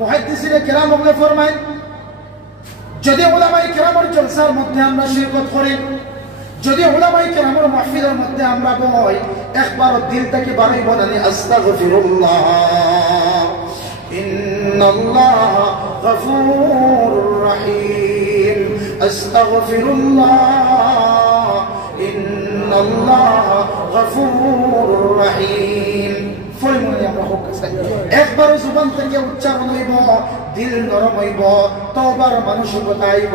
মুহাদ্দিসিনে কেরাম ওগুলো ফরমায় যদি উলামায়ে কেরামের জলসার মধ্যে আমরা শিরকত করি, যদি উলামায়ে কেরামের মাহফিলের মধ্যে আমরা বই, একবার দিল থেকে বাড়াই বলি আস্তাগফিরুল্লাহ ইন্নাল্লাহ গফুরুর রহিম, আস্তাগফিরুল্লাহ ইন্নাল্লাহ গফুরুর রহিম। একবার জুবান থেকে উচ্চারণ হইব, দিল নরম হইব, তওবার মানসিকতা আইব।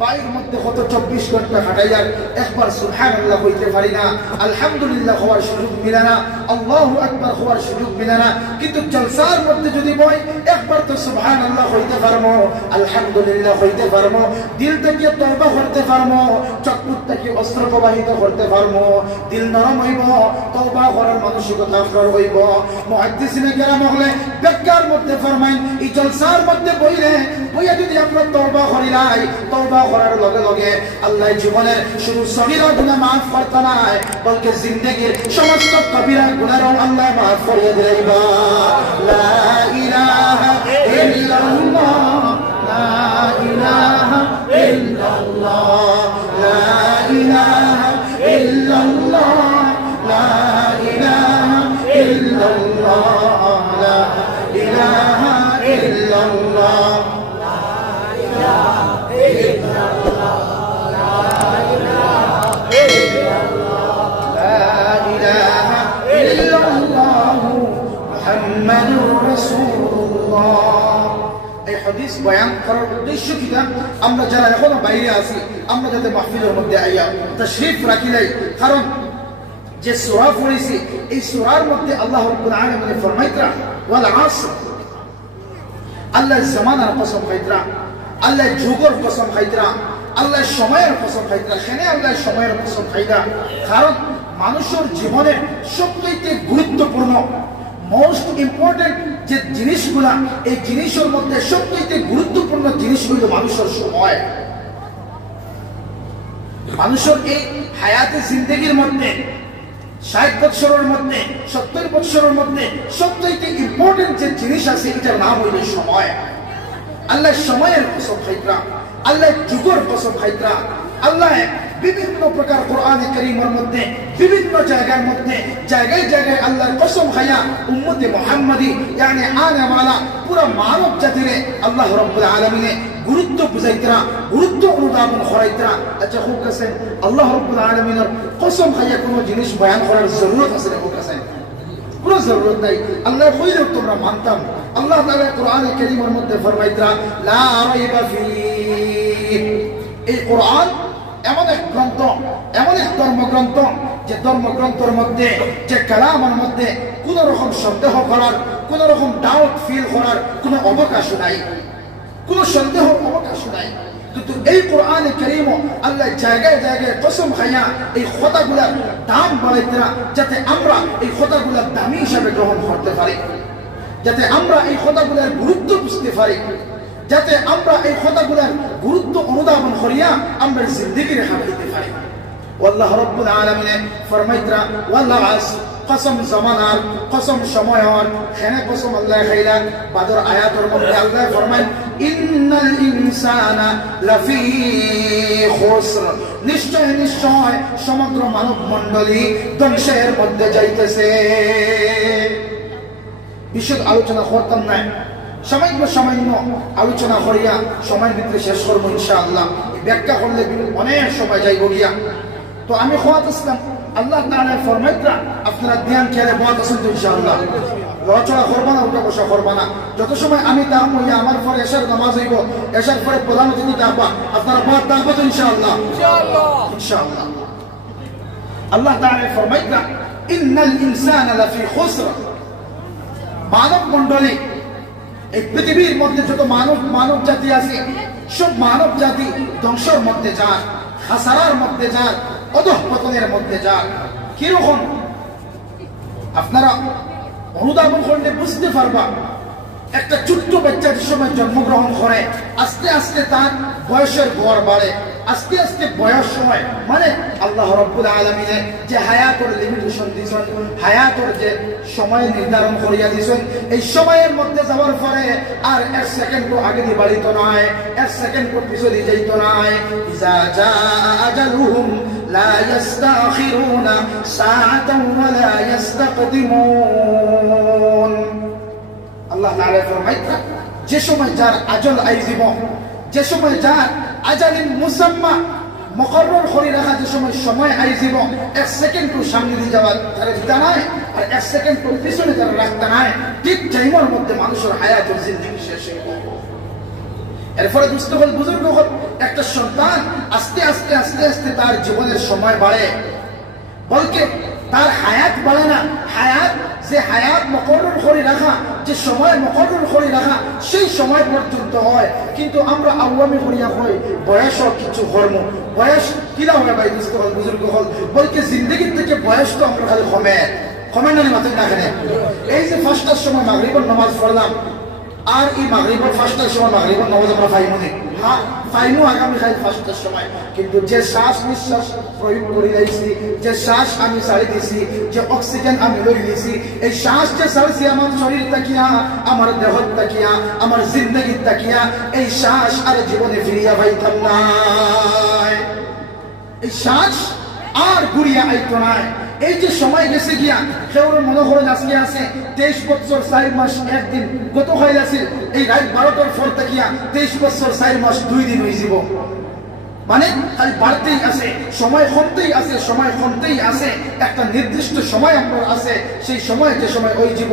বাইরের মধ্যে কত 24 ঘন্টা হাঁটাইয়ার একবার সুবহানাল্লাহ হইতে পারি না, আলহামদুলিল্লাহ হওয়ার সুযোগ মিলে না, আল্লাহু আকবার হওয়ার সুযোগ মিলে না। কিন্তু জলসার মধ্যে যদি বই একবার তো সুবহানাল্লাহ হইতে পারবো, আলহামদুলিল্লাহ হইতে পারবো, দিল থেকে তওবা করতে পারবো, চক্ষু থেকে অস্ত্র প্রবাহিত করতে পারবো, দিল নরম হইব, তওবা করার মানসিকতা আপনার হইব। মুহাদ্দিসিনে কেরাম হলে ব্যাখ্যার মধ্যে ফরমাইন এই জলসার মধ্যে বইলে বইয়া যদি আমরা তওবা করি নাই, তওবা করার লগে লগে আল্লাহ জীবনের শুধু সগীরা গুনাহ মাফ করতে নাই, বলকে জিন্দেগীর সমস্ত কবিরা গুনাহও আল্লাহ মাফ করে দিবা। লা ইলাহা ইল্লাল্লাহ, লা ইলাহা ইল্লাল্লাহ, লা ইলাহা ইল্লাল্লাহ, লা ইলাহা ইল্লাল্লাহ, লা ইলাহা ইল্লাল্লাহ, হাদিস বয়ান করার উদ্দেশ্য কিনা, আমরা যারা এখনো বাইরে আছি আমরা যাতে মাহফিলের মধ্যে আইয়া তাশরীফ রাখি নাই। কারণ যে সূরা পড়েছি এই সূরার মধ্যে আল্লাহ রাব্বুল আলামিন ফরমাইতরা ওয়াল আসর, আল্লাহ জামানার কসম খাইতরা, আল্লাহ যুগের কসম খাইতরা, আল্লাহ সময়ের কসম খাইতরা। সেনে আল্লাহ সময়ের কসম খাইতরা কারণ মানুষের জীবনের সবচেয়ে গুরুত্বপূর্ণ মোস্ট ইম্পর্টেন্ট যে জিনিসগুলা, এই জিনিসের মধ্যে সবচেয়ে গুরুত্বপূর্ণ জিনিস হইল মানুষের সময়। মানুষের এই হায়াতে জিন্দেগির মধ্যে 60 বছরের মধ্যে 70 বছরের মধ্যে সবচেয়ে ইম্পর্টেন্ট যে জিনিস আছে এটার নাম হইল সময়। আল্লাহ সময়ের কসম খাইতরা, আল্লাহ যুগের কসম খাইতরা। আল্লাহ বিভিন্ন প্রকার কোরআনে কারীমের মধ্যে বিভিন্ন জায়গার মধ্যে জায়গায় জায়গায় আল্লাহর কসম খায়া উম্মতে মুহাম্মাদি মানে আনে ওয়ালা পুরো মানব জাতিরে আল্লাহ রাব্বুল আলামিনে গুরুত্ব বুঝাইতরা, গুরুত্ব অনুধাবন করাইতরা। আচ্ছা খুব কাছে আল্লাহ রাব্বুল আলামিনের কসম খায়া কোনো জিনিস বয়ান করার জরুরত আছে না? খুব কাছে কোনো জরুরত নাই। আল্লাহ কইলেও তোমরা মানতাম। আল্লাহ তাআলা কোরআনে কারীমের মধ্যে ফরমাইতরা লা রাইবা ফীহি, এই কোরআন এমন এক গ্রন্থ, এমন এক ধর্মগ্রন্থ যে ধর্মগ্রন্থের মধ্যে যে কালামের মধ্যে কোন রকম সন্দেহ করার, কোন রকম ডাউট ফিল করার কোন অবকাশ নাই, কোন সন্দেহ অবকাশ নাই। কিন্তু এই কোরআনে কারীম আল্লাহ জায়গায় জায়গায় কসম খাইয়া এই কথাগুলার দাম বাড়াইতরা যাতে আমরা এই কথাগুলার দামি হিসাবে গ্রহণ করতে পারি, যাতে আমরা এই কথাগুলার গুরুত্ব বুঝতে পারি, যাতে আমরা এই কথাগুলার গুরুত্ব অনুধাবন করিয়া আমরা জিন্দেগি রেখা দিতে পারি। আল্লাহ রাব্বুল আলামিন ফরমাইতরা ওয়াল আসর, কসম জামানার, কসম সময়ের, হেনে কসম আল্লাহ খাইলা বাদর আয়াতের মধ্যে আল্লাহ ফরমায় ইন্নাল ইনসানা লাফি খুসর, নিশ্চয় নিশ্চয় সমগ্র মানব মণ্ডলী ধ্বংসের মধ্যে যাইতেছে। বিশদ আলোচনা করতাম না, সামান্য সামান্য আলোচনা করিয়া সময়ের ভিতরে শেষ করবো ইনশাআল্লাহ। ব্যাখ্যা করলে অনেক সময় যাইব গিয়া। তো আমি খোয়াত ইসলাম আল্লাহ তাআলা ফরমাইতরা আপনারা ধ্যান খেলে বয়াত আছেন তো ইনশাআল্লাহ, লড়াচড়া করবা না, উল্টা বসা করবা না। যত সময় আমি তাম হইয়া আমার পরে এশার নামাজ হইব, এশার পরে প্রধান অতিথি ডাকবা, আপনারা বয়াত ডাকবা তো ইনশাআল্লাহ, ইনশাআল্লাহ। আল্লাহ তাআলা ফরমাইতরা ইন্নাল ইনসানা লাফি খুসর, মানব মণ্ডলী এই পৃথিবীর মধ্যে যত মানব জাতি আছে সব মানব জাতি ধ্বংসের মধ্যে যান, খাসারার মধ্যে যান, অধঃপতনের মধ্যে যান। কিরকম আপনারা অনুধাবন করলে বুঝতে পারবা। একটা ছোট্ট বাচ্চা যে সময় জন্মগ্রহণ করে আস্তে আস্তে তার বয়সের গড় বাড়ে, আস্তে আস্তে বয়স সময় মানে আল্লাহ রাব্বুল আলামিনে যে হায়াতের লিমিটেশন দিয়েছেন, হায়াতের যে সময় নির্ধারণ করিয়া দিয়েছেন, এই সময়ের মধ্যে যাওয়ার পরে আর এক সেকেন্ড আগে দিয়ে বাড়িত নয়, এক সেকেন্ড পিছনে যাইতো নয়। ইজা জা আজালুহুম লা ইস্তাখিরুনা সাআতান ওয়া লা ইস্তাকদিমুন। আল্লাহ তাআলা ফরমাইতা যে সময় যার আজল আইজিব, যে সময় যার আজালিন মুসাম্মা মুকররর করে রাখা, যে সময় সময় আইজিব, এক সেকেন্ড সামনে দিয়ে যাওয়ার তার দিতা নাই আর এক সেকেন্ড পিছনে তার রাখতা নাই। ঠিক টাইমের মধ্যে মানুষের হায়াতের জিন্দেগি শেষ হয়ে গেল। এরপরে দুস্থ হল, বুজুর্গ হল, একটা সন্তান আস্তে আস্তে আস্তে আস্তে তার জীবনের সময় বাড়ে, বলকে তার হায়াত বাড়ে না। হায়াত যে হায়াত মুকররর করে রাখা, যে সময় মুকররর করে রাখা, সেই সময় পর্যন্ত হয়। কিন্তু আমরা আওয়ামী হইয়া হই বয়স কিছু কর্ম, বয়স কিলা হবে ভাই দুস্থ হল, বুজুর্গ হল, বলকে জিন্দগির থেকে বয়স তো আমরা খালি কমে না মাথায় না। এই যে ফার্স্টার সময় মাগরিবের নামাজ পড়লাম, আর এই মাগরিবের ফার্স্টার সময় মাগরিবের নামাজ আমরা পাইমু নি? হ্যাঁ পাইমু আগামীকাল ফার্স্টার সময়। কিন্তু যে শ্বাস নিঃশ্বাস প্রয়োগ করে যাইছি, যে শ্বাস আমি ছাড়ি দিছি, যে অক্সিজেন আমি লই দিছি, এই শ্বাস যে ছাড়ছি আমার শরীর তাকিয়া, আমার দেহ তাকিয়া, আমার জিন্দগির তাকিয়া, এই শ্বাস আর জীবনে ফিরিয়া পাইতাম না। এই শ্বাস আর ঘুরিয়া আইতো নাই। এই যে সময় গেছে গিয়া, কেউ মনে করেন আজকে আছে 23 বছর 4 মাস 1 দিন গত হয়ে আছে, এই রাত 12টার পর থেকে 23 বছর 4 মাস 2 দিন হয়ে যাব। মানে খালি বাড়তেই আছে, সময় কমতেই আছে, সময় কমতেই আছে। একটা নির্দিষ্ট সময় আমরা আছে, সেই সময় যে সময় ওই জীব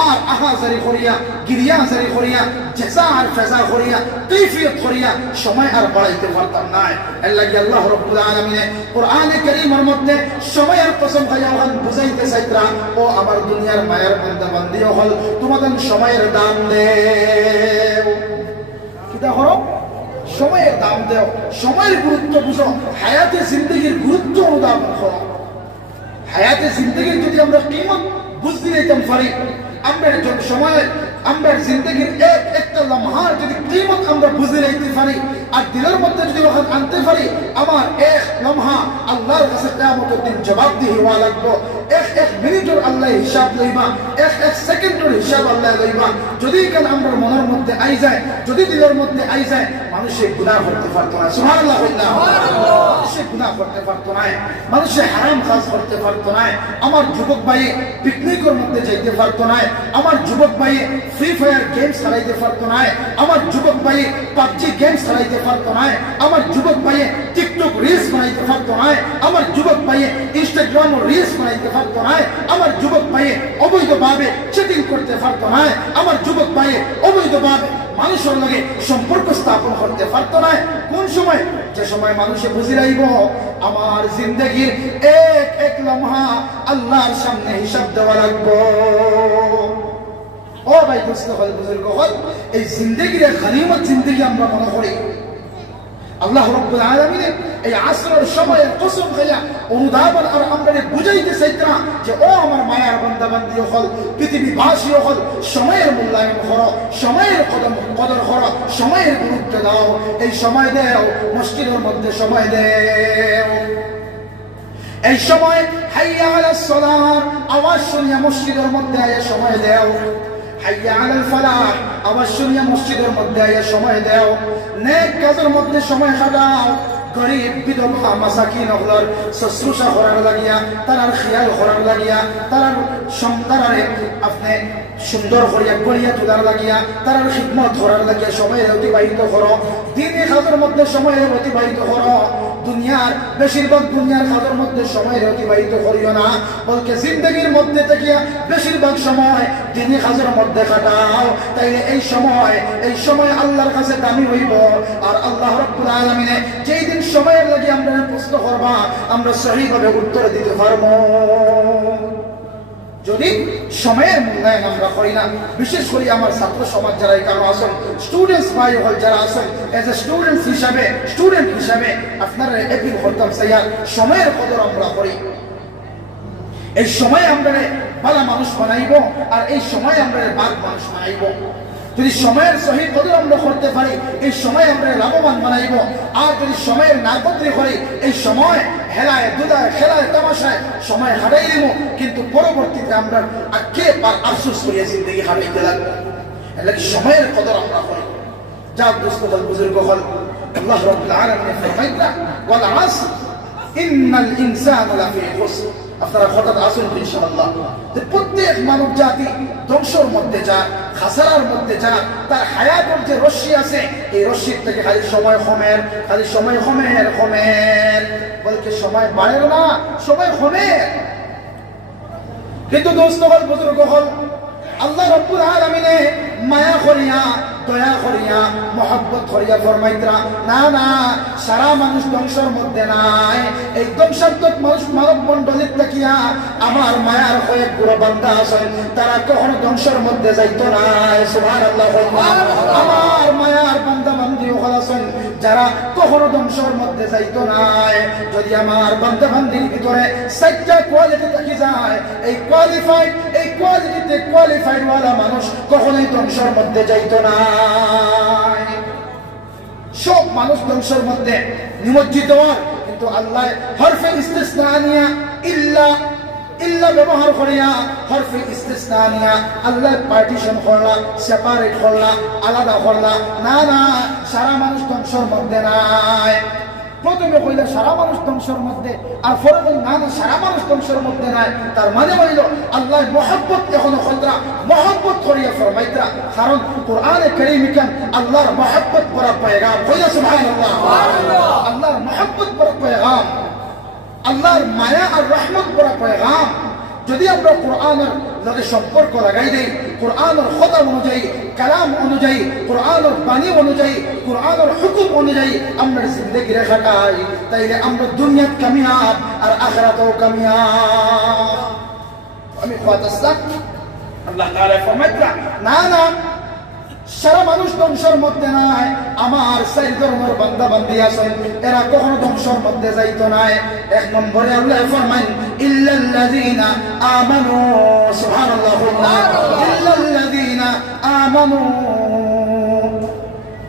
আর আহা জারি করিয়া, গিরিয়া জারি করিয়া, জেসা আর ফেজা করিয়া, কৈফিয়ত করিয়া সময় আর বাড়াইতে পারতাম না। এর লাগি আল্লাহ রাব্বুল আলামিন কোরআনে কারীমের মধ্যে সময়ের কসম খাইয়া ওখান বুঝাইতে চাইতরা, ও আমার দুনিয়ার মায়ের বান্দা বান্দিও হল, তোমাদের সময়ের দাম দেও। কিটা করো? সময়ের দাম দেও, সময়ের গুরুত্ব বুঝো, হায়াতে জিন্দগির গুরুত্ব অনুধাবন করো। হায়াতে জিন্দগির যদি আমরা কিমত বুঝতে দিতাম পারি, আমরা সময়ের, আমরা জিন্দগির একটা লম্হার যদি কিমত আমরা বুঝে রাখতে পারি আর দিলের মধ্যে যদি ওখানে আনতে পারি, আমার এক লম্হা আল্লাহর কাছে কিয়ামতের দিন জবাবদিহি হওয়া লাগবে। এক মিনিটের আল্লাহ হিসাব লইবা, এক সেকেন্ডের হিসাব আল্লাহ লইবা। যদি কেন আমরা মনের মধ্যে আই যায়, যদি দিলের মধ্যে আই যায়, মানুষে গুনাহ করতে পারতো না। সুবহানাল্লাহ বললাম, মানুষে গুনাহ করতে পারতো না, মানুষে হারাম কাজ করতে পারতো না। আমার যুবক ভাই পিকনিকের মধ্যে যাইতে পারতো না, আমার যুবক ভাই ফ্রি ফায়ার গেমস খেলাইতে পারতো না, আমার যুবক ভাই পাবজি গেমস খেলাইতে পারতো না, আমার যুবক ভাই টিকটক রিলস বানাইতে পারতো না, আমার যুবক ভাই ইনস্টাগ্রাম রিলস বানাইতে পারতো না, আমার যুবক ভাই অবৈধভাবে চ্যাটিং করতে পারতো না, আমার যুবক ভাই অবৈধভাবে মানুষের লগে সম্পর্ক স্থাপন করতে পারতো না। কোন সময়? যে সময় মানুষে বুঝি রাইব আমার জিন্দগির এক লম্হা আল্লাহর সামনে হিসাব দেওয়া লাগবো। ও ভাই দোস্ত হল, বুজুর্গ হল, এই জিন্দগির গনিমত জিন্দগি আমরা মনে করি। আল্লাহ রাব্বুল আলামিন এই আসরের সময়ের কসম খাইয়া অনুধাবন আর আমরা বুঝাইতে চাইতরা যে ও আমার মায়ার বান্দা বান্দি হল, পৃথিবীবাসী হল, সময়ের মূল্যায়ন করো, সময়ের কদর করো, সময়ের গুরুত্ব দাও। এই সময় দেও, মসজিদের মধ্যে সময় দেও। এই সময় হাইয়া আলাস সালাহ আওয়াজ শুনিয়া মসজিদের মধ্যে আয়া সময় দেও। হাইয়া আলাল ফালাহ আওয়াজ শুনিয়া মসজিদের মধ্যে আয়া সময় দেও। নেক কাজের মধ্যে সময় কাটাও। গরিব বিধবা মাসাকিন হলার শুশ্রূষা করার লাগিয়া, তারার খেয়াল করার লাগিয়া, তারার সন্তানারে আপনি সুন্দর করিয়া গড়িয়া তোলার লাগিয়া, তারার খিদমত করার লাগিয়া সময় অতিবাহিত করো। দিনের কাজের মধ্যে সময় অতিবাহিত করো। দুনিয়ার বেশিরভাগ দুনিয়ার কাজের মধ্যে সময় অতিবাহিত করিও না, বলকে জিন্দগির মধ্যে থেকে বেশিরভাগ সময় দিনের কাজের মধ্যে কাটাও। তাইলে এই সময় আল্লাহর কাছে দামি হইব। আর আল্লাহ রাব্বুল আলামিন যেই দিন সময়ের লাগি আমরা প্রশ্ন করবা, আমরা সঠিকভাবে উত্তর দিতে পারবো। যদি সময়ের মূল্যায়ন আমরা করি না, বিশেষ করে আমার ছাত্র সমাজ যারা এখানে আসেন, স্টুডেন্টস ভাই হল যারা আসেন, এজ এ স্টুডেন্ট হিসাবে আপনারা এপিল করতাম চাইয়ার সময়ের কদর আমরা করি। এই সময় আমরা ভালো মানুষ বানাইব আর এই সময় আমরা বাদ মানুষ বানাইব। যদি সময়ের সহিত কদর আমরা করতে পারি এই সময় আমরা লাভবান বানাইব। আর যদি সময়ের না কদর করি এই সময় হেলায় দুদায় খেলায় তামাশায় সময় হারাই দিব, কিন্তু পরবর্তীতে আমরা আগে পার আফসোস করিয়া জিন্দগি হারাইতে লাগবো। এর সময়ের কদর আমরা করি। যা দোস্ত হল বুজুর্গ হল আল্লাহ রাব্বুল আলামিন ফরমাইতা ওয়াল আসর ইন্নাল ইনসানা লাফি খুসর। আপনারা হঠাৎ আসুন ইনশাআল্লাহ যে প্রত্যেক মানব জাতি ধ্বংসের মধ্যে যা খাসারার মধ্যে যা তার হায়াতের যে রশ্মি আছে এই রশ্মির থেকে খালি সময় কমের, খালি সময় কমের কমের, বলকে সময় বাড়ে না, সময় কমের। কিন্তু দোস্ত হল বুজুর্গ হল আল্লাহ রাব্বুল আলামিনে মায়া করিয়া দয়া করিয়া মহব্বত করিয়া ফরমাইতরা না না সারা মানুষ ধ্বংসের মধ্যে নাই, এই ধ্বংসাত্মক মানুষ মানব মন্ডলীর থাকিয়া আমার মায়ার কয়েক গুরু বান্দা আছেন তারা কখনো ধ্বংসের মধ্যে যাইতো না। সুবহানাল্লাহ। আমার মায়ার বান্দা বান্দি আছেন যারা কখনো ধ্বংসের মধ্যে যাইতো না। যদি আমার বান্দা বান্দির ভিতরে চারটা কোয়ালিটি থাকি যায়, এই কোয়ালিটিতে কোয়ালিফাইড ওয়ালা মানুষ কখনোই ধ্বংসের মধ্যে যাইতো না। সব মানুষ ধ্বংসের মধ্যে নিমজ্জিত হন, কিন্তু আল্লাহ হরফে ইস্তিসনা নিয়া ইল্লা ব্যবহার করিয়া হরফে ইস্তিসনা নিয়া আল্লাহ পার্টিশন করলা, সেপারেট করলা, আলাদা করলা। না না সারা মানুষ ধ্বংসের মধ্যে নাই। প্রথমে কইলে সারা মানুষ ধ্বংসের মধ্যে, আর পরে বলি না না সারা মানুষ ধ্বংসের মধ্যে নাই। তার মানে হইল আল্লাহ মহব্বত এখনো খতরা মহব্বত করিয়া ফরমাইতরা, কারণ কোরআনে কারীম কান আল্লাহর মহব্বত করা পয়গাম। কইলা সুবহানাল্লাহ। আল্লাহর মহব্বত করা পয়গাম, আল্লাহর মায়া আর রহমত করা পয়গাম। যদি আমরা কোরআনের লগে সম্পর্ক লাগাই দেই, কোরআনের কথা অনুযায়ী, কালাম অনুযায়ী, কোরআনের বাণী অনুযায়ী, কোরআনের হুকুম অনুযায়ী আমরা জিন্দেগি রেখাটাই, তাইলে আমরা দুনিয়াত কামিয়াব আর আখিরাতেও কামিয়াব। আমি খাওয়াতাম আল্লাহ তাআলা ফরমাইতরা না না সারা মানুষ ধ্বংসের মধ্যে নাই, আমার চার ধর্মের বান্দা বান্দি আছেন এরা কখনো ধ্বংসের মধ্যে যাইতো না। এক নম্বরে আল্লাহ ফরমাইন ইল্লাল্লাযীনা আমানু। সুবহানাল্লাহ। ইল্লাল্লাযীনা আমানু,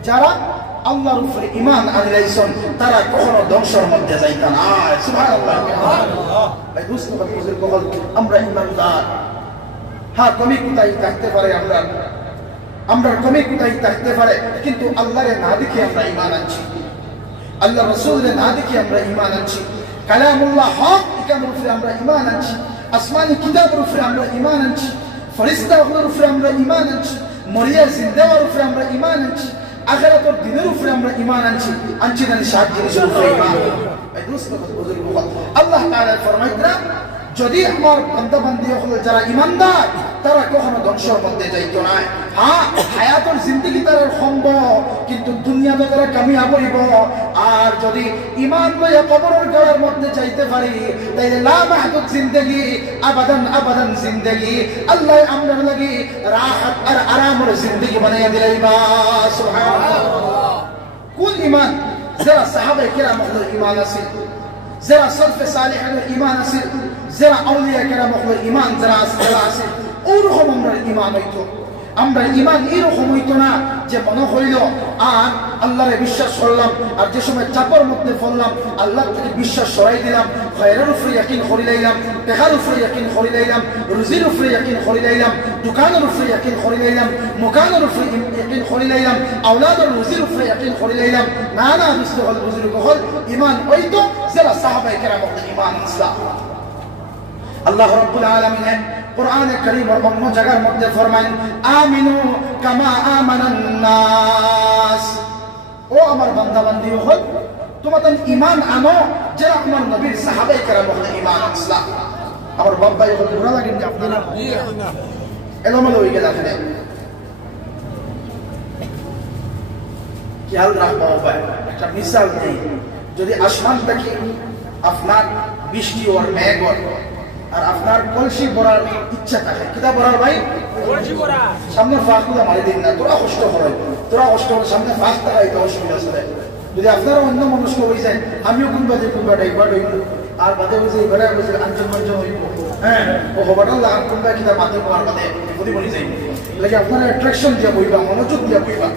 যারা আল্লাহর উপরে ঈমান আনলাইছেন তারা কখনো ধ্বংসের মধ্যে যাইতো না। সুবহানাল্লাহ। ভাই বুঝতে পারছেন আমরা ঈমানদার। হ্যাঁ কমি কোথায় থাকতে পারে, আমরা কমে কোথায় থাকতে পারে, কিন্তু আল্লাহরে না দেখে আমরা ঈমান আনছি, আল্লাহ রাসূলের না দেখে আমরা ঈমান আনছি, কালামুল্লাহ হক এর উপরে আমরা ঈমান আনছি, আসমানি কিতাবের উপরে আমরা ঈমান আনছি, ফেরেশতাদের উপরে আমরা ঈমান আনছি, মরিয়া জিন্দার উপরে আমরা ঈমান আনছি, আখিরাতের দিনের উপরে আমরা ঈমান আনছি না সাত জিনিসের উপরে ঈমান। এই দোস্ত বুজুর্গ আল্লাহ তাআলা ফরমাইতরা যদি আমার বান্দা বান্দি হলো যারা ঈমানদার তারা কখনো ধ্বংসের মধ্যে যাইতো না। হ্যাঁ হায়াতের জিন্দেগি তারা সম্ভব, কিন্তু দুনিয়াতে তারা কামিয়াব হইব। আর যদি ঈমান লইয়া কবরের গড়ার মধ্যে যাইতে পারি তাইলে লা মাহদুদ জিন্দেগি, আবাদান আবাদান জিন্দেগি আল্লাহ আমরার লাগি রাহাত আর আরামের জিন্দেগি বানাইয়া দিলাইবা। সুবহানাল্লাহ। কোন ঈমান? যারা সাহাবায়ে কিরামের ঈমান আছে, যারা সালফে সালেহিনের ঈমান আছে, যারা আউলিয়া কেরামের ঈমান যারা আছে ওরকম আমরা ঈমান হইতো। আমরা ঈমান এরকম হইতো না যে মনে হইল আর আল্লাহরে বিশ্বাস করলাম, আর যে সময় চাপের মধ্যে পড়লাম আল্লাহ থেকে বিশ্বাস সরাই দিলাম, খয়রের উপরে ইয়াকিন করি লাইলাম, টাকার উপরে ইয়াকিন করি লাইলাম, রুজির উপরে ইয়াকিন করি লাইলাম, দোকানের উপরে ইয়াকিন করি লাইলাম, মকানের উপরে ইয়াকিন করি লাইলাম, আওলাদের রুজির উপরে ইয়াকিন করি লাইলাম। না না বুঝতে হল বুজুর্গ হল ঈমান হইতো যারা সাহাবায়ে কেরামের ঈমান ইসলাম। আল্লাহ রাব্বুল আলামিন কোরআনে কারীমের অন্য জায়গার মধ্যে ফরমান আমিনু কামা আমানান নাস। ও আমার বান্দা বান্দি হল তোমরা ঈমান আনো যারা আমার নবীর সাহাবায়ে কেরামের ঈমান ইসলাম। আমার বাবা এখন বুড়া লাগে যে আপনারা এলোমেলো হয়ে গেল। আপনি খেয়াল রাখবা ভাই, একটা মিসাল নেই, যদি আসমান থেকে আপনার বৃষ্টি ওর মেঘ আর আপনার কলসি ভরার ইচ্ছা থাকে, কিতা ভরার ভাই কলসি ভরা, সামনে ফাঁকগুলো মারি দিন না, তোরা কষ্ট করে সামনে ফাঁক থাকা এটা অসুবিধা আছে। যদি আপনারা অন্য মানুষকে হয়ে যায় আমিও কোনবা যে কোনবা ডাইবার হইব আর বাদে বুঝে এবারে বুঝে আঞ্চল মঞ্চল হইব হ্যাঁ ও হবাটাল লাগান তোমরা কিনা মাথা তোমার মানে বুঝি বলি যাই লাগে আপনারা অ্যাট্রাকশন দিয়া বইবা মনোযোগ দিয়া বইবা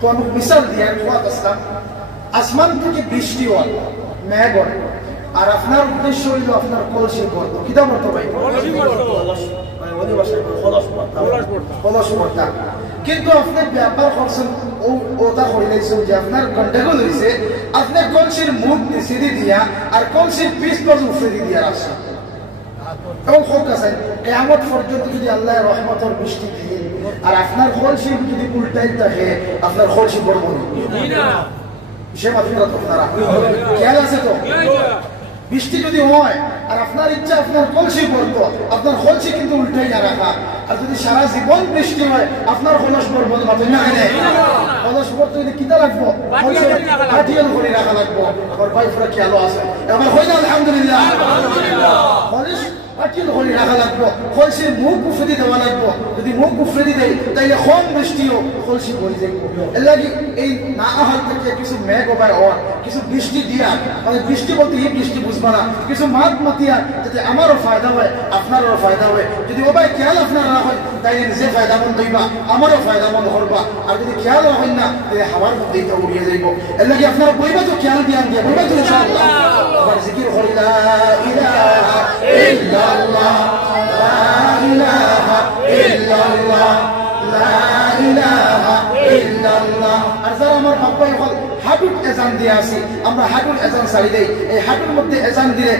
তো আমি মিসাল দিয়া খোয়া আসলাম আসমান থেকে বৃষ্টি হয় মেঘ হয় আর আপনার উদ্দেশ্য হইল আপনার কলসি করতো কিতা করতো ভাই কিন্তু আপনি ব্যাপার করছেন ওটা করে লাইছেন যে আপনার গন্ডগোল হয়েছে আপনি কলসির মুখ সিঁড়ি দিয়া আর কলসির পিস পর্যন্ত উফরে দিয়া আসছে এবং হোক আছে কিয়ামত পর্যন্ত যদি আল্লাহ রহমতের বৃষ্টি দিয়ে আর আপনার কলসি যদি উল্টাই থাকে আপনার কলসি পড়ব না সে মাফিরাত আপনারা খেয়াল আছে তো বৃষ্টি যদি হয় আর আপনার ইচ্ছা আপনার কলসি পড়তো আপনার কলসি কিন্তু উল্টাই না রাখা আর যদি সারা জীবন বৃষ্টি হয় আপনার কলস পড়বো না কলস পড়তে যদি কিতা লাগবো হাটিয়াল করে রাখা লাগবো আমার ভাইফরা খেয়ালও আছে আমার হয় না আলহামদুলিল্লাহ কলস হাটিয়াল করে রাখা লাগবো কলসির মুখ উফরে দেওয়া লাগবো যদি মুখ উফরে দেয় তাইলে কম বৃষ্টিও কলসি পড়ে যাইবো এর লাগে এই না আহার থেকে কিছু মেঘ ওভার হওয়ার কিছু বৃষ্টি দিয়া মানে বৃষ্টি বলতে এই বৃষ্টি বুঝবা না কিছু মাত মাতিয়া যাতে আমারও ফায়দা হয় আপনারও ফায়দা হয় যদি ওবাই খেয়াল আপনার না হয় তাই নিজে ফায়দা মন দইবা আমারও ফায়দা মন করবা আর যদি খেয়াল হয় না তাহলে হাওয়ার মধ্যে এটা উড়িয়ে যাইব এর লাগে আপনারা বইবা তো খেয়াল জ্ঞান দিয়ে বইবা তো ইনশাআল্লাহ আবার জিকির করি লা ইলাহা ইল্লাল্লাহ লা ইলাহা ইল্লাল্লাহ লা ইলাহা ইল্লাল্লাহ আর যারা আমার বাপ্পাই হল হাঁটুর এজান দিয়ে আসি আমরা হাঁটুর এজান ছাড়ি দেই এই হাঁটুর মধ্যে এজান দিলে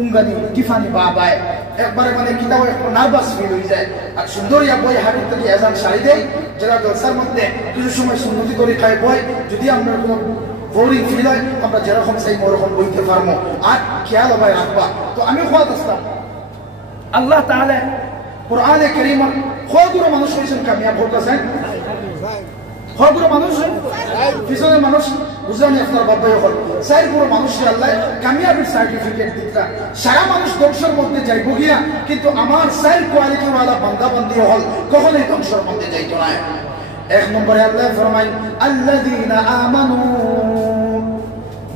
উঙ্গানি টিফানি বাবায় একবারে মানে কিতাব একটু নার্ভাস ফিল হয়ে যায় আর সুন্দরিয়া বই হাঁটুর থেকে এজান ছাড়ি দেই যারা জলসার মধ্যে কিছু সময় সুন্নতি করে খায় বই যদি আমরা কোনো বোরিং ফিল হয় আমরা যেরকম চাই ওরকম বইতে পারবো আর খেয়াল হবে রাখবা তো আমি খোয়াত আসলাম আল্লাহ তাআলা কোরআনে কারীম কতগুলো মানুষ হয়েছেন কামিয়াব হতেছেন কতগুলো মানুষ পিছনে মানুষ বুঝলেন আপনার বাবাই হল চারগুলো মানুষকে আল্লাহ কামিয়াবির সার্টিফিকেট দিতা সারা মানুষ ধ্বংসের মধ্যে যাইব গিয়া কিন্তু আমার চার কোয়ালিটিওয়ালা বান্দা বান্দি হল কখনোই ধ্বংসের মধ্যে যাইত না এক নম্বরে আল্লাহ ফরমাইন আল্লাযীনা আমানু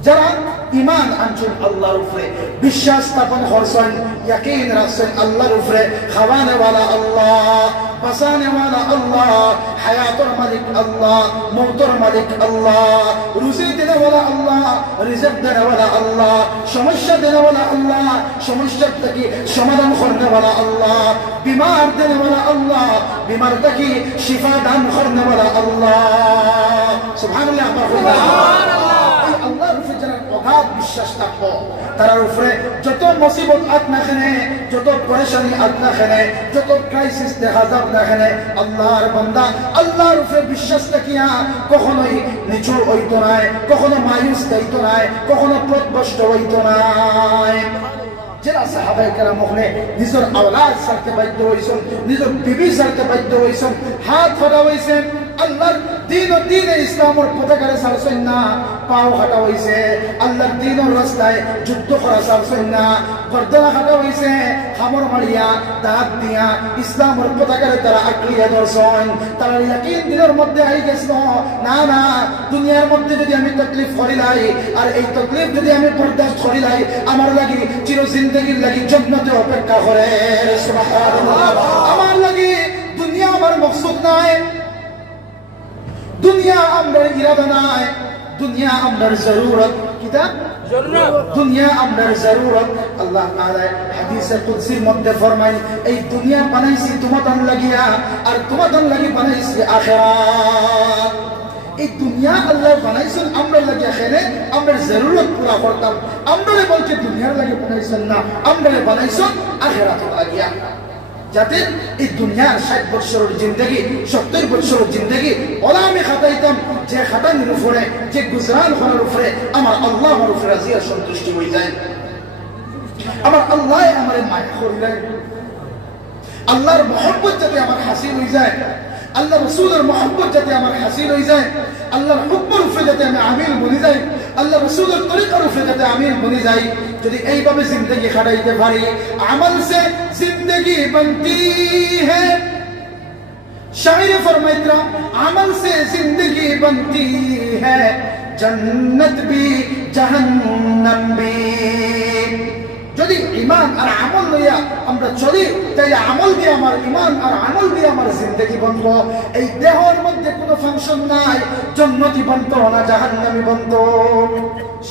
যারা ঈমান আনছেন আল্লাহর উপরে বিশ্বাস স্থাপন করছেন ইয়াকিন রাখছেন আল্লাহর উপরে খাওয়ানে ওয়ালা আল্লাহ বাঁচানে ওয়ালা আল্লাহ হায়াতের মালিক আল্লাহ মওতের মালিক আল্লাহ রুজি দেনে ওয়ালা আল্লাহ রিজিক দেনে ওয়ালা আল্লাহ সমস্যা দেনে ওয়ালা আল্লাহ সমস্যার থেকে সমাধান করনে ওয়ালা আল্লাহ বিমার দেনে ওয়ালা আল্লাহ বিমার থেকে শিফা দান করনে ওয়ালা আল্লাহ সুবহানাল্লাহ সুবহানাল্লাহ আল্লাহর উপরে যারা অগাধ বিশ্বাস থাকবো তার উপরে যত মুসিবত আত না খেনে যত পরেশানি আত না খেনে যত ক্রাইসিস দেখা যাব না খেনে আল্লাহর বান্দা আল্লাহর উপরে বিশ্বাস রাখিয়া কখনোই নিচু হইতো না কখনো মায়ুস হইতো না কখনো প্রত্যষ্ট হইতো না যারা সাহাবায়ে কেরাম ওখানে নিজের আওলাদ সারতে বাধ্য হইছেন নিজের বিবি সারতে বাধ্য হইছেন হাত ফাটা হইছেন আল্লাহর দিন ও দ্বীনে ইসলামের পতাকারে সারছেন না পাও হাঁটা হইছে আল্লাহর দ্বীনের রাস্তায় যুদ্ধ করা সারছেন না গর্দনা হাঁটা হইছে খামর মারিয়া দাঁত দিয়া ইসলামের পতাকারে তারা আঁকড়িয়ে ধরছেন তারা ইয়াকিন দিনের মধ্যে আই গেছিল না না দুনিয়ার মধ্যে যদি আমি তকলিফ করিলাই আর এই তকলিফ যদি আমি বরদাস্ত করিলাই আমার লাগি চির জিন্দেগির লাগি জান্নাতে অপেক্ষা করে সুবহানাল্লাহ আমার লাগি দুনিয়া আমার মকসুদ নাই দুনিয়া আমরার ইরাদা নাই দুনিয়া আমরার জরুরত কিতাব জরুরত দুনিয়া আমরার জরুরত আল্লাহ তাআলা হাদিসে কুদসির মধ্যে ফরমায় এই দুনিয়া বানাইছি তোমাদের লাগিয়া আর তোমাদের লাগি বানাইছি আখিরাত এই দুনিয়া আল্লাহ বানাইছেন আমরা লাগিয়া খেলে আমরার জরুরত পুরা করতাম আমরা বলতে দুনিয়ার লাগি বানাইছেন না আমরা বানাইছেন আখিরাত লাগিয়া যাতে এই দুনিয়ার 60 বছরের জিন্দেগি 70 বছরের জিন্দেগি ওলা আমি খাটাইতাম যে খাটানির উপরে যে গুজরান করার উপরে আমার আল্লাহ আমার উপরে রাজি আর সন্তুষ্টি হয়ে যায় আমার আল্লাহ আমার মায়া করলেন আল্লাহর মহব্বত যাতে আমার হাসিল হয়ে যায় আল্লাহ রাসূলের মহব্বত যাতে আমার হাসিল হয়ে যায় আল্লাহর হুকুমের উপরে যাতে আমি আমিল বনি যাই আল্লাহ রাসূলের তরিকার উপরে যাতে আমিল বনি যাই যদি এইভাবে জিন্দেগি খাটাইতে পারি আমল সে जिंदगी बनती है शायर फरमाता अमल से जिंदगी बनती है जन्नत भी जहन्नम भी जो যদি ঈমান আর আমল লইয়া আমরা চলি তাই আমল দিয়ে আমার ঈমান আর আমল দিয়ে আমার জিন্দেগি বনবো। এই দেহের মধ্যে কোনো ফাংশন নাই, জান্নাতি বনতো না জাহান্নামী বনতো।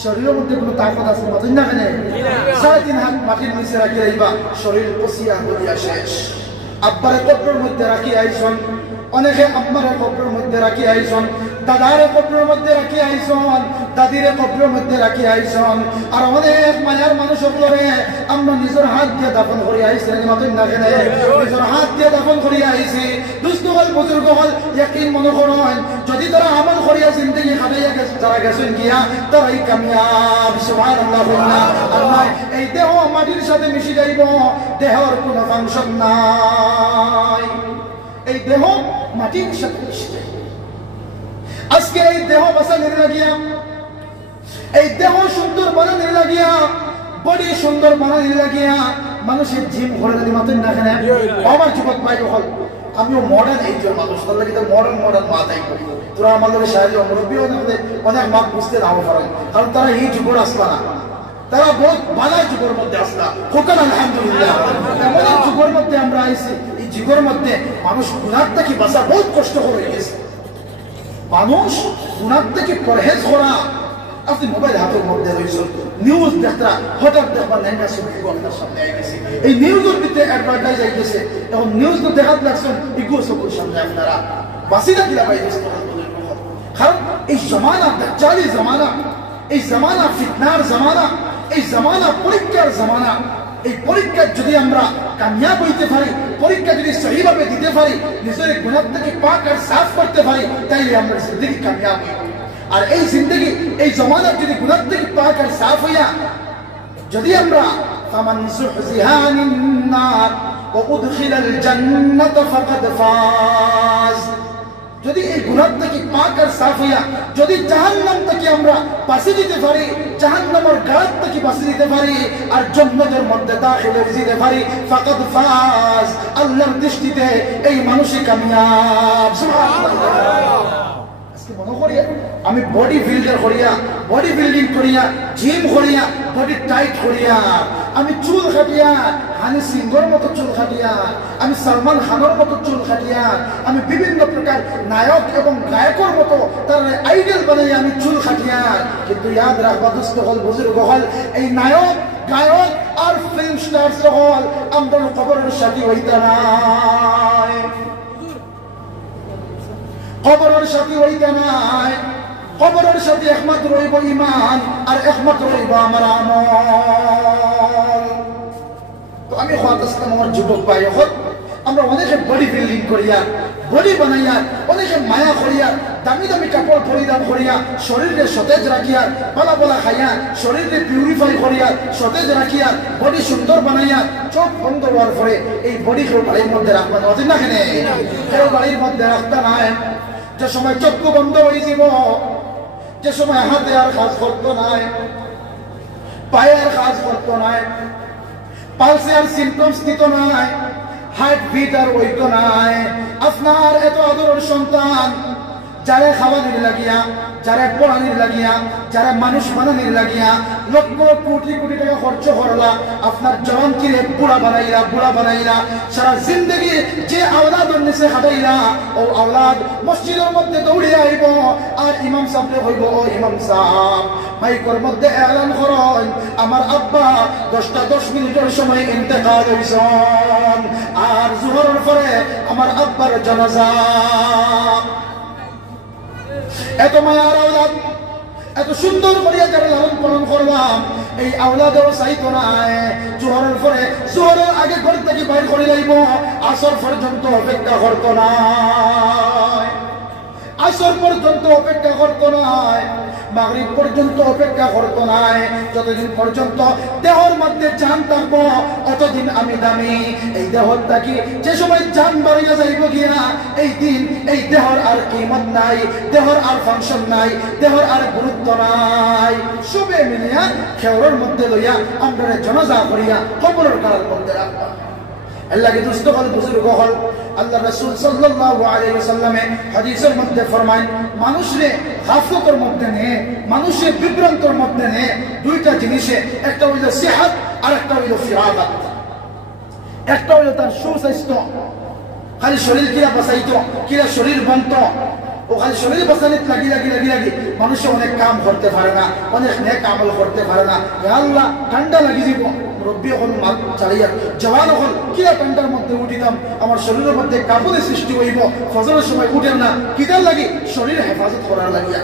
শরীরের মধ্যে কোনো তাকত আছে মাঝে না কেন? 3.5 হাত মাটির নিচে রাখি আইবা, শরীর পচিয়া হইয়া শেষ। আব্বারে কবরের মধ্যে রাখি আইসন, অনেকে আম্মারে কবরের মধ্যে রাখি আইসন, দাদারে কবরের মধ্যে রাখি আইসন, দাদিরে কবরের মধ্যে রাখি আইসন। আর অনেক মায়ার মানুষ হলে আমরা নিজের হাত দিয়ে দাফন করি আইছি, মাতই না কেন? নিজের হাত দিয়ে দাফন করি আইছি। দুস্থ হল বুজুর্গ হল ইয়াকিন মনে করেন যদি তারা আমল করিয়া জিন্দেগি খাটাইয়া যারা গেছেন গিয়া তারাই কামিয়াব। সুবহানাল্লাহ। আল্লাহ এই দেহ মাটির সাথে মিশে যাইব, দেহর কোনো ফাংশন নাই, এই দেহ মাটির সাথে মিশে যাইব। আজকে এই দেহ বাঁচানোর লাগিয়া, এই দেহ সুন্দর বানানোর লাগিয়া, বডি সুন্দর বানানোর লাগিয়া মানুষের জিম করে যদি মাতেন না কেন? আমার যুবক ভাই হল আমিও মডার্ন এইজন মানুষ, তার লাগে মডার্ন মাথায় করি। তোরা আমাদের সাহায্য অনুরোধীও অনেক মাপ বুঝতে নাও পারেন, কারণ তারা এই যুগের আসবা না, তারা বহুত বালা যুগের মধ্যে আসলা। হোকান আলহামদুলিল্লাহ, এমন যুগের মধ্যে আমরা আইছি, এই যুগের মধ্যে মানুষ গুনার থেকে বাঁচা বহুত কষ্ট হয়ে গেছে। মানুষ গুনার থেকে পরহেজ করা, আপনি মোবাইল হাতের মধ্যে রয়েছেন, নিউজ দেখতা হঠাৎ দেখবার লেহেঙ্গা ছবি আপনার সামনে আইতেছে, এই নিউজের ভিতরে অ্যাডভার্টাইজ আইতেছে, এখন নিউজ তো দেখাতে লাগছেন এগুলো সবুর সামনে আপনারা বাসিরা কিনা পাইতেছে। কারণ এই জমানা দাজ্জালি জমানা, এই জমানা ফিতনার জমানা, এই জমানা পরীক্ষার জমানা। এই পরীক্ষা যদি আমরা কামিয়াব হইতে পারি, পরীক্ষা যদি সহিভাবে দিতে পারি, নিজের গুনাহ থেকে পাক আর সাফ করতে পারি, তাইলে আমরা জিন্দেগি কামিয়াব হইব। আর এই জিন্দেগি এই জমানার যদি গুনাহ থেকে পাক আর সাফ হইয়া যদি আমরা ফামান যুহজিহা আনিন নার ওয়া উদখিলাল জান্নাতা ফাকাদ ফাজ, যদি এই গুনাহ থেকে পাক আর সাফ হইয়া যদি জাহান্নাম থেকে আমরা বাঁচিয়ে দিতে পারি, জাহান্নামের গাড় থেকে বাঁচিয়ে দিতে পারি আর জান্নাতের মধ্যে দাখিল হয়ে যেতে পারি, ফাকাদ ফাজ, আল্লাহর দৃষ্টিতে এই মানুষই কামিয়াব। সুবহানাল্লাহ। আজকে মনে করি আমি বডি বিল্ডার করিয়া, বডি বিল্ডিং করিয়া, জিম করিয়া, বডি টাইট করিয়া, আমি চুল কাটিয়া, হানি সিংহর মতো চুল কাটিয়া, আমি সালমান খানের মতো চুল কাটিয়া, আমি বিভিন্ন প্রকার নায়ক এবং গায়কের মতো তার আইডল বানাইয়া আমি চুল কাটিয়া। কিন্তু ইয়াদ রাখবা দোস্ত হল বুজুর্গ হল, এই নায়ক গায়ক আর ফিল্ম স্টার হল আমরা কবরের সাথী হইতে নাই, কবরের সাথী হইতে নাই। কবরের সাথে একমাত্র রইব ঈমান আর একমাত্র রইব আমার আমল। তো আমি খাতাসলাম আমার যুবক ভাই হল, আমরা অনেকে বডি বিল্ডিং করিয়া, বডি বানাইয়া, অনেকে মায়া করিয়া, দামি দামি কাপড় পরিধান করিয়া, শরীরে সতেজ রাখিয়া, পালা পালা খাইয়া, শরীরে পিউরিফাই করিয়া, সতেজ রাখিয়া, বডি সুন্দর বানাইয়া, চোখ বন্ধ হওয়ার পরে এই বডি কেউ বাড়ির মধ্যে রাখবেন না কেন? কেউ বাড়ির মধ্যে রাখতে নাই। যে সময় চক্ষু বন্ধ হয়ে যাব, যে সময় হাতে আর কাজ করতো নাই, পায়ে আর কাজ করতো নাই, পালসে আর সিমটমস দিত নাই, হার্ট বিট আর হইতো নাই, আপনার এত আদরের সন্তান যারা খাওয়ানির লাগিয়া, যারা পড়ানির লাগিয়া, যারা মানুষ বানানির লাগিয়া লক্ষ কোটি কোটি টাকা খরচ করলা, আপনার জওয়ানকে বুড়া বানাইলা, বুড়া বানাইলা, সারা জিন্দগি যে আওলাদের নিচে খাটাইলা, ও আওলাদ মসজিদের মধ্যে দৌড়িয়ে আইব আর ইমাম সাহেব হইব, ও ইমাম সাহেব মাইকের মধ্যে এলান করেন আমার আব্বা 10টা 10 মিনিটের সময় ইন্তেকাল হইছেন, আর জোহরের পরে আমার আব্বার জানাজা। এত মায়ার আওলাদ, এত সুন্দর করিয়া যারা লালন পালন করলাম, এই আওলাদেরও চাইতো নাই। জোহরের পরে, জোহরের আগে ঘর থেকে বাইর করে যাইব, আসর পর্যন্ত অপেক্ষা করতো না, আসর পর্যন্ত অপেক্ষা করতো নাই, মাগরিব পর্যন্ত অপেক্ষা করতো নাই। যতদিন পর্যন্ত দেহর মধ্যে জান থাকবো অতদিন আমি দামি। এই দেহর থাকি যে সময় জান বাড়িয়ে যাইব গিয়া, এই দিন এই দেহর আর কিমত নাই, দেহর আর ফাংশন নাই, দেহর আর গুরুত্ব নাই। সবে মিলিয়া খেওরের মধ্যে লইয়া আমরা জানাজা করিয়া কবরের কারার মধ্যে রাখবা। আল্লাহকে দুষ্ট হল বুজুর্গ হল, আল্লাহ রাসূল সাল্লাল্লাহু আলাইহি ওয়াসাল্লামে হাদিসের মধ্যে ফরমায়, মানুষরে গাফলতের মধ্যে নে, মানুষের বিভ্রান্তর মধ্যে নে দুইটা জিনিসে, একটা হইল সিহাত আর একটা হইল ফিরাগাত। একটা হইল তার সুস্বাস্থ্য, খালি শরীর কিরা বাঁচাইতো, কিরা শরীর বন্ত, ও খালি শরীর বাঁচানিত লাগি লাগি লাগি লাগি মানুষ অনেক কাম করতে পারে না, অনেক নেক আমল করতে পারে না। আল্লাহ ঠান্ডা লাগি দিব, রব্বি হল মাত চালিয়া জওয়ান হল কিরা ঠান্ডার মধ্যে উঠিতাম, আমার শরীরের মধ্যে কাঁপুনি সৃষ্টি হইব, ফজরের সময় উঠেন না, কিদার লাগি শরীর হেফাজত করার লাগিয়া,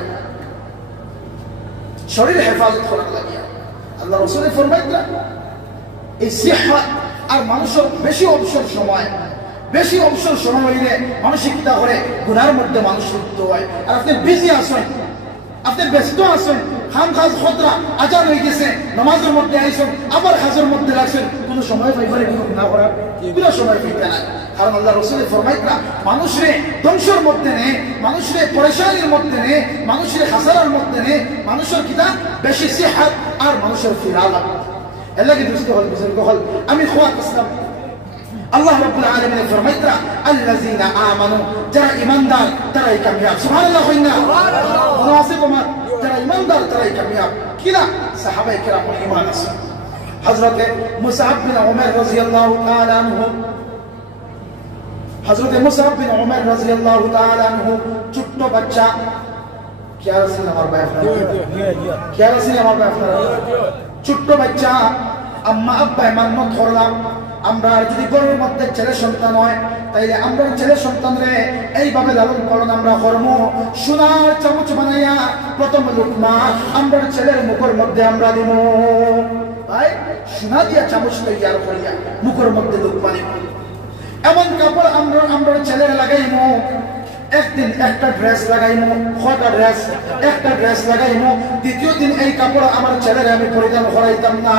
শরীর হেফাজত করার লাগিয়া। আল্লাহ রাসূল ফরমাইলেন এই সিহহাত আর মানুষের বেশি অবসর সময়, বেশি অবসর সময় হইলে মানুষের কিতা করে গুনার মধ্যে মানুষ লিপ্ত হয়। আর আপনি বিজি আসেন, আপনি ব্যস্ত আছেন, খাম খাজ খতরা আজান হয়ে গেছে, নামাজের মধ্যে আইসেন, আবার খাজের মধ্যে লাগছেন, কোনো সময় পাইবারে কোনো গুনাহ করার কোনো সময় পাইতে না। কারণ আল্লাহ রাসূল ফরমাইলেন মানুষরে ধ্বংসের মধ্যে নে, মানুষরে পরেশানির মধ্যে নে, মানুষরে হাসারার মধ্যে নে, মানুষের কিতা বেশি সিহহাত আর মানুষের ফিরাগাত। এর লাগি দুস্থ হল বুজুর্গ হল আমি খোয়াত ইসলাম আল্লাহ রাব্বুল আলামিন ফরমাইতরা আল্লাযিনা আমানু, যারা ঈমানদার তারাই কামিয়াব। সুবহানাল্লাহ কইনা সুবহানাল্লাহ। মুনাফিক ওমর যারা ঈমানদার তারাই কামিয়াব। কিনা সাহাবায়ে কেরাম ঈমান আছে। হযরত মুসআব বিন উমার রাদিয়াল্লাহু তাআলা আনহু, হযরত মুসআব বিন উমার রাদিয়াল্লাহু তাআলা আনহু ছোট্ট বাচ্চা, কি আছেন আমার ভাই আপনারা, কি আছেন আমার ভাই আপনারা, ছোট্ট বাচ্চা আম্মা আব্বা মান্নত করলাম আমরা যদি গরুর মধ্যে ছেলে সন্তান হয় তাইলে আমরা ছেলে সন্তানরে এইভাবে লালন পালন আমরা করব, সোনার চামচ বানাইয়া প্রথম লুকমা আমরা ছেলের মুখের মধ্যে আমরা দিব, ভাই সোনা দিয়া চামচ তৈরি করিয়া মুখের মধ্যে লুকমা দিব। এমন কাপড় আমরা ছেলের লাগাইমু, একদিন একটা ড্রেস লাগাইমু, কটা ড্রেস, একটা ড্রেস লাগাইমু, দ্বিতীয় দিন এই কাপড় আমার ছেলের আমি পরিধান করাইতাম না।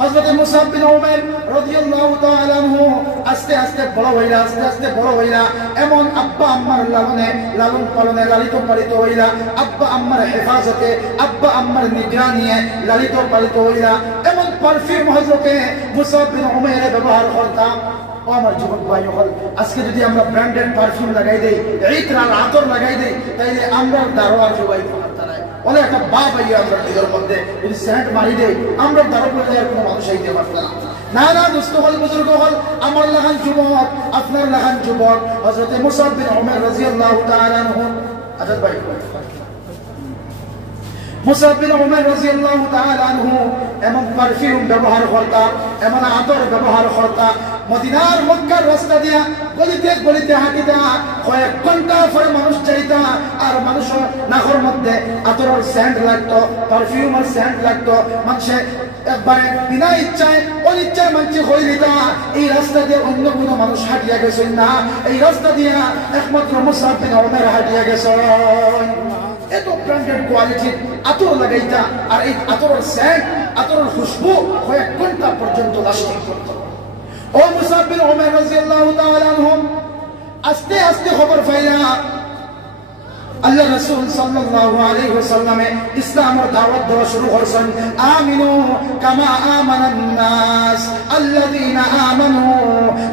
হযরত মুসআব বিন উমার রাদিয়াল্লাহু তাআলা আনহু আস্তে আস্তে বড় হইলা, আস্তে আস্তে বড় হইলা, এমন আব্বা আম্মার লালন পালনে লালিত পালিত হইলা, আব্বা আম্মার হেফাজতে, আব্বা আম্মার নিগরানিয়ে লালিত পালিত হইলা। এমন পারফিউম হযরত মুসআব বিন উমার ব্যবহার করতাম। ও আমার যুবক ভাই হল, আজকে যদি আমরা ব্র্যান্ডেড পারফিউম লাগাই দেই, ইতরার আতর লাগাই দেই, তাইলে আমরা দারোয়ার জবাই করতে বলে একটা বাপ আইয়া আমরা নিজের মধ্যে যদি সেন্ট মারি দেই, আমরা দারো করে আর কোনো মানুষ আইতে পারত না। না না দোস্ত হল, বুজুর্গ হল, আমার লাগান যুবক, আপনার লাগান যুবক, হযরত মুসআব বিন উমার রাদিয়াল্লাহু তাআলা আনহু, আজাদ ভাই মুসআব বিন উমার রাদিয়াল্লাহু তাআলা আনহু এমন পারফিউম ব্যবহার করতা, এমন আতর ব্যবহার করতা, মদিনার মক্কার রাস্তা দিয়া গলিতে গলিতে হাঁটিতা, কয়েক ঘন্টা পরে মানুষ চাইতা, আর মানুষ নাকের মধ্যে আতরের সেন্ট লাগতো, পারফিউমের সেন্ট লাগতো, মানুষে একবারে বিনা ইচ্ছায় অনিচ্ছায় মানুষ হয়ে দিতা। এই রাস্তা দিয়ে অন্য কোনো মানুষ হাঁটিয়া গেছেন না, এই রাস্তা দিয়া একমাত্র মুসআব বিন উমার হাঁটিয়া গেছেন। এত ব্র্যান্ডেড কোয়ালিটির আতর লাগাইতা, আর এই আতরের সেন্ট, আতরের খুশবু কয়েক ঘন্টা পর্যন্ত লাস্টিং করত। ও মুসআব বিন উমার রাদিয়াল্লাহু তাআলা আনহু আস্তে আস্তে খবর পাইলা আল্লাহ রাসূল সাল্লাল্লাহু আলাইহি ওয়াসাল্লামে ইসলামের দাওয়াত দেওয়া শুরু করেছেন। আমিনু কামা আমানান নাস, আল্লাযীনা আমানু,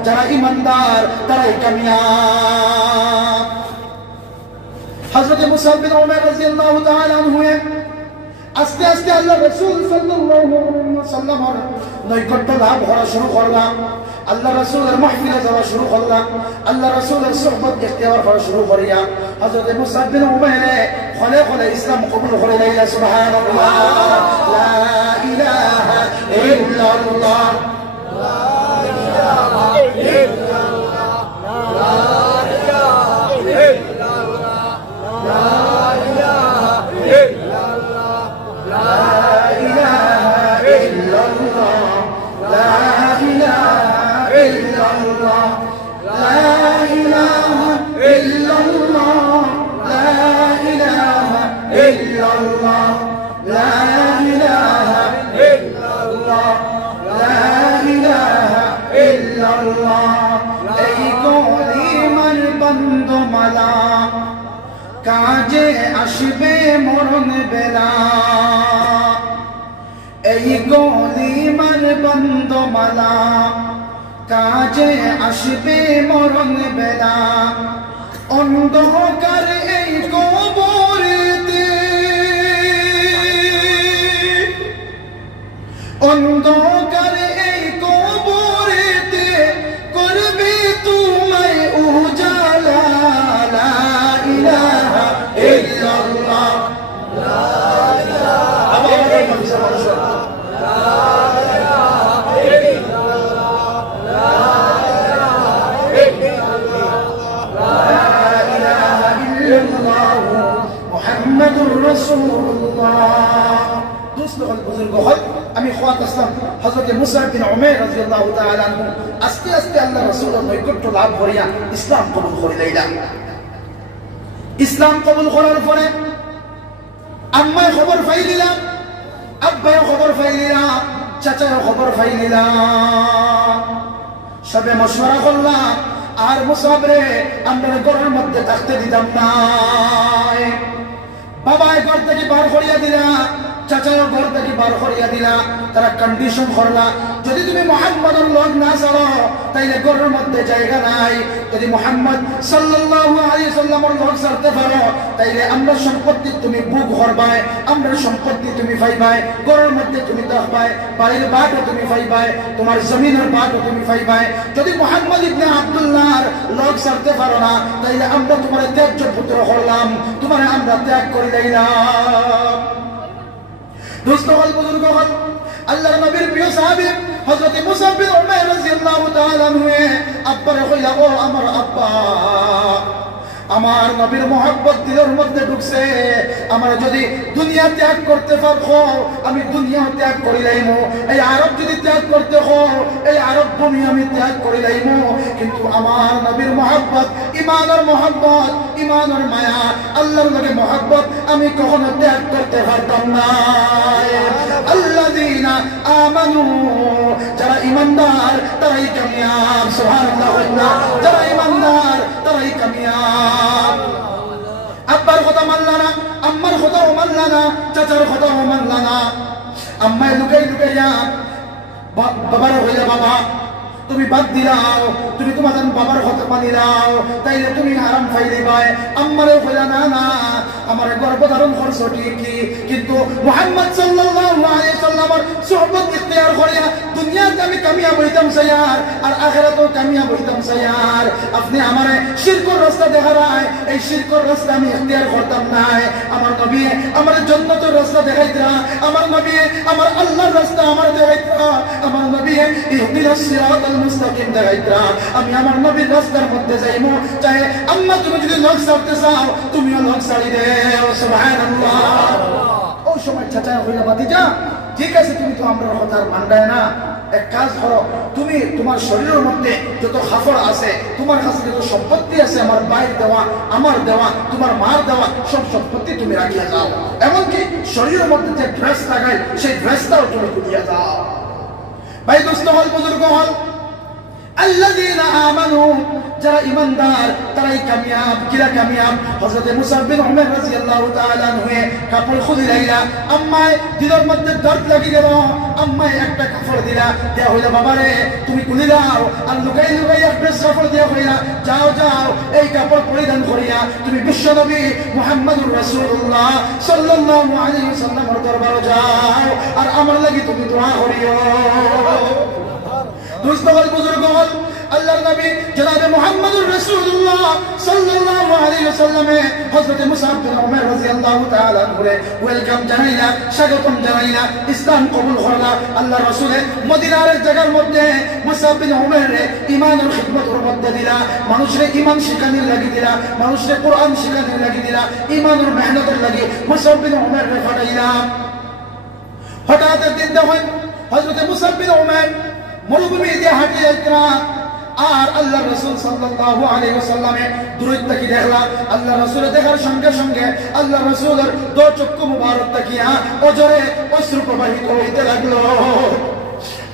যারা ঈমানদার তারাই কামিয়াব। হযরত মুসআব বিন উমার রাদিয়াল্লাহু তাআলা আনহু আস্তে আস্তে আল্লাহ রাসূল সাল্লাল্লাহু আলাইহি ওয়াসাল্লামের নৈকট্য লাভ করা শুরু করলাম, আল্লাহ রাসূলের মাহফিলে যাওয়া শুরু করলাম, আল্লাহ রাসূলের সুহবত ইখতিয়ার করা শুরু করিয়া হযরত মুসআব বিন উমার খলে খলে ইসলাম কবুল করে লাইলা। সুবহানাল্লাহ, লা ইলাহা ইল্লাল্লাহ, লা ইলাহা ইল্লাল্লাহ, লা ইলাহা ইল্লাল্লাহ, লা ইলাহা ইল্লাল্লাহ, লা ইলাহা ইল্লাল্লাহ, লা ইলাহা ইল্লাল্লাহ, লা ইলাহা ইল্লাল্লাহ, লা ইলাহা ইল্লাল্লাহ, লা ইলাহা ইল্লাল্লাহ, লা ইলাহা ইল্লাল্লাহ। এই কলিমার বন্দমালা কাজে আসবে মরণ বেলা, এই কলিমার বন্দমালা কাজে আসবে মরণ বেলা। অন্ধকার এই কবরেতে, অন্ধকারে এই কবরেতে করবে তোমায় উজালা লা ইলাহা ইল্লাল্লাহ লা ইলাহা ইল্লাল্লাহ মুহাম্মাদুর রাসূলুল্লাহ। দোস্ত হল বুজুর্গ হল, আমি খোয়াত আসলাম হযরত মুসা বিন উমাইর রাদিয়াল্লাহু তাআলা আনহু আস্তে আস্তে আল্লাহ রাসূলের নৈকট্য লাভ করিয়া ইসলাম কবুল করিলেন। ইসলাম কবুল করার পরে আম্মায় খবর পাইলিলা, আব্বায় খবর পাইলিলা, চাচার খবর পাইলিলা। সবে মশওয়ারা করলাম আর মুসাব রে আমরা ঘরের মধ্যে থাকতে দিতাম না। বাবায় ঘর থেকে বার করিয়া দিলা, চাচাও ঘর থেকে বার করিয়া দিলা। তারা কন্ডিশন করলা, যদি তুমি মুহাম্মদের লোক না চলো তাইলে ঘরের মধ্যে জায়গা নাই। যদি মুহাম্মদ সাল্লাল্লাহু আলাইহি সাল্লামের লোক চলতে পারো তাইলে আমরা সম্পত্তি তুমি বুক করবাই, আমরা সম্পত্তি তুমি পাইবাই, ঘরের মধ্যে তুমি থাকবাই, বাড়ির বাটও তুমি পাইবাই, তোমার জমিনের বাটও তুমি পাইবাই। যদি মুহাম্মদ ইবনে আব্দুল্লাহর লোক চলতে পারো না তাইলে আমরা তোমার ত্যায্য পুত্র করলাম, তোমার আমরা ত্যাগ করে দিলাম। দোস্ত হল বুজুর্গ হল, আল্লাহর নবীর প্রিয় সাহাবী হযরত মুসা বিন উমাইর রাদিয়াল্লাহু তাআলা আনহু আব্বারে কইলা, ও আমার আব্বা, আমার নবীর মোহাব্বত দিলের মধ্যে ঢুকছে, আমার যদি দুনিয়া ত্যাগ করতে পারো আমি দুনিয়া ত্যাগ করি লাইমু, এই আরব যদি ত্যাগ করতে হো এই আরব ভূমি আমি ত্যাগ করি লাইমু। কিন্তু আমার নবীর মোহাব্বত, ইমানের মোহাব্বত, ইমানের মায়া, আল্লাহর নবীর মোহাব্বত আমি কখনো ত্যাগ করতে পারতাম না। আল্লাযীনা আমানু, যারা ইমানদার তারাই কামিয়াব। সুবহানাল্লাহ, যারা ইমানদার তারাই কামিয়াব। আব্বার কথা মানলা না, আম্মার কথাও মানলা না, চাচার কথাও মানলা না। আম্মায় লুকাই লুকাইয়া বাবার হইলা, বাবা তুমি বাদ দিলাও, তুমি তোমাদের বাবার কথা মানিলাও, তাইলে তুমি আরাম পাইলিবাই। আম্মারে হইলা, না না আমার গর্ভধারণ করছো ঠিকই, কিন্তু মুহাম্মদ সাল্লাল্লাহু আলাইহি সাল্লামের সুহবত ইখতিয়ার করিয়া দুনিয়াতে আমি কামিয়াব হইতাম চাইয়ার, আর আখিরাতেও কামিয়াব হইতাম চাইয়ার। আপনি আমারে শিরকের রাস্তা দেখারায়, এই শিরকের রাস্তা আমি ইখতিয়ার করতাম নাই। আমার নবী আমার জান্নাতের রাস্তা দেখাইতরা, আমার নবী আমার আল্লাহর রাস্তা আমার দেখাইতরা, আমার নবী ইহদিনাস সিরাতাল মুস্তাকিম দেখাইতরা। আমি আমার নবীর রাস্তার মধ্যে যাইমু, চাই আম্মা তুমি যদি লোক ছাড়তে চাও তুমিও লোক ছাড়ি দে। সুবহানাল্লাহ। ওই সময় চাচা হইলা, ভাতিজা ঠিক আছে, তুমি তো আমরা কথা মানবে না, এক কাজ করো, তুমি তোমার শরীরের মধ্যে যত খাফড় আছে, তোমার কাছে যত সম্পত্তি আছে, আমার বাইর দেওয়া, আমার দেওয়া, তোমার মার দেওয়া সব সম্পত্তি তুমি রাখিয়া যাও। এমনকি শরীরের মধ্যে যে ড্রেস লাগাই সেই ড্রেসটাও তুমি খুলিয়া যাও। ভাই দোস্ত হল, বুজুর্গ হল, আল্লাযীনা আমানু, যারা ইমানদার তারাই কামিয়াব। কিরা কামিয়াব? হযরত মুসা বিন উমাইর রাদিয়াল্লাহু তাআলা আনহু কাপড় খুলে লাইলা, আম্মায় দিলের মধ্যে দর্দ লাগি গেল, আম্মায় একটা কাপড় দিলা, দেয়া হইলা, বাবারে তুমি খুলে দাও। আর লুকাই লুকাই একটা কাপড় দেয়া হইলা, যাও যাও এই কাপড় পরিধান করিয়া তুমি বিশ্বনবী মুহাম্মদুর রাসূলুল্লাহ সাল্লাল্লাহু আলাইহি ওয়াসাল্লামের দরবারে যাও, আর আমার লাগি তুমি দোয়া করিও। দোস্ত হল, বুজুর্গ হল, আল্লাহর নবী জনাবে মুহাম্মদুর রাসূলুল্লাহ সাল্লাল্লাহু আলাইহি ওয়াসাল্লামে হযরত মুসা বিন উমাইর রাদিয়াল্লাহু তাআলা করে ওয়েলকাম জানাইলা, স্বাগতম জানাইলা, ইসলাম কবুল করলা। আল্লাহর রাসূল মদিনার এক জায়গার মধ্যে মুসা বিন উমাইর ঈমানের খিদমতের মধ্যে দিলা, মানুষের ঈমান শিখানির লাগি দিলা, মানুষের কোরআন শিখানির লাগি দিলা, ঈমানের মেহনতের লাগি মুসা বিন উমাইর ফাটাইলা। হঠাৎ একদিন দেখেন হযরত মুসা বিন উমাইর মরুভূমি দিয়ে হাঁটিয়ে যাইতরা, আর আল্লাহ রাসূল সাল্লাল্লাহু আলাইহি ওয়াসাল্লামে দূরত থেকে দেখলা। আল্লাহ রাসূল দেখার সঙ্গে সঙ্গে আল্লাহ রাসূলের দো চক্ষু মুবারক তাকিয়া অজরে অশ্রু প্রবাহিত হইতে লাগলো,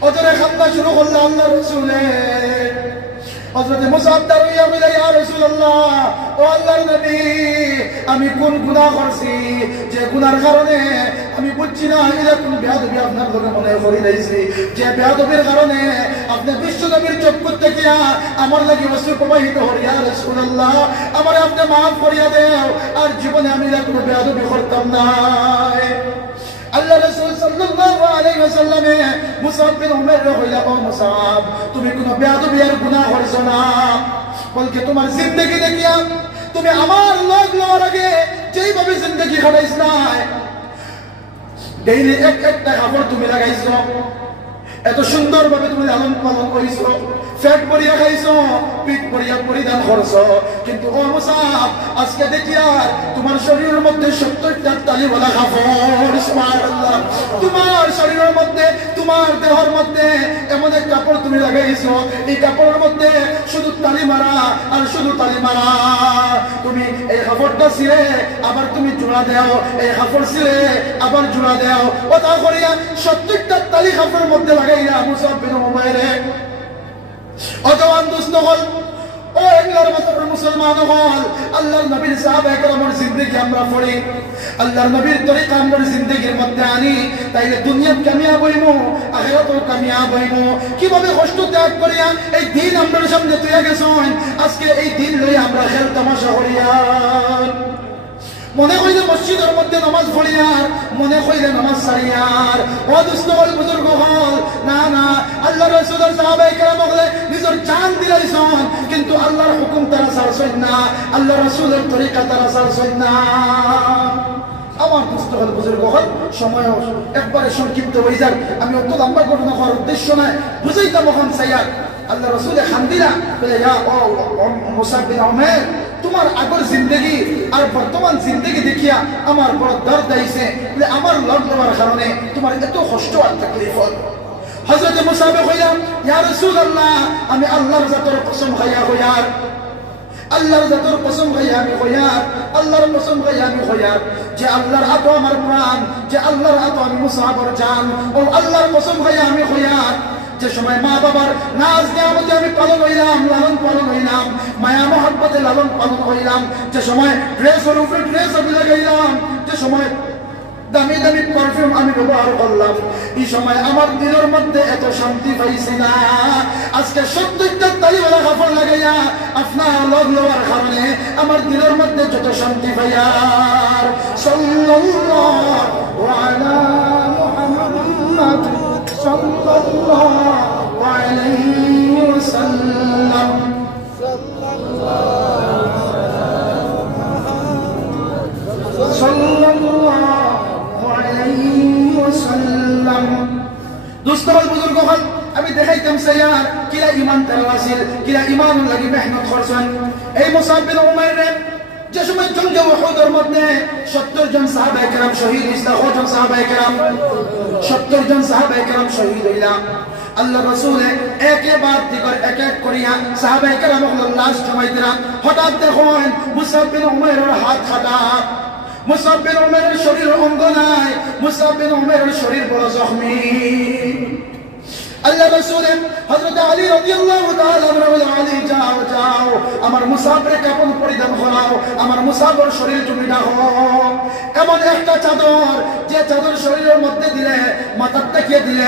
অজরে কান্না শুরু করলো আল্লাহ রাসূলের। হযরত মুসা দাঁড়িয়ে বলে, ইয়া রাসূলুল্লাহ, ও আল্লাহর নবী, আমি কোন গুনাহ করছি যে গুনার কারণে আমি বুঝছি না, এরকম বেয়াদবি আপনার লোকে মনে করি লাইছি, যে বেয়াদবির কারণে আপনি বিশ্ব নবীর চক্ষু থেকে আমার লাগি অশ্রু প্রবাহিত হল। ইয়া রাসূলুল্লাহ, আমার আপনি মাফ করিয়া দেও, আর জীবনে আমি এরকম বেয়াদবি করতাম না। আল্লাহ রাসূল সাল্লাল্লাহু আলাইহি ওয়াসাল্লামে মুসআব বিন উমাইর কইলা, ও মুসআব, তুমি কোনো বেয়াদবি আর গুনাহ করছো না, বলকে তোমার জিন্দেগি দেখিয়া তুমি আমার লগ লওয়ার আগে যেইভাবে জিন্দেগি কাটাইছ না, ডেইলি একটা কাপড় তুমি লাগাইছো, এত সুন্দরভাবে তুমি লালন পালন করিছো, ফ্যাট পরিয়া খাইছো, পিঠ পরিয়া পরিধান করছো, কিন্তু ও মুসআব আজকে দেখি আর তোমার শরীরের মধ্যে 70টা তালি বলা কাপড়, সুবহানাল্লাহ, তোমার শরীরের মধ্যে তোমার দেহের মধ্যে এমন এক কাপড় তুমি লাগাইছো, এই কাপড়ের মধ্যে শুধু তালি মারা আর শুধু তালি মারা, তুমি এই কাপড়টা ছিঁড়ে আবার তুমি জোড়া দাও, এই কাপড় ছিঁড়ে আবার জোড়া দাও, কথা করিয়া 70টা তালি কাপড়ের মধ্যে লাগাইয়া মুসআব বিন উমাইর অজওয়ান দুষ্ট হল। ও এগুলোর মতো মুসলমান হল, আল্লাহর নবীর সাহাবায়ে কেরামের জিন্দেগি আমরা পড়ি, আল্লাহর নবীর তরিকা আমরা জিন্দেগির মধ্যে আনি, তাইলে দুনিয়াত কামিয়াব হইমু, আখিরাতেও কামিয়াব হইমু। কিভাবে কষ্ট ত্যাগ করিয়া এই দিন আমরা সামনে তুইয়া গেছেন, আজকে এই দিন লই আমরা খেল তামাশা করিয়া, মনে হইলে মসজিদের মধ্যে নামাজ পড়িয়ার, মনে হইলে নামাজ সারিয়ার, ও দুষ্ট হল বুজুর্গ হল, না না, আল্লাহ রাসূলের সাহাবায়ে কেরাম হলে নিজের জান দিলাইছেন, কিন্তু আল্লাহর হুকুম তারা ছাড়ছেন না, আল্লাহ রাসূলের তরিকা তারা ছাড়ছেন না। আমার দুষ্ট হল বুজুর্গ হল, সময় একবারে সংক্ষিপ্ত হয়ে যাক, আমি অত লম্বা ঘটনা হওয়ার উদ্দেশ্য নয়, বুঝাইতাম ওখান সাইয়ার আল্লাহ রাসূলে খান্দিলা বলে, ইয়া ও মুসআব বিন উমাইর, তোমার আগর জিন্দেগি আর বর্তমান জিন্দেগি দেখিয়া আমার বড় দর্দ আইছে, আমার লগ লওয়ার কারণে তোমার এত কষ্ট আর তাকলিফ হল। হযরত মুসআব কইলা, ইয়া রাসূলুল্লাহ, আমি আল্লাহর জাতের কসম খাইয়া কইয়ার, আল্লাহর জাতের কসম খাইয়া আমি কইয়ার, আল্লাহর কসম খাইয়া আমি কইয়ার, যে আল্লাহর আতো আমার প্রাণ, যে আল্লাহর আতো আমি মুসআবের জান, ও আল্লাহর কসম খাইয়া আমি কইয়ার, যে সময় মা বাবার নাজ নিয়ামতে আমি পালন হইলাম, লালন পালন হইলাম, মায়া মহব্বতে লালন পালন হইলাম, যে সময় ড্রেসের উপরে ড্রেস আমি লাগাইলাম, যে সময় দামি দামি পারফিউম আমি ব্যবহার করলাম, এই সময় আমার দিলের মধ্যে এত শান্তি পাইছি না, আজকে 70টা তালিওয়ালা কাপড় লাগাইয়া আপনার লগ লওয়ার কারণে আমার দিলের মধ্যে যত শান্তি পাইয়ার। সাল্লাল্লাহু আলা মুহাম্মাদ সাল্লাল্লাহু আলাইহি ওয়াসাল্লাম, সাল্লাল্লাহু আলাইহি ওয়াসাল্লাম। দোস্ত হল বুজুর্গ হল, আমি দেখাইতাম সাইয়ার কিলা ঈমান তারা আছিল, কিলা ঈমান লাগি মেহনত করছেন। এই মুসআব বিন উমাইর যে সময় জঙ্গে উহুদের মধ্যে 70 জন সাহাবায়ে কেরাম শহীদ হইছিল, 70 জন সাহাবায়ে কেরাম শহীদ হইলাম। আল্লাহ রাসূল একেবারে দিগর এক এক করিয়া সাহাবায়ে কেরামের লাশ জমাই দিলেন। হঠাৎ দেখেন মুসআব বিন উমাইরের হাত কাটা, মুসআব বিন উমাইরের শরীরের অঙ্গ নাই, মুসআব বিন উমাইরের শরীর বড় জখমি। আল্লাহ রাসূল হযরত আলী রাদিয়াল্লাহু তাআলা বলে, আলী যাও যাও, আমার মুসআবের কাপড় পরিধান করাও, আমার মুসআবের শরীর তুমি ঢাকো। এমন একটা চাদর, যে চাদর শরীরের মধ্যে দিলে, মাথার তাকিয়ে দিলে,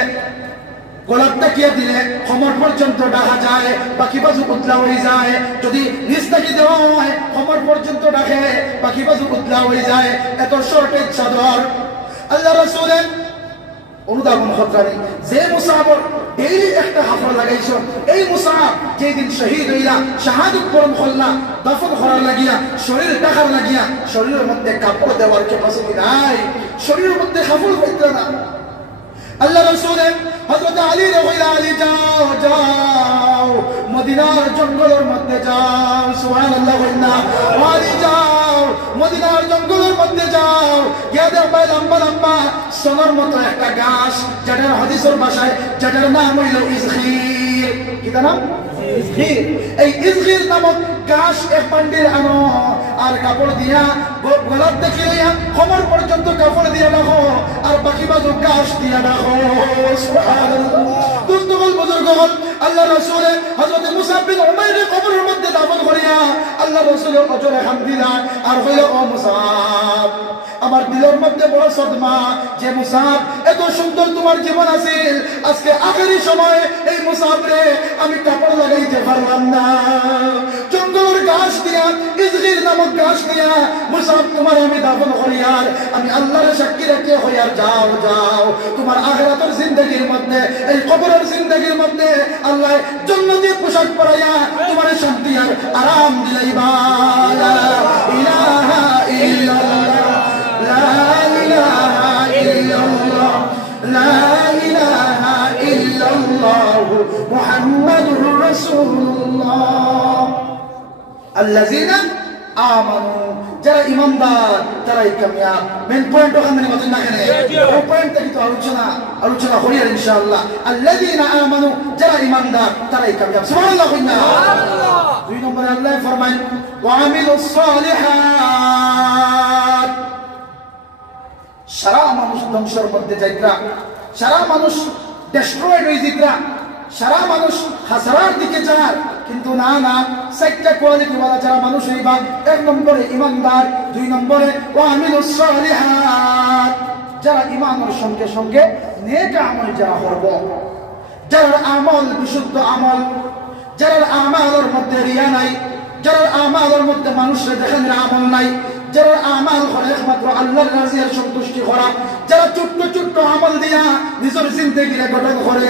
গলার তাকিয়ে দিলে কোমর পর্যন্ত ঢাকা যায়, বাকি বাজু উতলা হয়ে যায়, যদি নিচ তাকি দেওয়া হয় কোমর পর্যন্ত ঢাকে, বাকি বাজু উতলা হয়ে যায়, এত শর্টের চাদর। আল্লাহ রাসূল অনুধাবন হত্রানি যে মুসআবর ডেইলি একটা কাপড় লাগাইছ, এই মুসআব যেদিন শহীদ হইলা, শাহাদত বরণ করলা, দফন করার লাগিয়া, শরীর ঢাকার লাগিয়া, শরীরের মধ্যে কাপড় দেওয়ার ক্যাপাসিটি নাই, শরীরের মধ্যে কাপড় পাইতে না। আল্লাহ রাসূল হযরত আলী রাদিয়াল্লাহু আলী যাও যাও, মদিনার জঙ্গলের মধ্যে যাও, সুবহানাল্লাহ ওয়ান্না, আলী যাও মদিনার জঙ্গলের মধ্যে যাও, গিয়ে দেখবা লম্বা লম্বা সোনার মতো একটা গাছ, যেটার হাদিসের ভাষায় যেটার নাম হইল ইজখির। কি তার নাম? ইজখির। এই ইজখির নামক গাছ এক বান্ডিল আনো, আর কাপড় দিয়া গলার দেখে লইয়া কোমর পর্যন্ত কাপড় দিয়া রাখো, আর বাকি বাজু গাছ দিয়া রাখো। সুবহানাল্লাহ। দুষ্টগল বুজুর্গল আল্লাহ রাসূল হযরত মুসআব বিন উমাইরের কবরের মধ্যে দাফন করিয়া আল্লাহ রাসূলের অজরে হামদিলা, আর হইল, ও মুসআব, আমার দিলের মধ্যে বড় সদমা, যে মুসআব এত সুন্দর তোমার জীবন আছিল, আজকে আখেরি সময়ে এই মুসআবরে আমি কাপড় লাগাইতে পারলাম না। জঙ্গলের গাছ দিয়া, ইজখির নামক গাছ দিয়া মুসাব তোমার আমি দাফন করি আর আমি আল্লাহর সাক্ষী রেখে হই আর যাও যাও তোমার আখিরাতের জিন্দেগির মধ্যে এই কবরের জিন্দেগির মধ্যে আল্লাহ জান্নাতি পোশাক পরাইয়া তোমার শান্তি আর আরাম দিলাইবা লা ইলাহা ইল্লাল্লাহ লা ইলাহা ইল্লাল্লাহ লা ইলাহা ইল্লাল্লাহ মুহাম্মাদুর রাসূলুল্লাহ আল্লাযীনা আমানু যারা ঈমানদার তারাই কামিয়াব মেন পয়েন্ট ওখানে মতন না কেন ওই পয়েন্ট থেকে তো আলোচনা করি ইনশাআল্লাহ আল্লাযীনা আমানু যারা ঈমানদার তারাই কামিয়াব সুবহানাল্লাহ সুবহানাল্লাহ দুই নম্বরে আল্লাহ ফরমায় ওয়া আমিলুস সালিহাত সারা মানুষ ধ্বংসের মধ্যে যাইতরা সারা মানুষ ডেস্ট্রয়েড হয়ে যাইতরা সারা মানুষ হাসারার দিকে যায় কিন্তু না না সাইটটা কোয়ালিটি ওয়ালা যারা মানুষ হইবা এক নম্বরে ঈমানদার দুই নম্বরে ওয়া আমিলুস সালিহাত যারা ঈমানের সঙ্গে সঙ্গে নেক আমল যারা করব যারা আমল বিশুদ্ধ আমল যারা আমলের মধ্যে রিয়া নাই যারা আমলের মধ্যে মানুষের দেখেন আমল নাই যারা আমল করে একমাত্র আল্লাহর রাজিয়ার সন্তুষ্টি করা যারা ছোট্ট ছোট্ট আমল দিয়া নিজের জিন্দেগিরে গঠন করে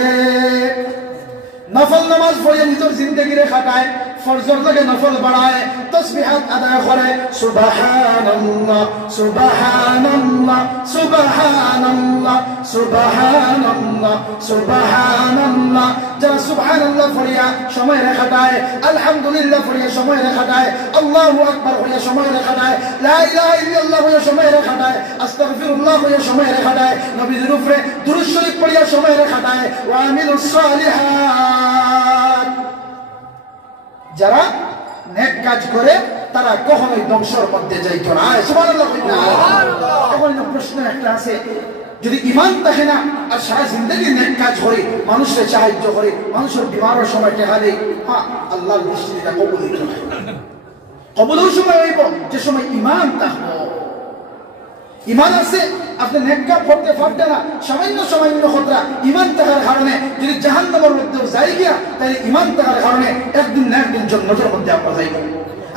নফল নামাজ পড়ে নিজের জিন্দেগিরে খাটায় ফরজর লাগে নফল বাড়ায় তাসবিহাত আদায় করে সুবহানাল্লাহ সুবহানাল্লাহ সুবহানাল্লাহ সুবহানাল্লাহ সুবহানাল্লাহ যারা সুবহানাল্লাহ পড়িয়া সময় খাটায় আলহামদুলিল্লাহ পড়িয়া সময় খাটায় আল্লাহু আকবার পড়িয়া সময় খাটায় লা ইলাহা ইল্লাল্লাহ পড়িয়া সময় খাটায় আস্তাগফিরুল্লাহ পড়িয়া সময় খাটায় নবীর উপরে দুরূদ শরীফ পড়িয়া সময় খাটায় ওয়া আমিলুস সালিহাত যারা নেক কাজ করে তারা কখনোই ধ্বংসের মধ্যে যাইতো না সুবহানাল্লাহ সুবহানাল্লাহ এখন প্রশ্ন একটা আছে যদি ঈমান থাকে না আর সারা জিন্দেগি নেক কাজ করে মানুষের সাহায্য করে মানুষের বিমারের সময় টেকা দেয় হ্যাঁ আল্লাহর দৃষ্টিতে কবুল হইতো না কবুল ওই সময় হইব যে সময় ঈমান থাকবো ঈমান আছে আপনি নেক কাজ করতে পারতেন না সামান্য খতরা ঈমান থাকার কারণে যদি জাহান্নামের মধ্যে যাই গিয়া তাহলে ঈমান থাকার কারণে একদিন না একদিন জান্নাতের মধ্যে আমরা যাইব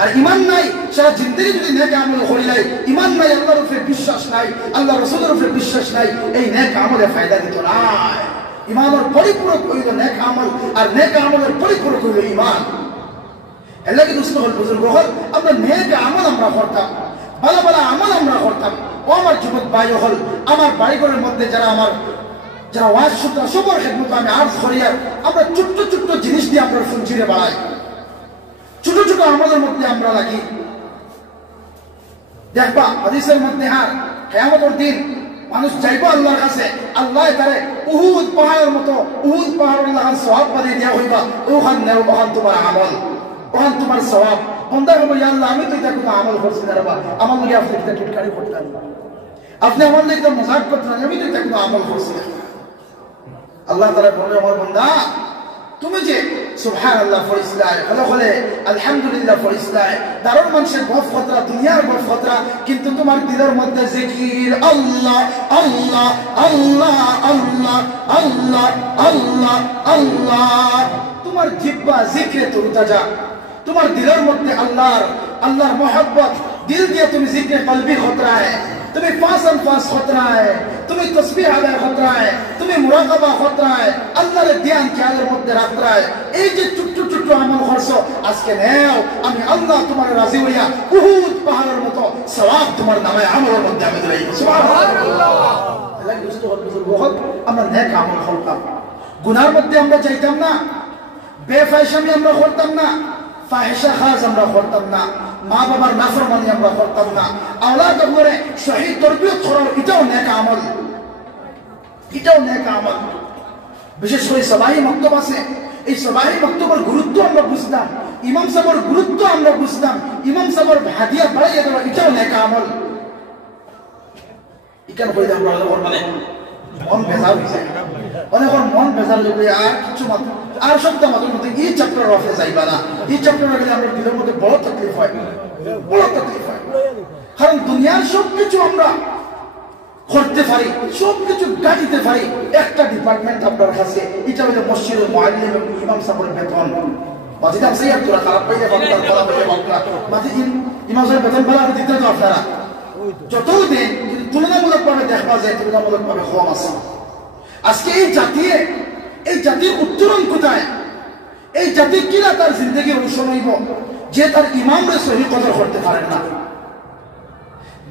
আর ঈমান নাই সারা জিন্দেগি যদি নেক আমল করি নাই ঈমান নাই আল্লাহর উপরে বিশ্বাস নাই আল্লাহ রাসূলের উপরে বিশ্বাস নাই এই নেক আমলে ফায়দা দিত না ঈমানের পরিপূরক হইল নেক আমল আর নেক আমলের পরিপূরক হইল ঈমান এর কি দোস্ত হল বুজুর্গ হল আমরা নেক আমল আমরা করতাম ভালো ভালো আমল আমরা করতাম ও আমার যুবক ভাই হল আমার বাড়িঘরের মধ্যে যারা ওয়াজ শুনতে সবার খেদমত আমি আর্জ করি আর আমরা ছোট্ট ছোট্ট জিনিস দিয়ে আমরা ফুঞ্চিরে বাড়াই ছোট ছোট আমলের মধ্যে আমরা লাগি দেখবা হাদিসের মধ্যে কিয়ামতের দিন মানুষ যাইব আল্লাহর কাছে আল্লাহ তারে উহুদ পাহাড়ের মতো উহুদ পাহাড় আল্লাহর সওয়াব বানিয়ে দেওয়া হইবা ওখান নেও ওখান তোমার আমল ওখান তোমার সওয়াব বন্দা বলবো ইয়া আল্লাহ আমি তো এটা কোনো আমল করছি না বাবা আমার লগে আপনি এটা টিটকারি করতেন আপনি আমার লগে এটা মজাক করতেন আমি তো এটা কোনো আমল করছি না আল্লাহ তাআলা বলে আমার বান্দা তুমি যে সুবহানাল্লাহ ফরিস্তায় ভালো হলে আলহামদুলিল্লাহ ফরিস্তায় দারুণ মানুষের গফ খতরা দুনিয়ার গফ খতরা কিন্তু তোমার দিলের মধ্যে জিকির আল্লাহ আল্লাহ আল্লাহ আল্লাহ আল্লাহ আল্লাহ আল্লাহ তোমার জিহ্বা জিকরে তরতাজা তোমার দিলের মধ্যে আল্লাহর মোহাব্বত দিল দিয়ে তুমি জিকরে কলবি খতরায় তুমি পাঁচ আলফাজ খতরায় তুমি তসবিহ আদায় খতরায় তুমি মুরাকাবা খতরায় আল্লাহর ধ্যান খেয়ালের মধ্যে রাখরায় এই যে ছোট্ট ছোট্ট আমল করছো আজকে নেও আমি আল্লাহ তোমার রাজি হইয়া উহুদ পাহাড়ের মতো সওয়াব তোমার নামে আমলের মধ্যে আমি দিলাই সুবহানাল্লাহ আল্লাহ দোস্ত হল বুজুর্গ হল আমরা নেক আমল করতাম গুনার মধ্যে আমরা যাইতাম না বেফায়সামি আমরা করতাম না ফাহিশা খাজ আমরা করতাম না মা বাবার নাফরমানি আমরা করতাম না আওলাদ আমরে সহি তরবিয়ত করার এটাও নেক আমল বিশেষ করে সবাই মক্তব আছে এই সবাই মক্তবের গুরুত্ব আমরা বুঝতাম ইমাম সাহেবের গুরুত্ব আমরা বুঝতাম ইমাম সাহেবের হাদিয়া বাড়াইয়া দেওয়া এটাও নেক আমল ইকান কইলে আমরা মানে মন বেজার হয়ে যায় অনেকের মন বেজার যদি আর কিছু মাত্র আর শব্দ মাত্র মধ্যে এই চ্যাপ্টার অফে যাইবা না এই চ্যাপ্টার গেলে আমরা দিলের মধ্যে বড় তকলিফ হয় কারণ দুনিয়ার সবকিছু আমরা করতে পারি সবকিছু গাড়িতে পারি একটা ডিপার্টমেন্ট আপনার কাছে এটা হলো মসজিদের মুআল্লিম এবং ইমাম সাহেবের বেতন মাঝে দাম সেই তোরা খারাপ পাইলে বাবা করা বলে বাবা মাঝে ইমাম সাহেব বেতন ভাড়া দিতে তো আপনারা যতও দেন কিন্তু তুলনামূলকভাবে দেখবা যায় তুলনামূলকভাবে কম আছে। আজকে এই জাতির উত্তরণ কোথায়? এই জাতি কিনা তার জিন্দগি অনুসরণ হইব যে তার ইমামরে সহি কদর করতে পারেন না,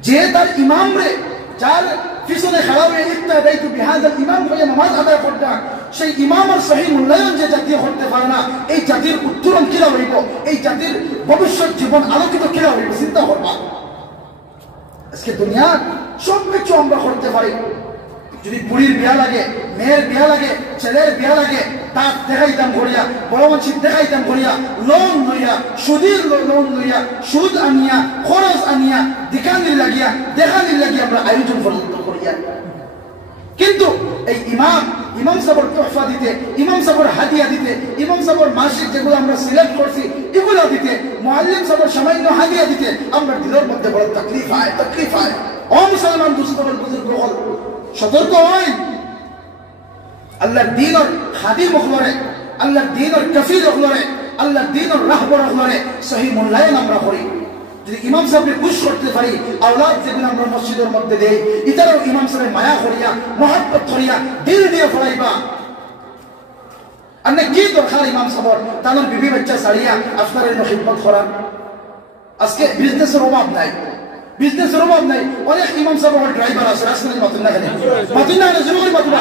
যে তার ইমামরে যার পিছনে খাড়া হয়ে ইত্তাদাইতু বিহাদাল ইমাম হয়ে নামাজ আদায় করতে সেই ইমামের সহি মূল্যায়ন যে জাতি করতে পারে না, এই জাতির উত্তরণ কিরা হইব, এই জাতির ভবিষ্যৎ জীবন আলোকিত কিরা হইব চিন্তা করবা। আজকে দুনিয়ার সব কিছু আমরা করতে পারি, যদি বুড়ির বিয়া লাগে, মেয়ের বিয়া লাগে, ছেলের বিয়া লাগে, দাঁত দেখাইতাম করিয়া, বড় মানুষ দেখাইতাম করিয়া, লোন লইয়া, সুদের লোন লইয়া, সুদ আনিয়া, খরচ আনিয়া, দেখানির লাগিয়া আমরা আয়োজন পর্যন্ত করিয়া। কিন্তু এই ইমাম সাহেবের তোহফা দিতে, ইমাম সাহেবের হাদিয়া দিতে, ইমাম সাহেবের মাসিক যেগুলো আমরা সিলেক্ট করছি এগুলো দিতে, মুআল্লিম সাহেবের সামান্য হাদিয়া দিতে আমরা দিলের মধ্যে বড় তকলিফ হয়। ও মুসলমান দুস্থবল বুজুর্গ হল, সতর্ক হয়। আল্লাহর দ্বীনের খাদিম হলরে, আল্লাহর দ্বীনের কাফির হলরে, আল্লাহর দ্বীনের রাহবর হলরে সহি মূল্যায়ন আমরা করি। যদি ইমাম সাহেবকে খুশ করতে পারি, আওলাদ যেগুলো আমরা মসজিদের মধ্যে দেই, ইতারাও ইমাম সাহেবের মায়া করিয়া, মহব্বত করিয়া, দিল দিয়ে ফলাইবা। আপনি কি দরকার ইমাম সাহেব তানোর বিবি বাচ্চা ছাড়িয়া আপনার এই খিদমত করার? আজকে বিজনেসের অভাব নাই, অনেক ইমাম সাহেব ড্রাইভার আছে, রাস্তায় মাতুন না জরুরি মাতুন না,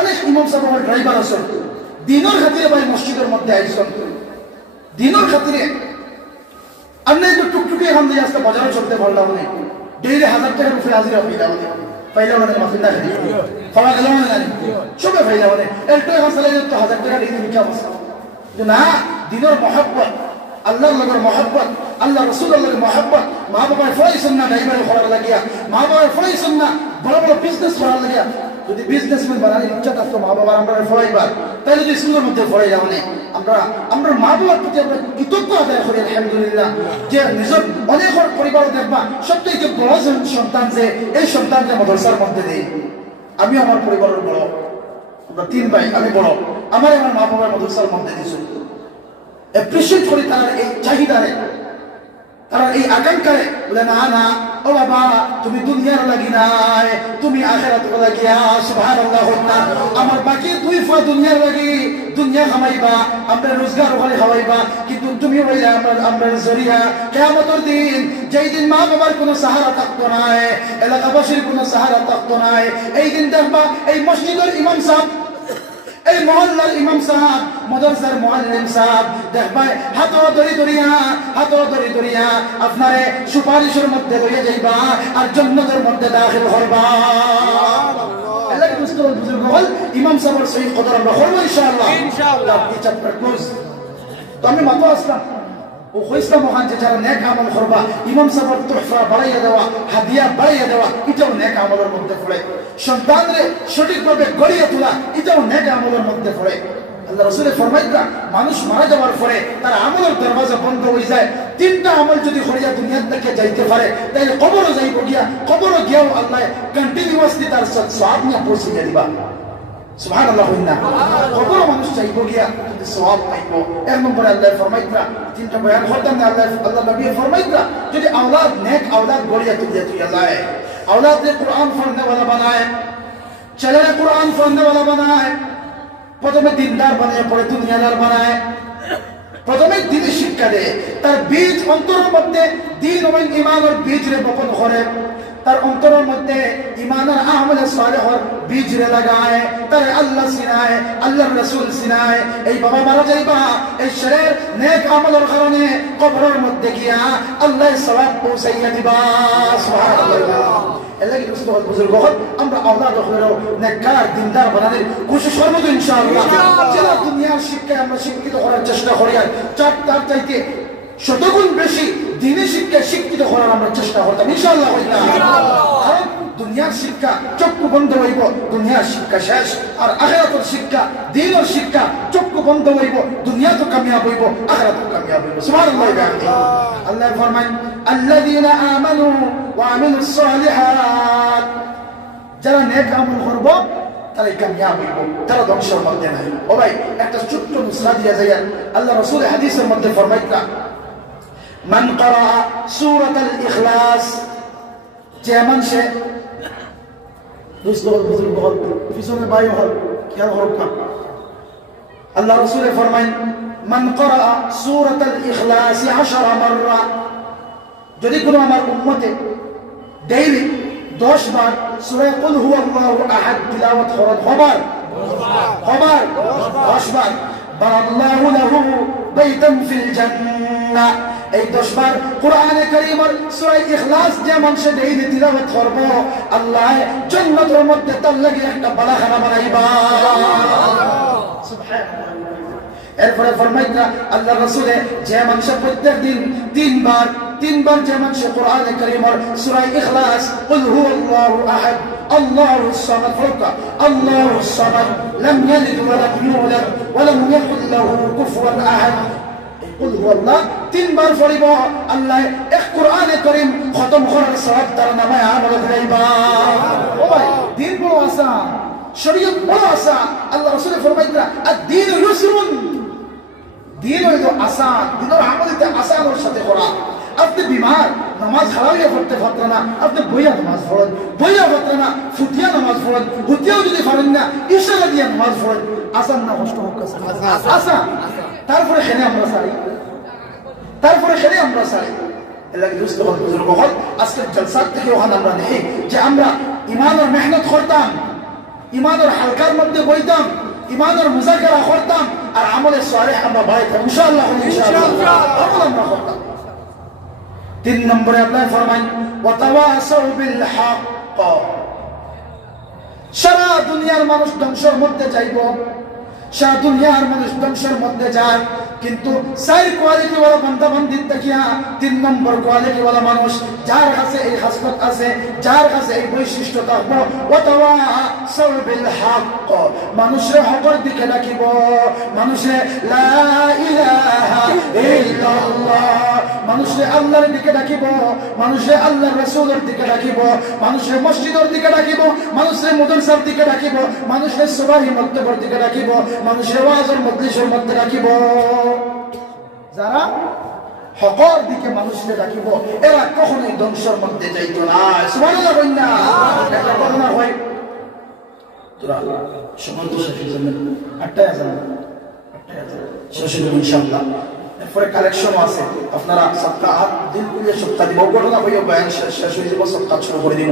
অনেক ইমাম সাহেব ড্রাইভার আছে, দিনের খাতিরে ভাই মসজিদের মধ্যে আইসন, দিনের খাতিরে আপনি একটু টুকটুকি এখান দিয়ে আজকে বাজারে চলতে পারলাম না, ডেইলি 1000 টাকার উপরে হাজিরা পাইলাম মানে মাতুন না খাওয়া গেল মানে জানি সবে পাইলাম মানে একটু এখন চালাই তো 1000 টাকা দিয়ে দিন না। দিনের মহব্বত, আল্লাহর লগর মহব্বত, আল্লাহ রাসূলুল্লাহর মহব্বত, মা বাবার ফয়সাল না ড্রাইভার করার লাগিয়া, মা বাবার ফয়সাল না বড় বড় বিজনেস করার লাগিয়া। যদি বিজনেসম্যান বানার ইচ্ছা থাকতো মা বাবার আমরা ফরাইবার, তাহলে যদি স্কুলের মধ্যে ফরাই যাও না। আমরা মা বাবার প্রতি আমরা কৃতজ্ঞ আদায় করি আলহামদুলিল্লাহ, যে নিজের অনেক পরিবার দেখবা সবথেকে বড় সন্তান যে এই সন্তানকে মাদ্রাসার মধ্যে দেয়। আমি আমার পরিবারের বড়, আমরা 3 ভাই, আমি বড়, আমার মা বাবার মাদ্রাসার মধ্যে দিয়েছি। অ্যাপ্রিশিয়েট করি তারা এই চাহিদারে, তারা এই আকাঙ্ক্ষারে। বলে না ও বাবা তুমি দুনিয়ার লাগি নাই, তুমি আখিরাত লাগিয়া। সুবহানাল্লাহ। আমার বাকি 2 ফা দুনিয়ার লাগি, দুনিয়া খামাইবা, আমরা রোজগার করে খাওয়াইবা, কিন্তু তুমি হইলে আমরা জরিয়া কিয়ামতের দিন, যেই দিন মা বাবার কোনো সাহারা থাকতো না, এলাকাবাসীর কোনো সাহারা থাকতো না। এই দিন দেখবা এই মসজিদের ইমাম সাহেব, এই মহল্লার ইমাম সাহেব, মাদ্রাসার মুআল্লিম সাহেব দেখবা হাত ধরি ধরিয়া আপনারে সুপারিশের মধ্যে লইয়া যাইবা আর জান্নাতের মধ্যে দাখিল করবা। আল্লাহর মুস্তাফা বুজুর্গ হল ইমাম সাহেবের সহি কদর আমরা করব ইনশাআল্লাহ। এই চ্যাপ্টার ক্লোজ। তো আমি মাতো আসলাম ও কইসলাম ওখান যে যারা নেক আমল করবা, ইমাম সাহেবের তোহফা বাড়াইয়া দেওয়া, হাদিয়া বাড়াইয়া দেওয়া, এটাও নেক আমলের মধ্যে পড়ে। সন্তানরে সঠিকভাবে গড়িয়ে তোলা, এটাও নেক আমলের মধ্যে পড়ে। আল্লাহ রাসূল ফরমাইতা মানুষ মারা যাওয়ার পরে তার আমলের দরওয়াজা বন্ধ হয়ে যায়। 3টা আমল যদি করিয়া দুনিয়া থেকে যাইতে পারে তাহলে কবরও যাইব গিয়া, কবরও গিয়াও আল্লাহ কন্টিনিউয়াসলি তার সওয়াব নিয়ে পৌঁছে দিবা। সুবহানাল্লাহ। কবরও মানুষ যাইব গিয়া কিন্তু সওয়াব পাইব। এক নম্বরে আল্লাহ ফরমাইতা 3টা বয়ান করতেন আল্লাহ নবী ফরমাইতা যদি আওলাদ নেক আওলাদ গড়িয়া তুলিয়া যায়, আওলাদে কুরআন পড়নে वाला বানায়, ছেলেরা কুরআন পড়নে वाला বানায়, প্রথমে দিনদার বানায় পরে দুনিয়াদার বানায়, প্রথমে দিনের শিক্ষা দেয়, তার বীজ অন্তরের মধ্যে দিন এবং ঈমানের বীজ রে বপন করে, তার অন্তরের মধ্যে ঈমান আর আমলে সালেহর বীজ রে লাগায়, তার আল্লাহ সিনায়, আল্লাহর রাসূল সিনায়। এই বাবা মারা যাইবা এই শরীর নেক আমলের কারণে কবরের মধ্যে গিয়া আল্লাহ সওয়াব পৌঁছাইয়া দিবা। সুবহানাল্লাহ। এলাকি মুস্তাফা বুজুর্গ হল আমরা আওলাদ হলেও নেককার দিনদার বানানোর কোশিশ করব তো ইনশাআল্লাহ। যারা দুনিয়ার শিক্ষায় আমরা শিক্ষিত করার চেষ্টা করি, আর তার চাইতে শতগুণ বেশি দিনের শিক্ষায় শিক্ষিত করার আমরা চেষ্টা করতাম ইনশাআল্লাহ। কারণ দুনিয়ার শিক্ষা চক্ষু বন্ধ হইব, দুনিয়ার শিক্ষা শেষ। আর আখিরাতের শিক্ষা, দ্বীনের শিক্ষা চক্ষু বন্ধ হইব, দুনিয়া তো কামিয়াব হইব, আখিরাত তো কামিয়াব হইব। সুবহানাল্লাহ। আল্লাহ ফরমান আল্লাযীনা আমানু ওয়া আমিলুস সালিহাত, যারা নেক আমল করব তারাই কামিয়াব হইব, তারা ধ্বংসের মধ্যে নাই। ও ভাই একটা ছোট্ট নুসরা দিয়া যায়। আল্লাহ রাসূল হাদিসের মধ্যে ফরমাইতা মান ক্বারা সূরাতুল ইখলাস, যে মানুষে বুজুর্গ হল, পিছনে ভাই হল, খেয়াল হরফ না, আল্লাহ রাসূল ফরমায় মান ক্বারা সূরাতুল ইখলাস 10 মাররা, যদি কোনো আমার উম্মতে ডেইলি 10 বার সূরা কুল হুয়াল্লাহু আহাদ তিলাওয়াত করেন, হবার 10 বার, বারাল্লাহু লাহু বাইতান ফিল জান্নাহ, এই 10 বার কোরআনে কারীমের সূরা ইখলাস যে মানুষ ডেইলি তিলাওয়াত করবে, আল্লাহ জান্নাতের মধ্যে তার লাগি একটা বালাখানা বানাইবা। সুবহানাল্লাহ। এরপরে ফরমাইতা আল্লাহ রাসূল যে মানুষ প্রত্যেক দিন 3 বার যে মানুষ কোরআনে কারীমের সূরা ইখলাস কুল হুয়াল্লাহু আহাদ আল্লাহুস সামাদ ফরকা আল্লাহুস সামাদ লাম ইয়ালিদ ওয়া লাম ইউলাদ ওয়া লাম ইয়াকুল লাহু কুফুয়ান আহাদ, কুল হুয়াল্লাহ 3 বার পড়িব, আল্লাহ এক কোরআনে কারীম খতম করার সওয়াব তার নামে আমল করাইবা। ও ভাই, দিন বড় আসান, শরীয়ত বড় আসান। আল্লাহ রাসূল ফরমাইতা আদ-দীন ইউসরুন, দিন হইল আসান, দিনের আমলটা আসানের সাথে করা। আপনি বিমার, নামাজ হারাইয়া পড়তে পারতেন না, আপনি বইয়া নামাজ পড়েন, বইয়া পারতেন না ফুটিয়া নামাজ পড়েন, ফুটিয়াও যদি পারেন না ইশারা দিয়ে নামাজ পড়েন, আসান না কষ্ট হোক? আসান। তারপরে খেলে আমরা সারি, এলাকি দুস্থ হল বুজুর্গ হল, আজকের জলসার থেকে ওখানে আমরা নেই যে আমরা ইমানের মেহনত করতাম, ইমানের হালকার মধ্যে বইতাম, ইমানের মুজাকারা করতাম, আর আমলে সালেহ আমরা বাড়াইতাম ইনশাআল্লাহ। আমরা করতাম। 3 নম্বরে আল্লাহ ফরমান ওয়া তাওয়াসাউ বিল হক, সারা দুনিয়ার মানুষ ধ্বংসের মধ্যে যাইব, সারা দুনিয়ার মানুষ ধ্বংসের মধ্যে যায়, কিন্তু 4 কোয়ালিটি ওয়ালা বান্দা বান্দির দেখিয়া 3 নম্বর কোয়ালিটি ওয়ালা মানুষ, যার কাছে এই হাসনাত আছে, যার কাছে এই বৈশিষ্ট্য থাকবো, ওয়া তাওয়াসাউ বিল হক, মানুষের হকের দিকে ডাকিব, মানুষে লা ইলাহা ইল্লাল্লাহ, মানুষে আল্লাহর দিকে ডাকিব, মানুষে আল্লাহর রাসূলের দিকে ডাকিব, মানুষে মসজিদের দিকে ডাকিব, মানুষে মাদ্রাসার দিকে ডাকিব, মানুষে সুবহি মক্তবের দিকে ডাকিব, মানুষে ওয়াজের মজলিসের মধ্যে ডাকিব। যারা হকের দিকে মানুষকে ডাকিব, এরা কখনোই ধ্বংসের মধ্যে যাইত না। সুবহানাল্লাহ। কইনা একটা ঘটনা হয়, তোরা সময় তো শেষ হয়ে যাবে, 8টায় আজান শেষ হয়ে যাবে ইনশাআল্লাহ। এরপরে কালেকশন আছে, আপনারা সদকা হাত দিল দিয়ে সদকা দিব, ঘটনা হইও বয়ান শেষ হয়ে যাব, সদকা শুরু করে দিব।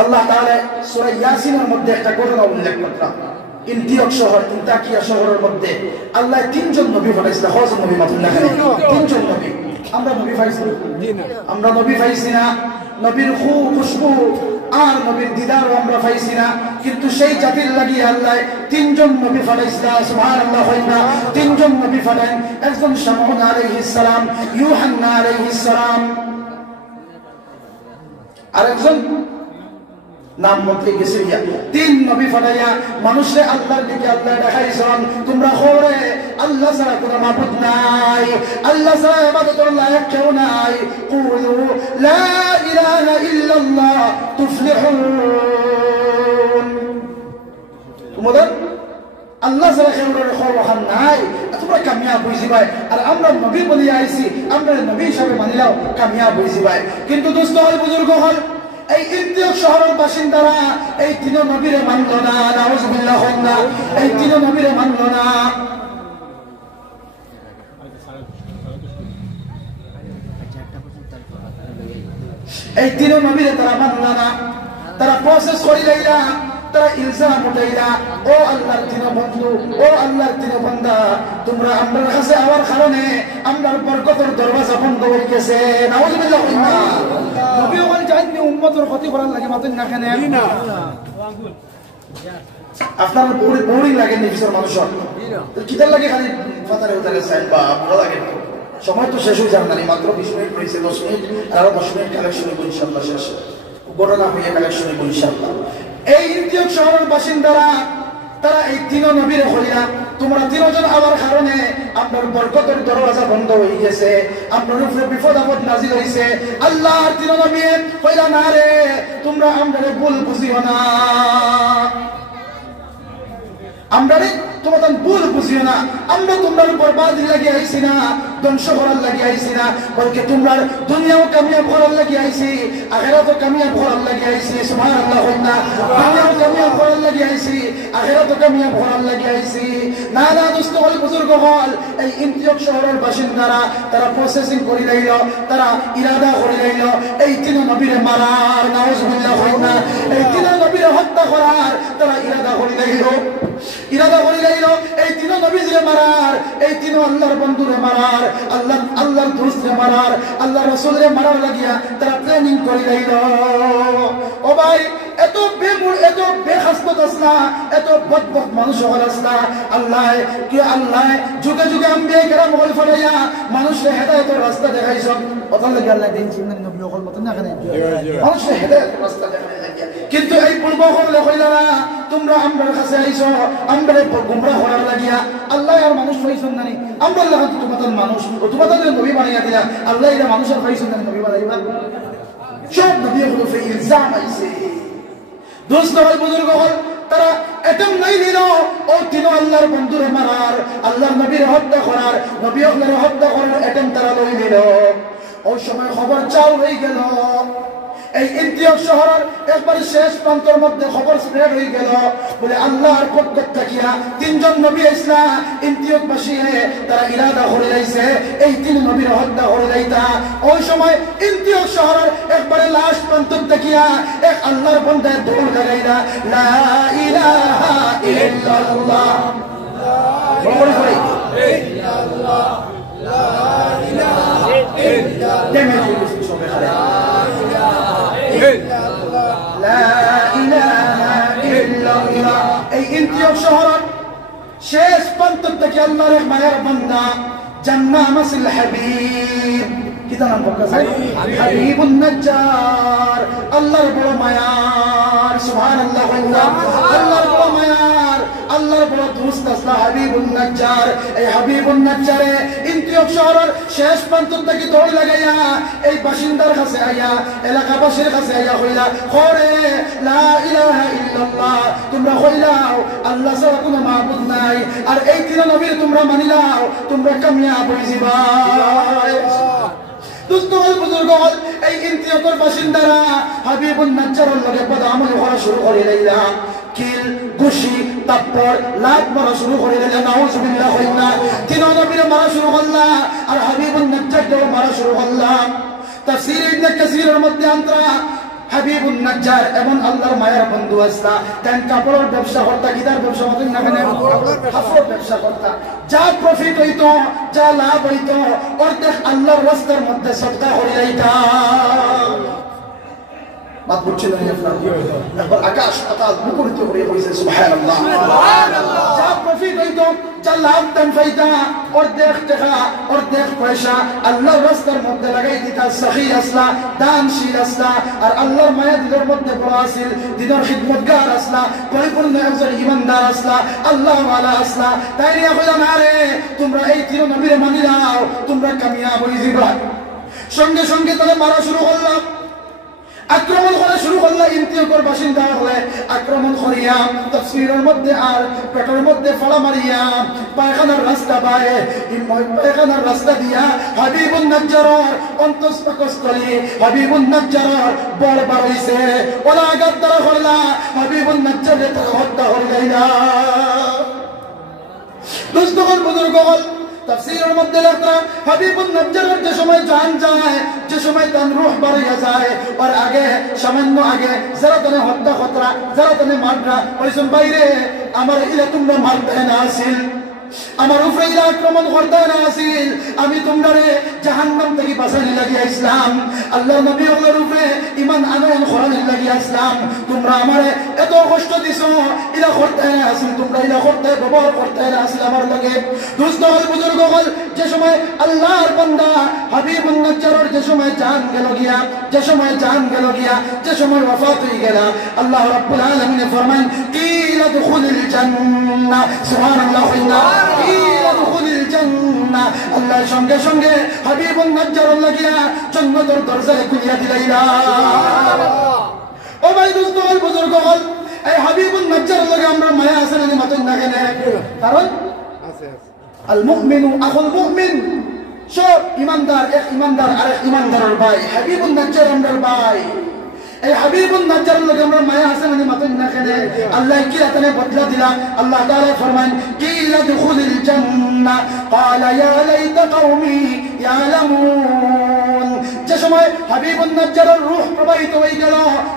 আল্লাহ তাআলা সূরা ইয়াসিনের মধ্যে একটা ঘটনা উল্লেখ করলেন। ইন্তিয়ক শহর, ইন্তাকিয়া শহরের মধ্যে আল্লাহ 3 জন নবী পাঠাইছিল। হযরত নবী মাতুল্লাহ আলাইহি 3 জন নবী। আমরা নবী পাইছি না, আমরা নবী পাইছি না, নবীর খুশবু আর নবীর দিদারও আমরা পাইছি না, কিন্তু সেই জাতির লাগি আল্লাহ 3 জন নবী পাঠাইছিল। সুবহানাল্লাহ। হইনা 3 জন নবী পাঠাইন, একজন শামউন আলাইহিস সালাম, ইউহান্না আলাইহিস সালাম, আরেকজন নাম মধ্যে গেছে। 3 নবী ফাটাইয়া মানুষে আল্লাহর দিকে আল্লাহ দেখাইছেন, তোমরা খবরে আল্লাহ ছাড়া কোনো মাবুদ নাই, আল্লাহ ছাড়া ইবাদতের লায়ক কেউ নাই, কুলু লা ইলাহা ইল্লাল্লাহ তুফলিহুন, তোমাদের আল্লাহ ছাড়া কেউ খবর নাই, তোমরা কামিয়াব হইছি ভাই। আর আমরা নবী বলি আইছি, আমরা নবী হিসাবে মানিলাও কামিয়াব হইছি ভাই। কিন্তু দোস্ত হল, বুজুর্গ হল, এই ইন্তিয়ক শহরের বাসিন্দারা এই 3 নবীরে মানল না। নাউযুবিল্লাহ। না, এই 3 নবীরে মানল না। এই 3 নবীরে তারা মানল না, তারা প্রসেস করি লাইলা, তারা ইলজাম উঠাইলা, ও আল্লাহর 3 বন্ধু, ও আল্লাহর 3 বান্দা, তোমরা আমরার কাছে আওয়ার কারণে আমরার বরকতের দরওয়াজা বন্ধ হয়ে গেছে। নাউযুবিল্লাহ। নবী ওখানে যাইনি উম্মতের ক্ষতি করার লাগে, মাতেন না কেন? না, আপনার বোরিং লাগে নিজের মানুষের কিতার লাগে, খালি ফাতারে উতারে চাই বা ভালো লাগে। সময় তো শেষ হয়ে যাবে না, মাত্র 20 মিনিট রয়েছে, 10 মিনিট, আর 10 মিনিট কালেকশনে বলি ইনশাআল্লাহ শেষ ঘটনা হয়ে কালেকশনে বলি ইনশাআল্লাহ। এই ইন্তিয়ক শহরের বাসিন্দারা তারা এই 3 নবীরে হইলা, তোমরা 3 জন আমার কারণে আপনার বরকতের দরওয়াজা বন্ধ হয়ে গেছে, আপনার উপরে বিপদ আপদ নাজিল হইছে। আল্লাহর 3 নবী কইলা, না রে, তোমরা আমরারে ভুল বুঝিও না, আমরা তোমাদের ভুল বুঝিও না, আমরা তোমরা বরবাদি লাগি আইছি না, ধ্বংস করার লাগি আইছি না, বলকে তোমরা দুনিয়াও কামিয়াব করার লাগি আইছি, আখিরাতও কামিয়াব করার লাগি আইছি। সুবহানাল্লাহ। হইনা দুনিয়াও কামিয়াব করার লাগি আইছি, আখিরাতও কামিয়াব করার লাগি আইছি। না না দোস্ত হল, বুজুর্গ হল, এই ইন্তিয়ক শহরের বাসিন্দারা তারা প্রসেসিং করে লাইল, তারা ইরাদা করে লাইল এই তিন নবীরে মারার, নাউজুবিল্লাহ। হইনা এই তিন নবীরে হত্যা করার তারা ইরাদা করে লাইল, ইরাদা করে লাইল এই তিন নবীরে মারার, এই তিন আল্লাহর বন্ধুরে মারার, আল্লাহর দোস্তরে মারার, আল্লাহর রাসূলরে মারার লাগিয়া তারা প্ল্যানিং করে লাইল। ও ভাই, এত বেমূল, এত বেখাস্ত আসলা, এত বদবক মানুষ হল আসলা। আল্লাহ কি আল্লাহ যুগে যুগে আম্বিয়া কেরাম হল ফলাইয়া মানুষের হেদায়েতের রাস্তা দেখাইছেন। কথা লাগে আল্লাহ দিন চিন্তা নবী হল মত না কেন মানুষের হেদায়েতের রাস্তা দেখাই লাগিয়া। কিন্তু এই পূর্ব হলে কইলা না তোমরা আমরার কাছে আইছো, আমরারে গুমরাহ করার লাগিয়া। আল্লাহ আর মানুষ পাইছেন না, আমরা আল্লাহ তোমাদের মানুষ ও তোমাদের নবী বানাইয়া দিলা। আল্লাহ এরা মানুষের পাইছেন না, নবী বানাইবা। সব নবী হলো ফে ইলজাম আইছে। দোস্ত হল, বুজুর্গ হল, তারা এটম নাই নিল ও তিন আল্লাহর বন্ধুরে মারার, আল্লাহর নবীর হত্যা করার, নবী হলের হত্যা করার এটম তারা লই নিল। ওই সময় খবর চাল হয়ে গেল, এই ইন্তিয়ক শহরের একবার শেষ প্রান্তর মধ্যে খবর স্প্রেড হয়ে গেল, বলে আল্লাহর পক্ষ থাকিয়া তিনজন নবী ইসলাম ইন্তিয়ক বাসিয়ে তারা ইরাদা করে লাইছে এই তিন নবীর হত্যা করে লাইতা। ওই সময় ইন্তিয়ক শহরের একবারে লাস্ট প্রান্তর থাকিয়া এক আল্লাহর বন্দায় দৌড় লাগাইলা, লা ইলাহা ইল্লাল্লাহ, বড় করে ইল্লাল্লাহ, লা ইলাহা ইল্লাল্লাহ, এই ইন্তিয়ক শহরের শেষ প্রান্ত থেকে আল্লাহর এক মায়ের বান্দা জান্নাহ মাসিল হাবিব, কি তার নাম বলছে? হাবিবুন নাজ্জার, আল্লাহর বড় মায়ার। সুবহানাল্লাহ। আল্লাহর বড় মায়ার, আল্লাহর বড় দোস্ত আসলা হাবিবুন নাজ্জার। এই হাবিবুন নাজ্জারে ইন্তিয়ক শহরের শেষ প্রান্ত থেকে দৌড় লাগাইয়া এই বাসিন্দার কাছে আইয়া, এলাকাবাসীর কাছে আইয়া কইলা, করে লা ইলাহা ইল্লাল্লাহ, তোমরা কইলাও আল্লাহ ছাড়া কোনো মাবুদ নাই, আর এই তিন নবীর তোমরা মানিলাও, তোমরা কামিয়াব হয়ে যাবা। দোস্ত হল, বুজুর্গ হল, এই ইন্তিয়কের বাসিন্দারা হাবিবুন নাজ্জারের লগে বদআমল করা শুরু করে লাইলা। কিল, ঘুষি, তারপর লাত মারা শুরু করে দিলে, নাউজুবিল্লাহ। হইনা তিন নবীরে মারা শুরু করলা, আর হাবিবুন নাজ্জারকেও মারা শুরু করলাম। তাফসীর ইবনে কাসীরের মধ্যে আন্তরা হাবিবুন নাজ্জার এমন আল্লাহর মায়ের বন্ধু আসলা, তেন কাপড়ের ব্যবসা করতা, কিদার ব্যবসা করতেন না কেন? কাপড়ের ব্যবসা করতা। যা প্রফিট হইতো, যা লাভ হইতো, অর্ধেক আল্লাহর রাস্তার মধ্যে সদকা করে যাইতা। বাত বুঝছিলেন এখন আকাশ পাতাল মুখরিত হয়ে হয়েছে। সুবহানাল্লাহ। যা প্রফিট হইতো, যা লাভ দান পাইতা, অর্ধেক টাকা, অর্ধেক পয়সা আল্লাহর রাস্তার মধ্যে লাগাই দিতা। সখী আসলা, দানশীল আসলা, আর আল্লাহর মায়া দিলের মধ্যে বড় আসিল, দিনের খিদমতগার আসলা, পরিপূর্ণ একজন ইমানদার আসলা, আল্লাহ ওয়ালা আসলা। তাই নিয়ে কইলা, না রে, তোমরা এই তিন নবীরে মানি নাও, তোমরা কামিয়াব হয়ে যাবা। সঙ্গে সঙ্গে তাহলে মারা শুরু করলাম, আক্রমণ করা শুরু করলো। ইন্তিয়কের বাসিন্দা হলে আক্রমণ করিয়া তাফসীরের মধ্যে আর পেটের মধ্যে ফাড়া মারিয়া পায়খানার রাস্তা পায়, পায়খানার রাস্তা দিয়া হাবিবুন নাজ্জারের অন্তঃস্থলী, হাবিবুন নাজ্জারের বড় বার হইছে। ওলা আঘাত দ্বারা করলা হাবিবুন নাজ্জারে তারা হত্যা করে যাইলা। দুস্থগণ বুজুর্গগণ তাফসীরের মধ্যে লেখা, হাবিবুন নাজ্জারের যে সময় জান যায়, যে সময় তার রূহ বাড়িয়া যায়, ওর আগে সামান্য আগে যারা তানে হত্যা খতরা, যারা তানে মাররা ওইসব বাইরে আমার ইলা তোমরা মারতে না আসিল, আমার উপরে ইলা আক্রমণ করতে না আসিল, আমি তোমরারে জাহান্নাম থেকে বাঁচানি লাগিয়া ইসলাম, আল্লাহ নবী ওগুলোর উপরে ইমান আনয়ন করানি লাগিয়া ইসলাম। তোমরা আমারে এত কষ্ট দিছো, ইলা করতে না আসিল, তোমরা ইলা করতে ব্যবহার করতে না আসিল আমার লগে। দুস্থ হল, বুজুর্গ হল, যে সময় আল্লাহর বান্দা হাবিবুন নাজ্জারের যে সময় জান গেল গিয়া, যে সময় জান গেল গিয়া, যে সময় ওয়াফাত হয়ে গেল, আল্লাহ রাব্বুল আলামিন ফরমান, কিলা দুখুলিল জান্নাহ। সুবহানাল্লাহ। কিলা দুখুলিল জান্নাহ। আল্লাহ সঙ্গে সঙ্গে হাবিবুন নাজ্জারের লাগিয়া জান্নাতের দরজা খুলিয়া দিলাইলা। ও ভাই দুস্থ হল, বুজুর্গ হল, এই হাবিবুন নাজ্জারের লগে আমরা মায়া আছে না মাতন না কেন? কারণ আছে আল মুমিনু আখুল মুমিন, সব ইমানদার এক ইমানদার আরেক ইমানদারের ভাই। হাবিবুন নাজ্জার আমরার ভাই। এই হাবিবুন নাজ্জারের লগে আমরা মায়া আছে না মাতন না কেন? আল্লাহ কি রাতে বদলা দিলা। আল্লাহ তাআলা ফরমান কিলা দুখুলিল জান্নাহ ক্বালা ইয়া লাইতা কওমি ইয়ালামুন। যে সময় হাবিবুন নাজ্জারের রূহ প্রবাহিত হয়ে গেল,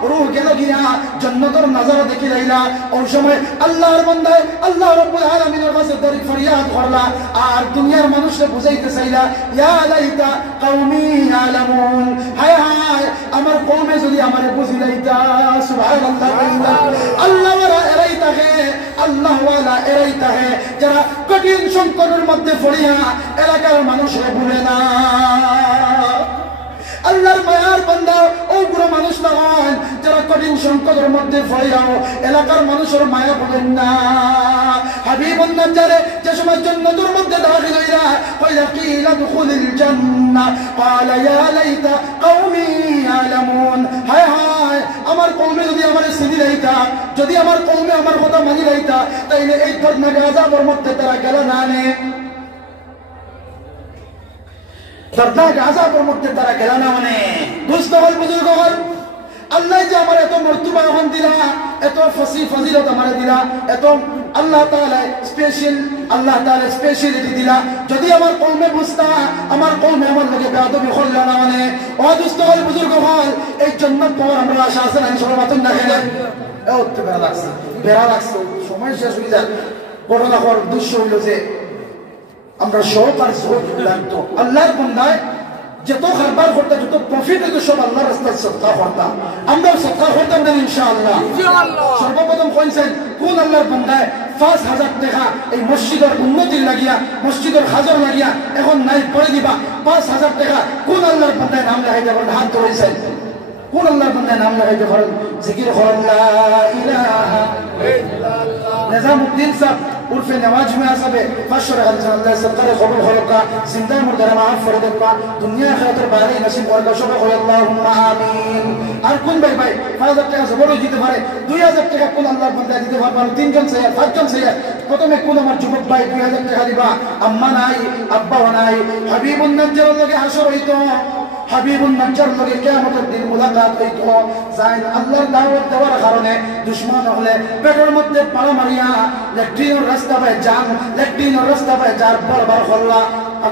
রূহ গেল গিয়া জান্নাতের নজারা দেখি লাইলা, ওই সময় আল্লাহর বান্দা আল্লাহ রাব্বুল আলামিনের কাছে দরিদ ফরিয়াদ করলা আর দুনিয়ার মানুষকে বুঝাইতে চাইলা ইয়া লাইতা কওমি ইয়ালামুন, হায় হায় আমার কওমে যদি আমারে বুঝি লাইতা। সুবহানাল্লাহ। আল্লাহ ওয়ালা এরাই তাহে, আল্লাহ ওয়ালা এরাই তাহে যারা কঠিন সংকটের মধ্যে পড়িয়া এলাকার মানুষকে ভুলে না। আল্লাহর মায়ার বান্দা ওগুলো মানুষ নয় যারা কঠিন সংকটের মধ্যে পড়িয়াও এলাকার মানুষের মায়া বলেন না। হাবিবুন নাজ্জারে যে সময় জান্নাতের মধ্যে দাখিল হইলা কইলা কিলা দুখুলিল জান্নাহ ক্বালা ইয়া লাইতা কওমি ইয়ালামুন, হায় হায় আমার কওমে যদি আমারে চিনি লাইতা, যদি আমার কওমে আমার কথা মানি লাইতা, তাইলে এই দর্দনাক আযাবের মধ্যে তারা গেল না নে, দর্দনাক আযাবের মধ্যে তারা গেল না। মানে দুস্থ হল বুজুর্গ হল, আল্লাহ যে আমার এত মর্তবা এখন দিলা, এত ফজিলত আমার দিলা, এত আল্লাহ তাআলা স্পেশাল, আল্লাহ তাআলা স্পেশালিটি দিলা। যদি আমার কওমে বুঝতা, আমার কওমে আমার লগে বেয়াদবি করলা না। মানে ও দুস্থ হল বুজুর্গ হল, এই জান্নাত পাওয়ার আমরা আশা আছে না? সবাই মাতুন না খেলে এও তো বেড়া লাগছে সময় শেষ হয়ে যায়। ঘটনা হওয়ার উদ্দেশ্য হইল যে আমরা শোক আর জোর লাগতো আল্লাহর বান্দায় যত খারবার করতে যত প্রফিট হইতো সব আল্লাহর রাস্তায় সদকা করতাম। আমরা সদকা করতাম না ইনশাআল্লাহ। সর্বপ্রথম কইছেন কোন আল্লাহর বান্দায় ৫,০০০ টাকা এই মসজিদের উন্নতির লাগিয়া, মসজিদের হাজার লাগিয়া এখন নাই করে দিবা, ৫,০০০ টাকা কোন আল্লাহর বান্দায় নাম লাগাইতে পারেন? হাত ধরেছেন। কোন আল্লাহর বান্দায় নাম লাগাইতে পারেন? জিকির করেন লা ইলাহা ইল্লাল্লাহ। নিজামউদ্দিন সাহেব উর্ফে নওয়াজ মিয়া সাহেব ৫০০ টাকা দিয়েছেন। আল্লাহ সদকারে কবুল হলকা, জিন্দা মুর্দারে মাফ করে দেবা, দুনিয়া আখিরাতের বাড়ি নসিব করবা, সবাই কই আল্লাহুম্মা আমিন। আর কোন ভাই ৫,০০০ টাকা জবরও দিতে পারে, ২,০০০ টাকা কোন আল্লাহর বান্দা দিতে পারবেন? ৩ জন সাইয়া ৫ জন সাইয়া। প্রথমে কোন আমার যুবক ভাই ২,০০০ টাকা দিবা, আম্মা নাই আব্বাও নাই, হাবিবুন নাজ্জারের লগে হাসর হইতো, হাবিবুন নাজ্জারের লগে কিয়ামতের দিন মুলাকাত হইতো। যাই আল্লাহর দাওয়াত দেওয়ার কারণে দুশমন হলে পেটের মধ্যে পাড়া মারিয়া ল্যাট্রিনের রাস্তা পায় যান, ল্যাট্রিনের রাস্তা পায় যার বারবার হল্লা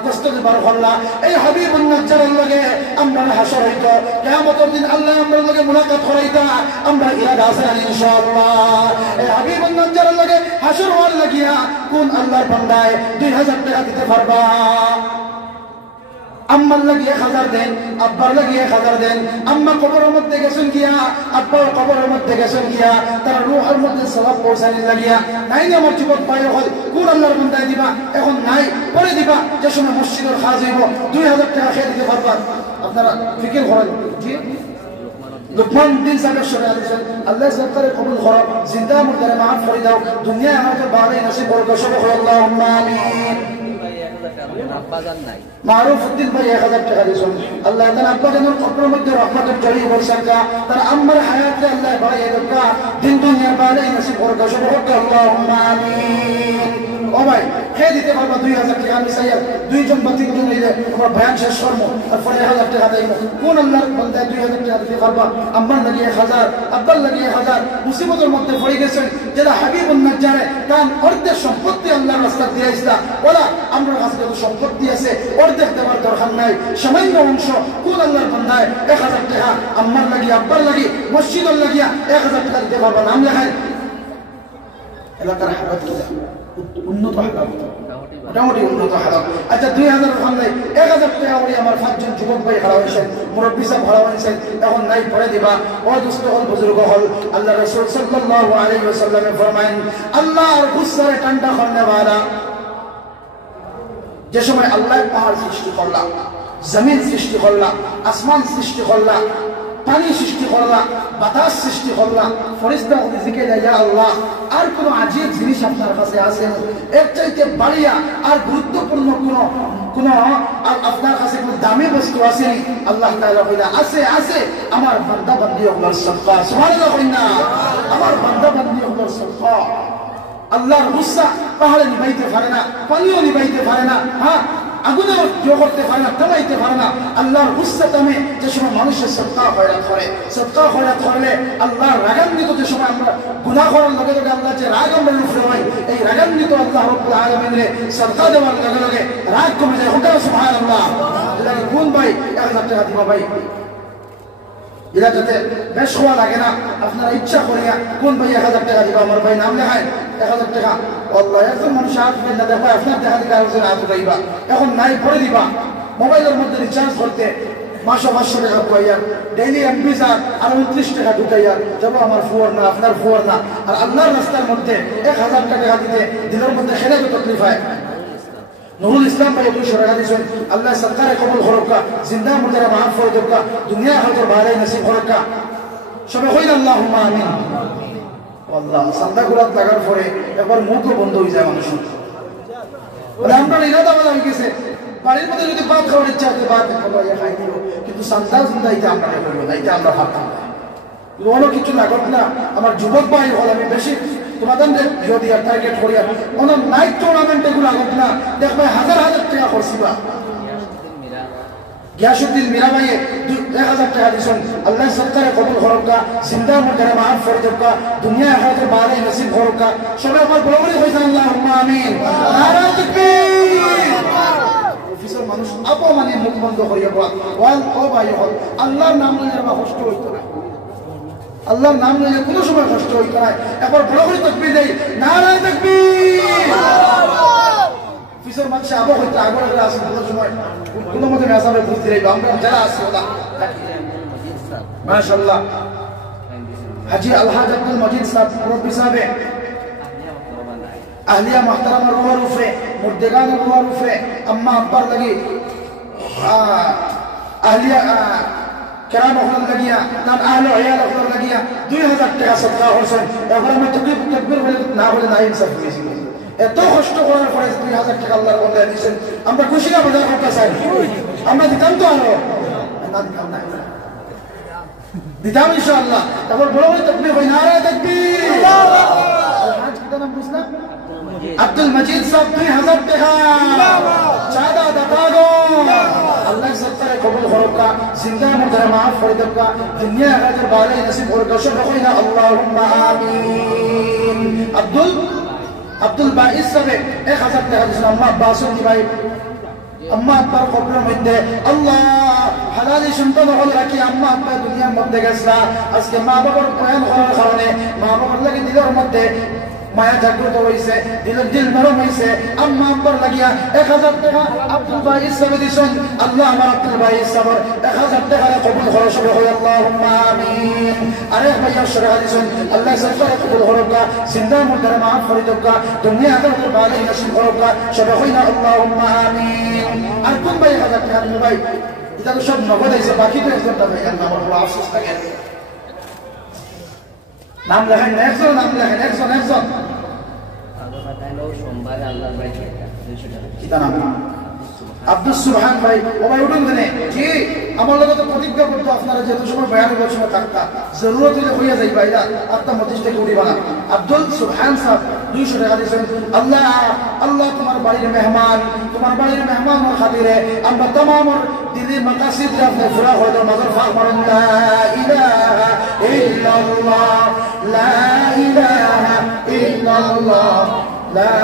কষ্ট বার হল্লা। এই হাবিবুন নাজ্জারের লগে আমরা হাসর হইতো, কিয়ামতের দিন আল্লাহ আমরা লগে মুলাকাত করাইতা। আমরা ইরাদা আছে ইনশাআল্লাহ এই হাবিবুন নাজ্জারের লগে হাসর হওয়ার লাগিয়া কোন আল্লাহর বান্দায় ২,০০০ টাকা দিতে পারবা? আম্মার লাগি ১,০০০ দেন, আব্বার লাগি ১,০০০ দেন। আম্মা কবরের মধ্যে গেছেন গিয়া, আব্বাও কবরের মধ্যে গেছেন গিয়া, তারা রূহের মধ্যে সওয়াব পৌঁছানি লাগিয়া। নাই না আমার যুবক ভাই হল কোন আল্লাহর বান্দায় দিবা? এখন নাই পরে দিবা, যে সময় মসজিদের কাজ হইব ২,০০০ টাকা খেয়ে দিতে পারবা। আপনারা ফিকির করেন কি লুকমান উদ্দিন সাহেবের সরে আছেন, আল্লাহ সরকারে কবুল করো, জিন্দা মুর্দারে মাফ করে দাও, দুনিয়া আমাকে বাড়ি নসিব করো, সবাই কই আল্লাহুম্মা আমিন। মারুফ উদ্দিন ভাই ১,০০০ টাকা দিয়েছেন। আল্লাহ তাআলা আব্বা জানের কবরের মধ্যে রহমতের ঝড়ি বর্ষণ কা, তার আম্মার হায়াতে আল্লাহ বাড়াইয়া দেবা, দিন দুনিয়ার বাড়ি নসিব করো, সবাই কই আল্লাহুম্মা আমিন। ও ভাই খেয়ে দিতে পারবা ২,০০০ টাকা? আমি চাই ২ জন বা ৩ জন হইলে আমার বয়ান শেষ করবো, তারপরে ১,০০০ টাকা দেব। কোন আল্লাহর বান্দায় ২,০০০ টাকা দিতে পারবা? আম্মার লাগি ১,০০০, আব্বার লাগি ১,০০০। মুসিবতের মধ্যে পড়ে গেছেন যারা হাবিবুন নাজ্জারে, তার অর্ধেক সম্পত্তি আল্লাহর রাস্তা দিয়ে আসলা, ওরা আমরা কাছে যত সম্পত্তি আছে অর্ধেক দেওয়ার দরকার নাই, সামান্য অংশ কোন আল্লাহর বান্দায় ১,০০০ টাকা আম্মার লাগি আব্বার লাগি মসজিদের লাগিয়া ১,০০০ টাকা দিতে পারবা? নাম লেখায় এলাকার হারাত উন্নত মোটামুটি উন্নত হারাম। আচ্ছা ২,০০০ ওখান নাই, ১,০০০ টাকা করে আমার ৫ জন যুবক ভাই হারা হয়েছেন, মুরব্বী সাহেব হারা হয়েছেন, এখন নাই পড়ে দিবা। ও দুস্থ হল বুজুর্গ হল, আল্লাহ রাসূল সাল্লাল্লাহু আলাইহি ওয়াসাল্লামে ফরমায়েন আল্লাহর গুসসারে ঠান্ডা করনে वाला, যে সময় আল্লাহ পাহাড় সৃষ্টি করলা, জমিন সৃষ্টি করলা, আসমান সৃষ্টি করলা, পানি সৃষ্টি করলা, বাতাস সৃষ্টি করলা, ফেরেশতা জিকির ইয়া আল্লাহ, আর কোন আজীব জিনিস আপনার কাছে আছে এর চাইতে বাড়িয়া আর গুরুত্বপূর্ণ কোন আর আপনার কাছে কোন দামি বস্তু আছে? আল্লাহ তাআলা কইলা আছে আছে, আমার বান্দা বান্দি ওগুলোর সদকা। সুবহানাল্লাহ কইনা, আমার বান্দা বান্দি ওগুলোর সদকা। আল্লাহর গুসা পাহাড়ে নিবাইতে পারে না, পানিও নিবাইতে পারে না, হ্যাঁ আগুনেও জো করতে পারে না, থামাইতে পারে না। আল্লাহর গুসা তামে যে সময় মানুষের সদকা খয়রাত করে, সদকা খয়রাত করলে আল্লাহর রাগান্বিত যে সময় আমরা গুনাহ করার লগে লগে আল্লাহ যে রাগ আমরা লুফরে হয়, এই রাগান্বিত আল্লাহ রাব্বুল আলামিনের সদকা দেওয়ার লগে লগে রাগ কমে যায়। হুকা সুবহানাল্লাহ। আল্লাহ কোন ভাই 1000 টাকা দিবা ভাই, এরা যাতে বেশ হওয়া লাগে না, আপনারা ইচ্ছা করিয়া কোন ভাই 1000 টাকা দিবা, আমার ভাই নাম লেখায় 1000 টাকা। আল্লাহ একজন মানুষ হাত না দেখো আপনার টাকা দিকে আলোচনা হাত উঠাইবা, এখন নাই পরে দিবা। মোবাইলের মধ্যে রিচার্জ করতে মাসে 500 টাকা পাইয়া, ডেইলি এমবি যার আর 29 টাকা ঢুকাইয়া যাবো, আমার ফুয়ার না আপনার ফুয়ার না। আর আল্লাহর রাস্তার মধ্যে 1000 টাকা দিতে দিনের মধ্যে খেলে তো তকলিফ হয়। নুরুল ইসলাম ভাই 200 টাকা দিয়েছেন, আল্লাহ সরকারে কবুল করুকা, জিন্দা মুর্দারা মাফ করে দেবকা, দুনিয়া হয়তো ভালোই নসিব করুকা। সবাই কইন আল্লাহুম্মা আমিন। আল্লাহ সাদা গুলাত লাগার পরে একবার মুখও বন্ধ হয়ে যায় মানুষের। বলে আমরা ইরাদা বলা হয়ে গেছে, বাড়ির মধ্যে যদি ভাত খাওয়ার ইচ্ছা আছে ভাত খাওয়াইয়া খাই দিব, কিন্তু সান্দা জিন্দা এটা আমরা করবো না, এটা আমরা ভাত খাবো কোনো কিছু লাগত না। আমার যুবক ভাই হল, আমি বেশি তোমাদের যদি টার্গেট করিয়া কোনো নাইট টুর্নামেন্ট এগুলো আগত না দেখবে হাজার হাজার টাকা করছিবা। গিয়াসুদ্দিন মীরা ভাইয়ে 1000 টাকা দিয়েছেন, আল্লাহ সরকারে কবুল করুকা, জিন্দা মুর্দারে মাফ করে দেবকা, দুনিয়া হয়তো ভালোই নসিব করুকা। সবাই আমার বড় বড় হয়েছে আল্লাহুম্মা আমিন। নারা তাকবীর। অফিসের মানুষ আপো মানে মুখ বন্ধ করিয়া বল, ও ভাই হল আল্লাহর নাম লইলে আমার কষ্ট হইতো না, আল্লাহর নাম লইলে কোনো সময় কষ্ট হইতো না। একবার বড় করে তাকবীর দেই, নারা তাকবীর। অফিসের মানুষ আবো হইতো আগর আসে কোনো সময় কোনো মতে মেসাবে বুঝতে রইব, আমরা যারা আছি ওরা মাশাআল্লাহ। হাজী আলহাজ আব্দুল মজিদ সাহেব মুরব্বি সাহেব আহলিয়া মুহতারামার রুফে মুর্দেগানের রুফে আম্মা আব্বার লাগি আহলিয়া কেরাম ওখানে লাগিয়া তার আহলে আয়াল ওখানে লাগিয়া 2000 টাকা সদকা হয়েছেন। এখন আমি তাকবীর বলে না বলে না ইনসাফ হয়েছিল। এত কষ্ট করার পরে 2000 টাকা আল্লাহর বন্ধা দিয়েছেন, আমরা খুশি না বাজার করতে চাই? আমরা দিতাম তো আরো না, দিতাম না, দিতাম ইনশাআল্লাহ। তারপর বড় বড় তাকবীর হয়, নারা তাকবীর। আলহাজ কি নাম বুঝলাম? আব্দুল মজিদ সাহেব 2000 টাকা চাঁদা দাতাগো, আল্লাহ সরকারে কবুল করুকা, জিন্দা মুর্দারে মাফ করে দেবকা, দুনিয়া আখিরাতের ভালোই নসিব করুকা। সবাই কইনা আল্লাহুম্মা আমিন। আব্দুল বাইস সাহেব 1000 টাকা দিয়েছেন, আম্মা বাসুদি ভাই, আম্মা আব্বার কবরের মধ্যে আল্লাহ হালালি সন্তান হল রাখি, আম্মা আব্বা দুনিয়ার মধ্যে গেছলা, আজকে মা বাবার প্রয়াণ করার কারণে মা বাবার লাগে দিলের মধ্যে মায়া জাগ্রত হয়েছে, দিল নরম হয়েছে। আম্মা আব্বার লাগিয়া 1000 টাকা আব্দুল বাইস সাহেব দিয়েছেন, আল্লাহ আমার আব্দুল বাইস সাহেবের 1000 টাকা কবুল করো। সবাই হয় আল্লাহুম্মা আমিন। আরে ভাইয়া সরাহ দিয়েছেন, আল্লাহ সরকারে কবুল করুকা, জিন্দা মুর্দারে মাফ করে দেবকা, দুনিয়া আখিরাতের ভালোই নসিব করুকা। সবাই হয় না আল্লাহুম্মা আমিন। আর কোন ভাই 1000 টাকা দিবেন ভাই? এটা তো সব নগদ হয়েছে, বাকি তো একজনটা ভাই আমার বড় আফসোস লাগে। নাম লেখেন একজন, নাম লেখেন একজন একজন। আব্দুল সুবহান ভাই, ও ভাই উঠুন দেনে জি, আমার লোক তো প্রতিজ্ঞা করতো আপনারা যেহেতু সময় বয়ানের সময় থাকতা, জরুরত হইলে হইয়া যাই ভাইরা, আপনার মতিস থেকে উঠিবা না। আব্দুল সুবহান সাহেব 200 টাকা দিয়েছেন, আল্লাহ আল্লাহ তোমার বাড়ির মেহমান, তোমার বাড়ির মেহমানের খাতিরে আমরা तमाम দিনের মাকাসিদ আপনি পুরা হয়ে দাও। মগর ফারমান লা ইলাহা ইল্লাল্লাহ, লা ইলাহা ইল্লাল্লাহ, লা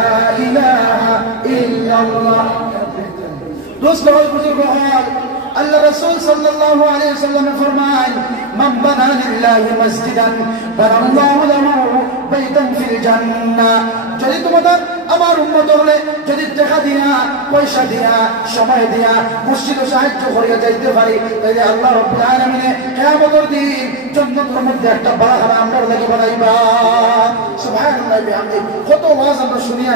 ইলাহা ইল্লাল্লাহ। دوست بہت بزرگ حال اللہ رسول صلی اللہ علیہ وسلم نے فرمائے من بنا للہ مسجدا بنا اللہ له بیتا فی الجنہ। যদি তোমাদের আমার উম্মত হলে যদি টাকা দিয়া পয়সা দিয়া সময় দিয়া মসজিদে সাহায্য করিয়া যাইতে পারি, তাইলে আল্লাহ রাব্বুল আলামিন কিয়ামতের দিন জান্নাতের মধ্যে একটা বাড়াহারা আমরা লাগি বানাইবা। সুবহানাল্লাহ বিহামদি। কত ওয়াজ আমরা শুনিয়া।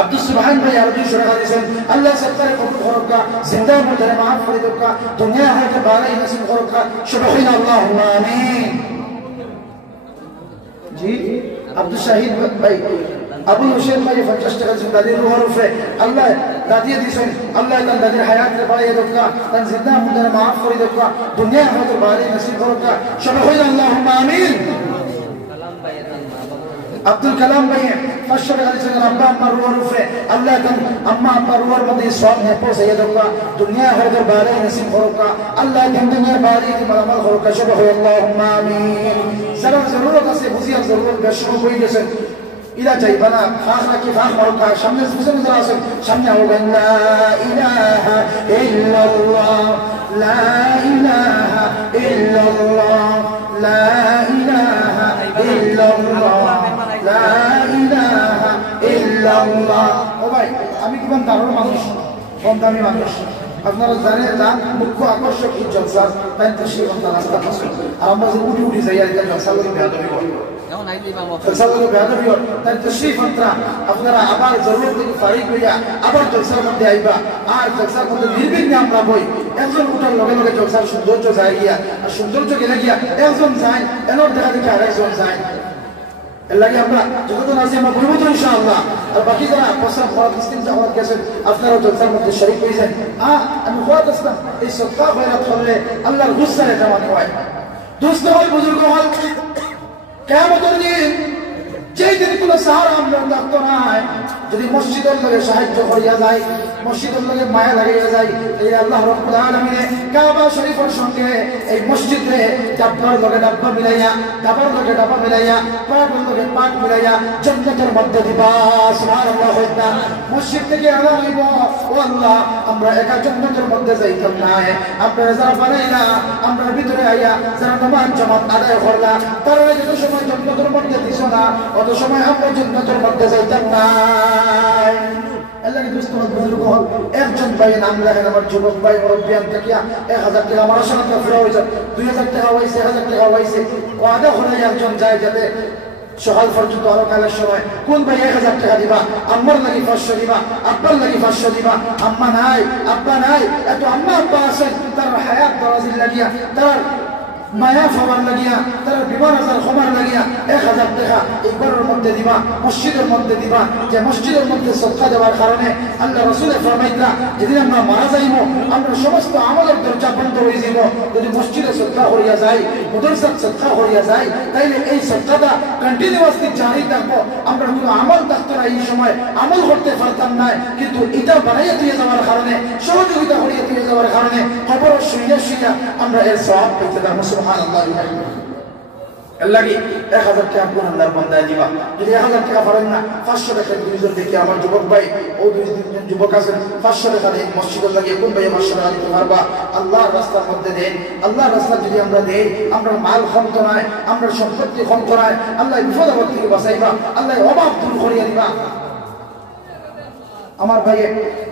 আব্দুল সুবহান ভাই আর 200 টাকা দিয়েছেন, আল্লাহ সরকারে কবুল করুকা, জিন্দা মুর্দারে মাফ করে দেবকা, দুনিয়া আখিরাতে ভালোই নসিব করুকা সবাই আল্লাহুম্মা আমিন। জি আব্দুল শাহিদ ভাই আবুল হোসেন ভাই 50 টাকা দাদির রুহের উপরে আল্লাহ দাদিয়ে দিয়েছেন, আল্লাহ তার দাদির হায়াতকে বাড়িয়ে দেওয়া, তার জিন্দা আমাদের মাফ করে দেওয়া, দুনিয়া আমাদের বাড়ি নসিব করুকা সবাই আল্লাহুম্মা আমিন। আব্দুল কালাম ভাই 500 টাকা দিয়েছেন আব্বা আম্মার রুহের উপরে আল্লাহ তার আম্মা আব্বার রুহের মধ্যে সব নিয়ে পৌঁছে দেওয়া, দুনিয়া আমাদের বাড়ি নসিব করুকা, আল্লাহ তার দুনিয়ার বাড়ি মালামাল করুকা সবাই আল্লাহুম্মা আমিন। যারা জরুরত আছে বুঝিয়া জরুরত বেশ হয়ে গেছেন ইলা চাইবা না ফাঁক রাখি ফাঁক মারুকা সামনে পিছনে যারা আছেন সামনে বলবেন লা ইলাহা ইল্লাল্লাহ লা ইলাহা ইল্লাল্লাহ লা ইলাহা ইল্লাল্লাহ লা ইলাহা ইল্লাল্লাহ। ও ভাই আমি কি বলতাম দারুণ মানুষ কম দামি মানুষ আপনারা জানেন না মুখ্য আকর্ষক এই জলসার তাই তো সেই রাস্তা পছন্দ আর আমরা যে উঠি উঠি যাই আর জলসা করে বেয়াদবি করি আপনারা আবার জরুরত থেকে ফারিক হইয়া আবার জলসার মধ্যে আইবা আর জলসার মধ্যে নির্বিঘ্নে আমরা বই একজন উঠার লগে লগে জলসার সৌন্দর্য যায় গিয়া আর সৌন্দর্য গেলে গিয়া একজন যায় এনর দেখা দেখে আরেকজন যায় এর লাগে আমরা যতক্ষণ আছি আমরা বলবো তো ইনশাআল্লাহ। আর বাকি যারা প্রস্তাব হওয়ার মুসলিম জামাত গেছেন আপনারা জলসার মধ্যে শরীক হয়ে যান। আমি হওয়াত আসলাম এই সত্তা খয়রাত করলে আল্লাহর গুসারে জামাত হয় দুস্থ হয় বুজুর্গ হয় কিয়ামতের দিন যেই দিন কোনো সাহারা আমরা থাকতো নাই যদি মসজিদের লগে সাহায্য করিয়া যায় মসজিদের লগে মায়া লাগাইয়া যায় এই আল্লাহ রাব্বুল আলামিনে কাবা শরীফের সঙ্গে এই মসজিদে ডাব্বার লগে ডাব্বা মিলাইয়া ডাবার লগে ডাব্বা মিলাইয়া পাটের লগে পাট মিলাইয়া জান্নাতের মধ্যে দিবা সুবহানাল্লাহ। হইতা মসজিদ থেকে আনা হইব ও আল্লাহ আমরা একা জান্নাতের মধ্যে যাইতাম না আপনারা যারা বানাইলা আমরা ভিতরে আইয়া যারা নামাজ জামাত আদায় করলা তারা যত সময় জান্নাতের মধ্যে দিছ না অত সময় আমরা জান্নাতের মধ্যে যাইতাম না। আল্লাহর দোস্ত বুজুর্গ হল একজন ভাই নাম লেখেন আমার যুবক ভাই মুরব্বিয়ান তাকিয়া 1000 টাকা আমার সাথে ফেরা হয়েছে 2000 টাকা হয়েছে 1000 টাকা হয়েছে ওয়াদা হলে একজন যায় যাতে সকাল পর্যন্ত আরো কালের সময় কোন ভাই 1000 টাকা দিবা আম্মার লাগি 500 দিবা আব্বার লাগি 500 দিবা আম্মা নাই আব্বা নাই এত আম্মা আব্বা আছেন তার হায়াত দারাজিল লাগিয়া তার মায়া ফাওয়ার লাগিয়া তার বিমান আজার খবর লাগিয়া 1000 টাকা এই ঘরের মধ্যে দিবা মসজিদের মধ্যে দিবা যে মসজিদের মধ্যে সদকা দেওয়ার কারণে আল্লাহ রাসূল ফরমাইতরা যেদিন আমরা মারা যাইব আমরা সমস্ত আমলের দরজা বন্ধ হয়ে যাব যদি মসজিদে সদকা করিয়া যায় মাদ্রাসাত সদকা করিয়া যায় তাইলে এই সদকাটা কন্টিনিউয়াসলি জারি থাকবো আমরা কোনো আমল থাকতো না এই সময় আমল করতে পারতাম না কিন্তু এটা বানাইয়া দিয়ে যাওয়ার কারণে সহযোগিতা করিয়া দিয়ে যাওয়ার কারণে খবর শুইয়া আমরা এর সওয়াব পেতে পারবো সুবহানাল্লাহ। আল্লাহ কি 1000 টাকা কোন আল্লাহর বান্দায় দিবা যদি 1000 টাকা পারেন না 500 টাকা দুইজন দেখি আমার যুবক ভাই ও দুই তিনজন যুবক আছেন 500 টাকা দিয়ে মসজিদে লাগিয়ে কোন ভাই 500 টাকা দিতে পারবা আল্লাহর রাস্তার মধ্যে দেন আল্লাহর রাস্তা যদি আমরা দেই আমরা মাল খরচ নয় আমরা সম্পত্তি খরচ নয় আল্লাহ বিপদ আপদ থেকে বাঁচাইবা আল্লাহ অভাব দূর করিয়া দিবা। আমার ভাই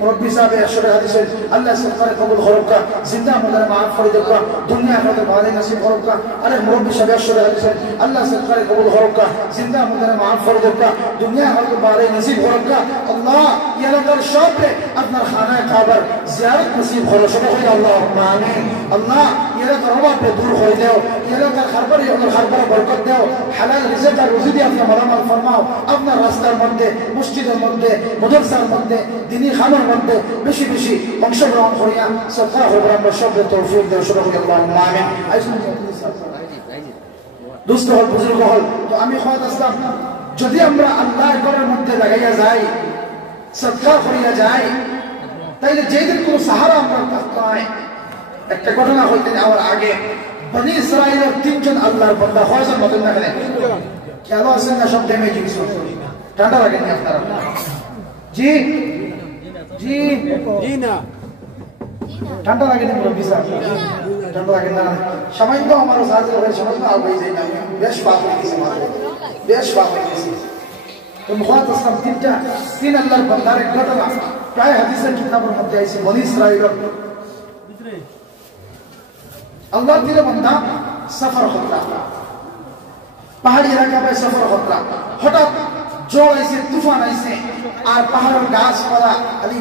মুরব্বি সাহেব 100 টাকা দিয়েছেন আল্লাহ সরকারে কবুল করুকা জিন্দা আমাদের মাফ করে দেওয়া দুনিয়া আমাদের ভালো নসিব করুকা। আরে মুরব্বি সাহেব 100 টাকা দিয়েছেন আল্লাহ সরকারে কবুল করুকা জিন্দা আমাদের মাফ করে দেওয়া দুনিয়া আমাদের ভালো নসিব করুকা। আল্লাহ ইয়া এলাকার সবে আপনার খানায় কাবার জিয়ারত নসিব করো সবাই আল্লাহুম্মা আমিন। আল্লাহ ইয়া এলাকার অভাবকে দূর করে দাও ইয়া এলাকার খারবারে আপনার খারবারে বরকত দাও হালাল রিজিক আর রুজি দিয়ে আপনি মালামাল ফরমাও আপনার রাস্তার মধ্যে মসজিদের মধ্যে মাদ্রাসার মধ্যে দিনী খামের মধ্যে বেশি বেশি অংশগ্রহণ করিয়া সদকা হবে আমরা সবে তৌফিক দাও সবাই আল্লাহুম্মা আমিন। দোস্ত হল বুজুর্গ হল তো আমি খোয়াত আসলাম যদি আমরা আল্লাহর ঘরের মধ্যে লাগাইয়া যাই সদকা করিয়া যাই তাইলে যেদিন কোনো সাহারা আমরা থাকতে হয়। একটা ঘটনা হইতে আমার আগে বনি ইসরাইলের 3 জন আল্লাহর বান্দা কয়জন মতন না কেন কেন আছেন না সব ড্যামেজ হয়েছে ঠান্ডা লাগেনি আপনারা জি জি জি না ঠান্ডা লাগেনি মুরব্বি সাহেব ঠান্ডা লাগে না সামান্য আমার সাহায্য করে সামান্য আগে যাই না বেশ পাপ হয়ে গেছে বেশ পাপ হয়ে গেছে। তো মুখাত আসলাম 3 আল্লাহর বান্দার এক ঘটনা প্রায় হাদিসের কিতাবের মধ্যে আছে বনি ইসরাইলের আল্লাহ দিলে বান্দা সফর করতা পাহাড়ি এলাকায় সফর করতা হঠাৎ জল আইছে তুফান আইছে আর পাহাড়ের গাছপালা খালি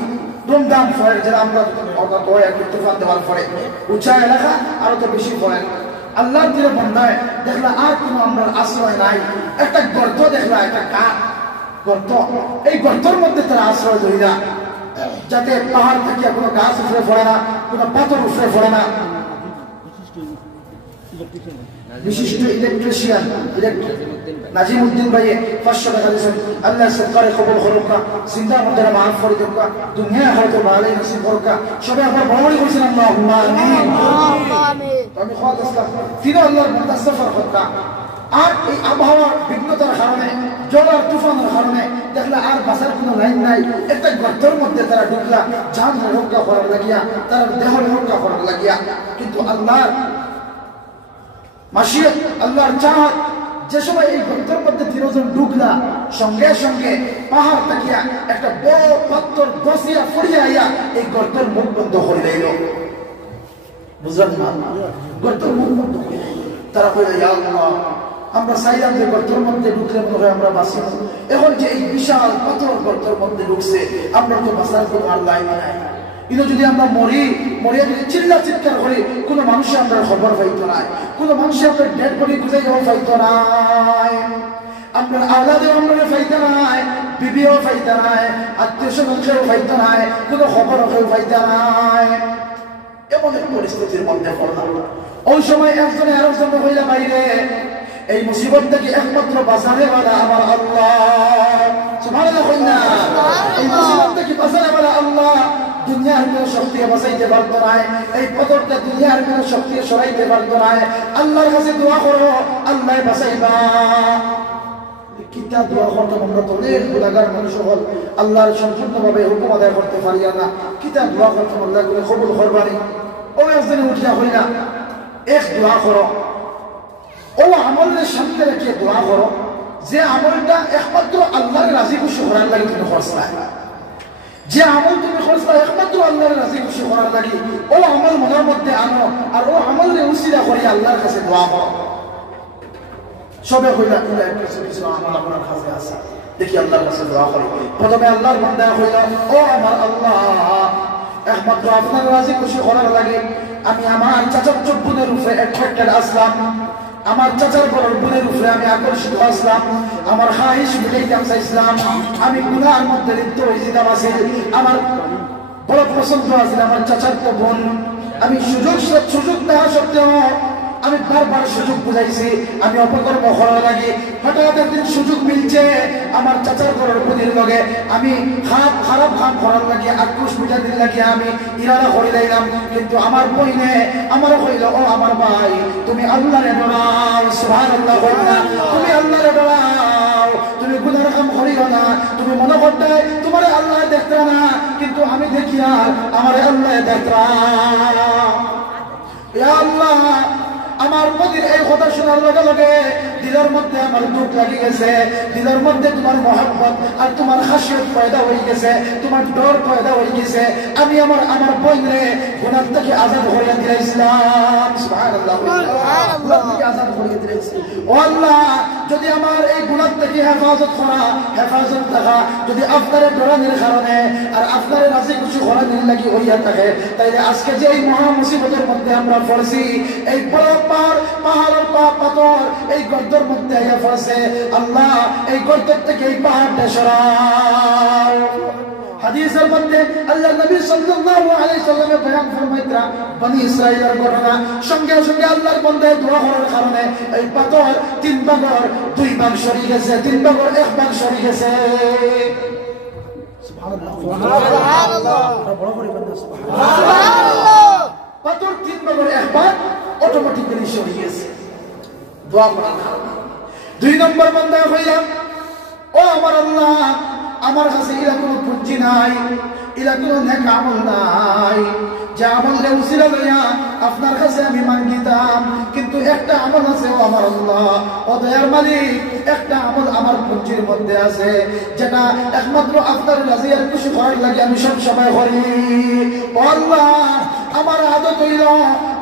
দুমদাম ফয়ের যারা আমরা তুফান দেওয়ার পরে উঁচা এলাকা আরো তো বেশি ফয়ের আল্লাহর দিলে বন্ধায় দেখলা আর কোনো আমরা আশ্রয় নাই একটা গর্ত দেখলা একটা গর্ত এই গর্তের মধ্যে তারা আশ্রয় ধরিলা যাতে পাহাড় থেকে কোনো গাছ উঠে পড়ে না কোনো পাথর উঠে পড়ে না বিশিষ্ট ইলেকট্রিশিয়ান নাজিমউদ্দিন ভাই 500 টাকা দিয়েছেন আল্লাহ সরকারে কবুল করুক চিন্তা মধ্যে মাফ করে দেখ দুনিয়া হয়তো ভালোই নসিব করুক সবাই আমরা বড়ই করেছেন আল্লাহুম্মা আমিন আমি খাওয়া ইসলাম তিন আল্লাহর বান্দা সফর করুক আর এই আবহাওয়ার বিঘ্নতার কারণে জল আর তুফানের কারণে দেখলা আর বাসার কোনো লাইন নাই একটা গর্তের মধ্যে তারা ঢুকলা জান রক্ষা করার লাগিয়া তার দেহ রক্ষা করার লাগিয়া কিন্তু আল্লাহর মাশিয়াত আল্লাহর চাহত যে সময় এই গর্তের মধ্যে তিনজন ঢুকলা সঙ্গে সঙ্গে পাহাড় তাকিয়া একটা বড় পাথর বসিয়া ফড়িয়া আইয়া এই গর্তের মুখ বন্ধ করে দিল বুঝলেন না গর্তের মুখ বন্ধ করে তারা কইল ইয়া আল্লাহ আমরা চাইলাম যে গর্তের মধ্যে ঢুকলে মনে হয় আমরা বাঁচি এখন যে এই বিশাল পাথর গর্তের মধ্যে ঢুকছে আমরা তো বাঁচার কোনো আর লাইন নাই কিন্তু যদি আমরা মরিয়া যদি চিৎকার করি কোনো মানুষের আমরা খবর পাইতো নাই কোনো মানুষের আমরা ডেড বডি খুঁজে যাওয়া পাইতো নাই আপনার আওলাদেও আমরা পাইতো নাই বিবিও পাইতো নাই আত্মীয় স্বজনকেও পাইতো নাই কোনো খবর কেউ পাইতো নাই এমন এক পরিস্থিতির মধ্যে পড়লাম ওই সময় একজনে আরেকজন হইলা বাইরে এই মুসিবত থেকে একমাত্র বাঁচানে वाला আমার আল্লাহ সুবহানাল্লাহ এই মুসিবত থেকে বাঁচানে वाला আল্লাহ দুনিয়ার কোনো শক্তি বাঁচাইতে পারতো না এই পথটা দুনিয়ার কোনো শক্তি সরাইতে পারতো না আল্লাহর কাছে দোয়া করো আল্লাহ বাঁচাইবা কিতা দোয়া করতে আমরা তো অনেক গুনাহগার মানুষ হল আল্লাহর সম্পূর্ণভাবে হুকুম আদায় করতে পারি না কিতা দোয়া করতে আল্লাহ করে কবুল করবানি ও একদিন উঠিয়া হইলা এক দোয়া করো ও আমলের সামনে রেখে দোয়া করো যে আমলটা একমাত্র আল্লাহর রাজি খুশি করার লাগে তুমি করছলা যে আমল তুমি করছলা একমাত্র আল্লাহর রাজি খুশি করার লাগে ও আমল মনের মধ্যে আনো আর ও আমলের উসিলা করে আল্লাহর কাছে দোয়া করো সবে কইলা কিছু কিছু আমল আপনার কাছে আছে দেখি আল্লাহর কাছে দোয়া করি প্রথমে আল্লাহর বান্দা কইলা ও আমার আল্লাহ একমাত্র আপনার রাজি খুশি করার লাগে আমি আমার চাচার বোনের উপরে অ্যাট্রাক্টেড আসলাম আমার চাচার বড় বোনের উপরে আমি আকর্ষিত আসলাম আমার খাহিশ মিলাইতাম চাইছিলাম আমি গুনার মধ্যে লিপ্ত হয়েছিলাম আছে আমার বড় পছন্দ আছে আমার চাচার তো বোন আমি সুযোগ দেওয়া সত্ত্বেও আমি বারবার সুযোগ বুঝাইছি আমি অপকর্ম করার লাগে হঠাৎ একদিন সুযোগ মিলছে আমার চাচার ঘরের বোনের লগে আমি খারাপ কাম করার লাগে আক্রোশ মিটাদিন লাগে আমি ইরাদা করে দিলাম কিন্তু আমার বইনে আমার কইল ও আমার ভাই তুমি আল্লাহরে ডরাও সুবহানাল্লাহ তুমি আল্লাহরে ডরাও তুমি গুনাহ কাম করিও না তুমি মনে করতে তোমার আল্লাহ দেখতে না কিন্তু আমি দেখি আর আমার আল্লাহ দেখতা ইয়া আল্লাহ আমার নবীর এই কথা শোনার লগে লগে দিলের মধ্যে আমার দুঃখ লাগি গেছে দিলের মধ্যে তোমার মহব্বত আর তোমার খাশিয়ত পয়দা হয়ে গেছে তোমার ডর পয়দা হয়ে গেছে আমি আমার বোনরে গুনাহ থেকে আজাদ করে দিলাম সুবহানাল্লাহ সুবহানাল্লাহ থেকে আজাদ করে দিয়েছি ও আল্লাহ যদি আমার এই গুনাহ থেকে হেফাজত থাকা যদি আপনারে ডরানোর কারণে আর আপনারে রাজি খুশি করার লাগি হইয়া থাকে তাইলে আজকে যে এই মহা মুসিবতের মধ্যে আমরা পড়ছি এই বড় পাহাড়ের পাথর এই গর্তের মধ্যে আইয়া পড়ছে আল্লাহ এই গর্তের থেকে এই পাহাড়টা সরাও হাদিসের মধ্যে আল্লাহ নবী সাল্লাল্লাহু আলাইহি সাল্লামে বয়ান ফরমাইতা বনি ইসরাইলের ঘটনা সঙ্গে সঙ্গে আল্লাহর বান্দা দোয়া করার কারণে এই পাথর 3 ভাগের 2 ভাগ সরে গেছে 3 ভাগের 1 ভাগ সরে গেছে সুবহানাল্লাহ সুবহানাল্লাহ বড় করে বলতে সুবহানাল্লাহ পাথর 3 ভাগের 1 ভাগ অটোমেটিক্যালি সরে গেছে দোয়া করার কারণে 2 নম্বর বান্দা হইলাম ও আমার আল্লাহ আমার কাছে ইলা কোনো পুঁজি নাই ইলা কোনো নেক আমল নাই যে আমলের উসিলা লইয়া আপনার কাছে আমি মাঙ্গিতাম কিন্তু একটা আমল আছে ও আমার আল্লাহ ও দয়ার মালিক একটা আমল আমার পুঁজির মধ্যে আছে যেটা একমাত্র আপনার রাজি আর খুশি করার লাগে আমি সব সময় করি ও আল্লাহ আমার আদত হইল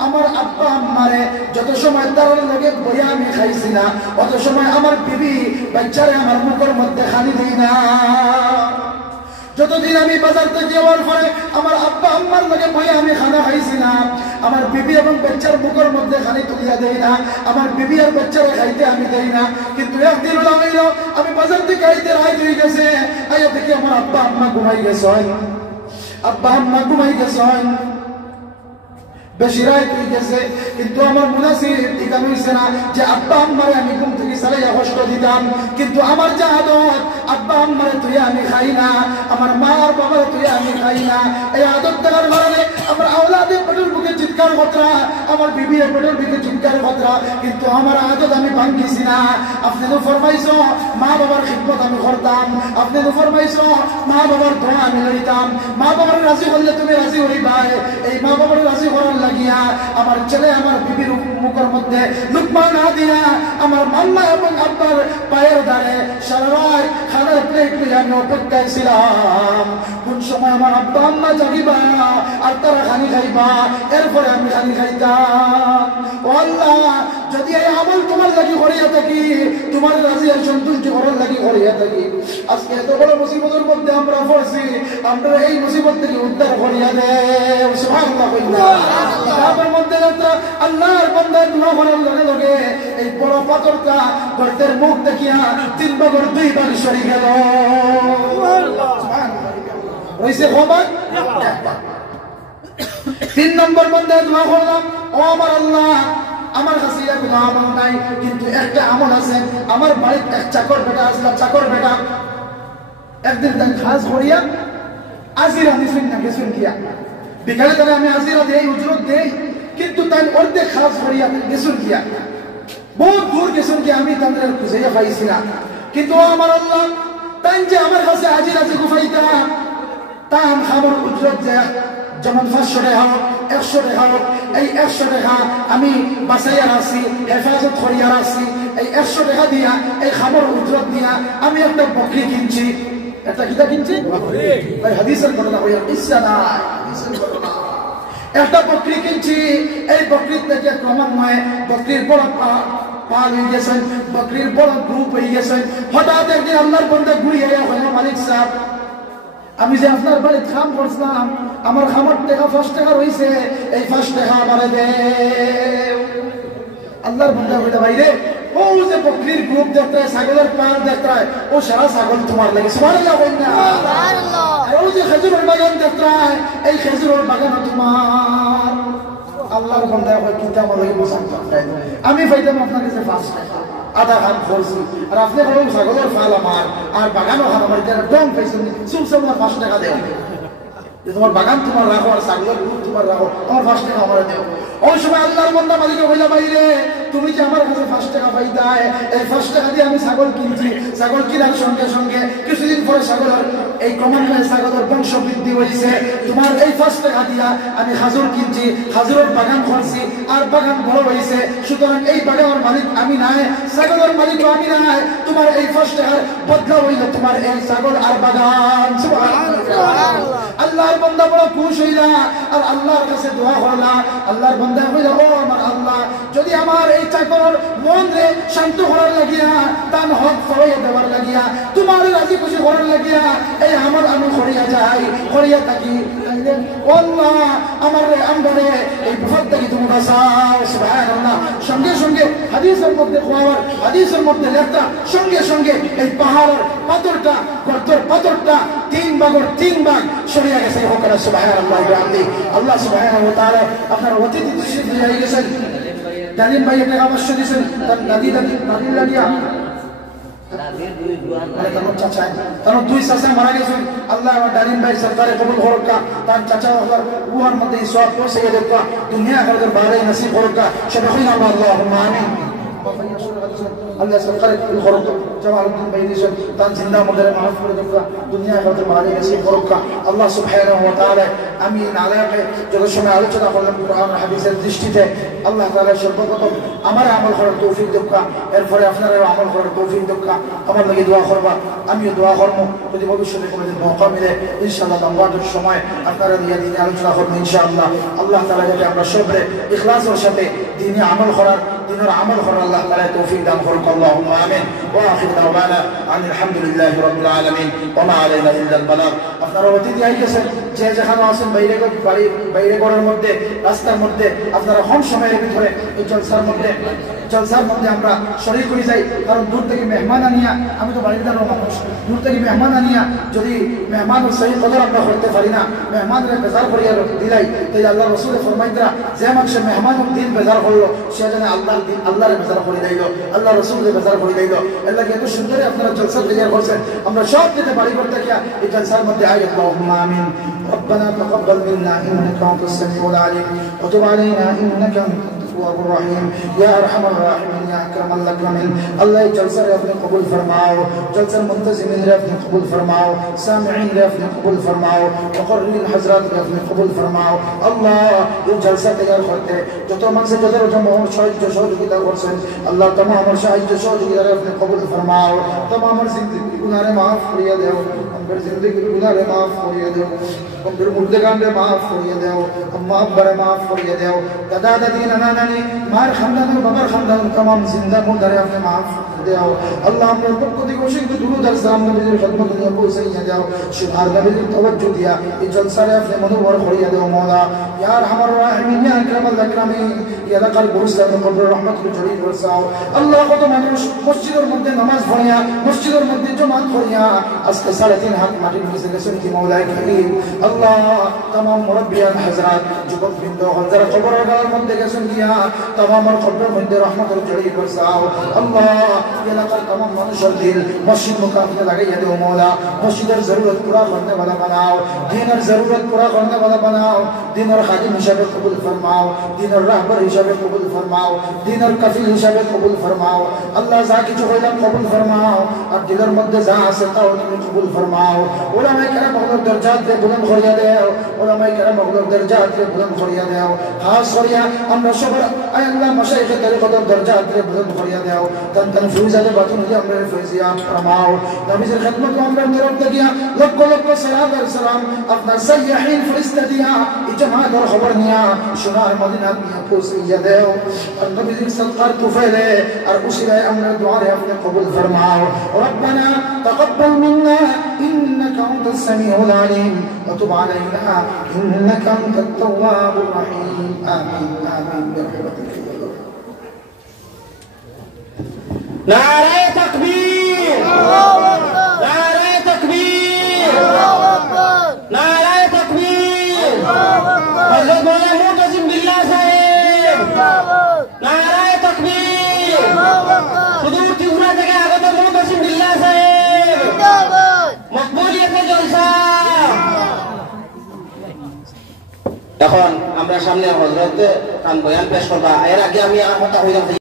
আমার আব্বা আম্মারে যত সময় তার লগে বইয়া আমি খাইছি না অত সময় আমার বিবি বাচ্চারে আমার মুখের মধ্যে খালি দিই না যতদিন আমি বাজার থেকে যাওয়ার পরে আমার আব্বা আম্মার লগে বইয়া আমি খানা খাইছি না, আমার বিবি এবং বাচ্চার মুখের মধ্যে খালি তুলিয়া দেই না, আমার বিবি আর বাচ্চারা খাইতে আমি দেই না। কিন্তু একদিন হইল আমি বাজার থেকে আইতে রাত হয়ে গেছে, আইয়া দেখি আমার আব্বা আম্মা ঘুমাই গেছেন, আব্বা আম্মা ঘুমাই গেছেন, বেশি রাত হয়ে গেছে। কিন্তু আমার মুনাসিব এটা হইছে না যে আব্বা আম্মারে আমি ঘুম থেকে চালাইয়া কষ্ট দিতাম, কিন্তু আমার যে আদত আব্বা আম্মারে তুই আমি খাই না, আমার মা আর বাবারে তুই আমি খাই না, এই আদত থাকার কারণে আমার আওলাদের পেটের বুকে চিৎকার কথা, আমার বিবির পেটের বুকে চিৎকার কথা, কিন্তু আমার আদত আমি ভাঙিছি না। আপনি তো ফরমাইছো মা বাবার খিদমত আমি করতাম, আপনি তো ফরমাইছো মা বাবার দোয়া আমি লইতাম, মা বাবার রাজি করলে তুমি রাজি হইবা, এই মা বাবার রাজি করার লাগিয়া আমার ছেলে আমার বিবির মুখের মধ্যে লুকমা না দিয়া আমার মাম্মা এবং আব্বার পায়ের দ্বারে সারা রাত খানার প্লেট নিয়ে আমি অপেক্ষায় ছিলাম কোন সময় আমার আব্বা আম্মা জাগিবা আর তারা খানি খাইবা, এরপরে আমি খানি খাইতাম। ও আল্লাহ, যদি এই আমল তোমার লাগি করিয়া থাকি, তোমার রাজি আর সন্তুষ্ট করার লাগি করিয়া থাকি, আজকে এত বড় মুসিবতের মধ্যে আমরা পড়ছি, আমরা এই মুসিবত থেকে উদ্ধার করিয়া দেব। সুবহানাল্লাহ কইলা কিতাবের মধ্যে যাত্রা আল্লাহর বান্দার দোয়া করার লগে লগে এই বড় পাথরটা গর্তের মুখ দেখিয়া 3 ভাগের 2 ভাগ সরে গেল। হইছে খবর 3 নম্বর বান্দা দোয়া করলাম, ও আমার আল্লাহ, আমার কাছে কোনো আমল নাই, কিন্তু একটা আমল আছে। আমার বাড়িতে এক চাকর বেটা আসলা, চাকর বেটা একদিন তাই খাস করিয়া আজিরা দিছেন না গেছেন গিয়া, বিকালে তাহলে আমি আজিরা দেই উজরত দেই, কিন্তু তাই অর্ধেক খাস করিয়া গেছেন গিয়া, বহুত দূর গেছেন গিয়া, আমি তাদের খুঁজে পাইছি না। কিন্তু আমার আল্লাহ, তাই যে আমার কাছে আজিরা যে গুফাইতা তান খাবার উজরত যায় যেমন 500 টাকা হোক 100 টাকা হোক, এই 100 টাকা আমি বাঁচাইয়া রাখছি, হেফাজত করিয়া রাখছি, এই 100 টাকা দিয়া এই খাবার উজরত দিয়া আমি একটা বকরি কিনছি। একটা কিতা কিনছি? ভাই হাদিসের ঘটনা হইয়া ইচ্ছা নাই, একটা বকরি কিনছি। এই বকরির থেকে ক্রমান্বয়ে বকরির বড় পাল হয়ে গেছেন, বকরির বড় গ্রুপ হয়ে গেছেন। হঠাৎ একদিন আল্লাহর বান্দা ঘুরিয়ে হইল, মালিক সাহেব, আমি যে আপনার বাড়ি খাম করছিলাম, আমার খামার টাকা 5 টাকা রয়েছে, এই 5 টাকা আমারে দে। আল্লাহর বান্দা কইলা, ভাইরে ও যে বকরির গ্রুপ দেখতায়, ছাগলের পাল দেখতায়, ও সারা ছাগল তোমার লাগে। সুবহানাল্লাহ কইনা সুবহানাল্লাহ। আর ও যে খেজুরের বাগান দেখতায়, এই খেজুরের বাগান তোমার। আল্লাহর বান্দা কই, কিতা আমার লাগে পছন্দ করে, আমি পাইতাম আপনার কাছে 5 টাকা, আধা খান করছি, আর আপনি বলেন ছাগলের ফাল আমার আর বাগানও খান আমার, এটা ডং পাইছেন, চুলছে না 5 টাকা দেও, তোমার বাগান তোমার রাখো আর ছাগলের গ্রুপ তোমার রাখো, আমার 5 টাকা আমার দেও। ওই সময় আল্লাহর বান্দা মালিকে কইলা, ভাইরে তুমি যে আমার কাছে 5 টাকা পাইতায়, এই 5 টাকা দিয়ে আমি ছাগল কিনছি, ছাগল কেনার সঙ্গে সঙ্গে কিছুদিন পরে ছাগলের এই ক্রমান্বয়ে ছাগলের বংশ বৃদ্ধি হয়েছে, তোমার এই 5 টাকা দিয়া আমি খাজুর কিনছি, খাজুরের বাগান করছি, আর বাগান বড় হয়েছে, সুতরাং এই বাগানের মালিক আমি নাই, ছাগলের মালিকও আমি নাই, তোমার এই 5 টাকার বদলা হইল তোমার এই ছাগল আর বাগান। সুবহানাল্লাহ। আল্লাহর বান্দা বড় খুশ হইলা আর আল্লাহর কাছে দোয়া করলা। আল্লাহর বান্দা কইলা, ও আমার আল্লাহ, যদি আমার এই চাকর মন রে শান্ত করার লাগিয়া, তার হক ফরাইয়া দেওয়ার লাগিয়া, তোমার রাজি খুশি করার লাগিয়া এই আমার আমি করিয়া যাই, করিয়া থাকি, ও আল্লাহ আমার আমরে এই বিপদ থেকে তুমি বাঁচাও। সুবহানাল্লাহ। সঙ্গে সঙ্গে হাদিসের মধ্যে খোয়ার, হাদিসের মধ্যে লেখা, সঙ্গে সঙ্গে এই পাহাড়ের পাথরটা, গর্তের পাথরটা 3 ভাগের 3 ভাগ সরিয়া গেছে। হোকরা সুবহানাল্লাহ। আল্লাহ সুবহানাহু ওয়া তাআলা আপনার অতিথি দৃষ্টি দিয়ে গেছেন। ডালিম ভাই টাকা 500 দিয়েছেন, তার দাদি লাগিয়া তার 2 চাচা মারা গেছেন। আল্লাহ আমার ডালিম ভাই সরকারে কবুল করুকা, তার চাচা উহার মধ্যে সওয়াব পৌঁছে দেবা, দুনিয়া আখিরাতের ভালো নসিব করুকা। সবাই আল্লাহুম্মা আমিন। আল্লাহ সরকারে কবুল করুকা, জামালউদ্দিন ভাই দিয়েছেন, তার জিন্দা মধ্যে মাফ করে দেবা, দুনিয়া আখিরাতের ভালো নসিব করুকা। আল্লাহ সুবহানাহু ওয়া তাআলা আমি নালাকে যত সময় আলোচনা করলাম কোরআন হাদিসের দৃষ্টিতে, আল্লাহ তাআলা সর্বপ্রথম আমার আমল করার তৌফিক দেবা, এরপরে আপনারাও আমল করার তৌফিক দেবা। আমার লাগি দোয়া করবা, আমিও দোয়া করব, যদি ভবিষ্যতে কোনোদিন মৌকা মিলে ইনশাআল্লাহ লম্বাটের সময় আপনারা দিনে আলোচনা করবো ইনশাআল্লাহ। আল্লাহ তাআলা যাতে আমরা সবরে ইখলাসের সাথে দিনে আমল করার দিনের আমল করার আল্লাহ তাআলা তৌফিক দান করুক আল্লাহুম্মা আমিন ওয়া আখির দাওয়ানা আলহামদুলিল্লাহি রাব্বিল আলামিন ওয়া মা আলাইনা ইল্লাল বালাগ আপনারা অতিথি আইছেন যে যেখানে আছেন বাইরে ঘরের মধ্যে রাস্তার মধ্যে আপনারা কম সময়ের ভিতরে এই জলসার মধ্যে আমরা শরীর করে যাই কারণ দূর থেকে মেহমান আনিয়া আমি তো বাড়ির দাঁড়ানো মানুষ দূর থেকে মেহমান আনিয়া যদি মেহমানের সহি কদর আমরা করতে পারি না মেহমানের বেজার করিয়া দিলাই তাই আল্লাহ রসুল ফরমাইতরা যে মানুষের মেহমানের দিন বেজার করলো সে যেন আল্লাহরে বেজার করে দিল আল্লাহ রসুলকে বেজার করে দিল আল্লাহকে এত সুন্দরই আপনারা জলসা তৈরি করছেন আমরা সব দিতে বাড়ি করতে গিয়া এই জলসার মধ্যে আই আল্লাহুম্মা আমিন ربنا تقبل منا انك انت السميع العليم وتب علينا انك انت التواب الرحيم يا ارحم الراحمين يا اكرم الاكرمين الله جلسہ رے اپنے قبول فرماؤ جلسہ منتظمین رے اپنے قبول فرماؤ سامعین رے اپنے قبول فرماؤ مقررین حضرات رے اپنے قبول فرماؤ اللہ یہ جلسہ تیار کرتے جو تو من سے جدر جو مہر شاہد جو سہযোগিতা করছেন আল্লাহ तमाम شاہد جو سہযোগিতা رے اپنے قبول فرماؤ تمام زندگی گناہ معاف کریے دے ہماری زندگی گناہ معاف کریے دے ہمارے مردگان رے معاف کریے دے اما ابا رے معاف کریے دے দাদা দাদি নানা নানি মার খানদান বাবার খানদান तमाम জিন্দা মুর্দারে আপনি মাফ দাও আল্লাহ আপনার পক্ষ থেকে অসংখ্য দুরূদ আর সালাম নবীর খিদমত নিয়ে পৌঁছাইয়া দাও সুবহান নবীর তাওজ্জু দিয়া এই জলসারে আপনি মনোবর করিয়া দাও মাওলা ইয়া আরহামার রাহিমিন ইয়া আকরামাল আকরামিন ইয়া লাকাল বুরসান কবর রহমাতুল জলিল ওয়াসাও আল্লাহ কত মানুষ মসজিদের মধ্যে নামাজ পড়িয়া মসজিদের মধ্যে জামাত করিয়া আজকে 3.5 হাত মাটির নিচে গেছেন কি মাওলায়ে কারীম আল্লাহ तमाम মুরব্বিয়ান হযরত যুবক বৃন্দ যারা কবরগাহের মধ্যে গেছেন গিয়া तमाम কবরের মধ্যে রহমতের জলিল ওয়াসাও আল্লাহ এলাকার तमाम মানুষের দিল মসজিদ মুকাফিতে লাগাইয়া দাও মাওলা মসজিদের জরুরত পুরা করনে वाला बनाओ দ্বীনের জরুরত পুরা করনে वाला बनाओ দ্বীনের খাদিম হিসাবে কবুল ফরমাও দ্বীনের রাহবার হিসাবে কবুল ফরমাও দ্বীনের কাফিল হিসাবে কবুল ফরমাও আল্লাহ যা কিছু হইলাম কবুল ফরমাও আর দিলের মধ্যে যা আছে তাও তুমি কবুল ফরমাও উলামায়ে কেরাম হযরত দরজাত কে বুলন্দ করিয়া দাও উলামায়ে কেরাম হযরত দরজাত কে বুলন্দ করিয়া দাও খাস করিয়া আমরা সবার আয় আল্লাহ মাশায়েখের তরিকত দরজাত কে বুলন্দ করিয়া দাও তন ফিউজালে বাতুন যে আমরা ফিজিয়া ফরমাও নবীর খিদমত আমরা তরফ থেকে লক্ষ লক্ষ সালাত আর সালাম আপনার সাইয়্যিন ফেরেশতা দিয়া ইজমাতের খবর নিয়া সোনার মদিনা নিয়া পৌঁছাইয়া দাও আর নবীর সদকার তুফাইলে আর উসিলায় আমরা দোয়া রে আপনি কবুল ফরমাও রব্বানা তাকাব্বাল মিন্না ইন্নাকা আনতাস সামিউল আলিম ওয়া তুব আলাইনা ইন্নাকা আনতাত তাওয়াবুর রহিম আমিন আমিন বিরহমাতিকা नारे तकबीर नारे तकबीर नारे तकबीर हज़रत मौलाना मुतसिम बिल्लाह साहेब नारे तकबीर सुदूर त्रिपुरा থেকে আগত मुतसिम बिल्लाह साहेब মকবুলিয়ত জলসা এখন আমরা সামনে হযরত কান বয়ান পেশ করবা এর আগে আমি আমার কথা হইলাম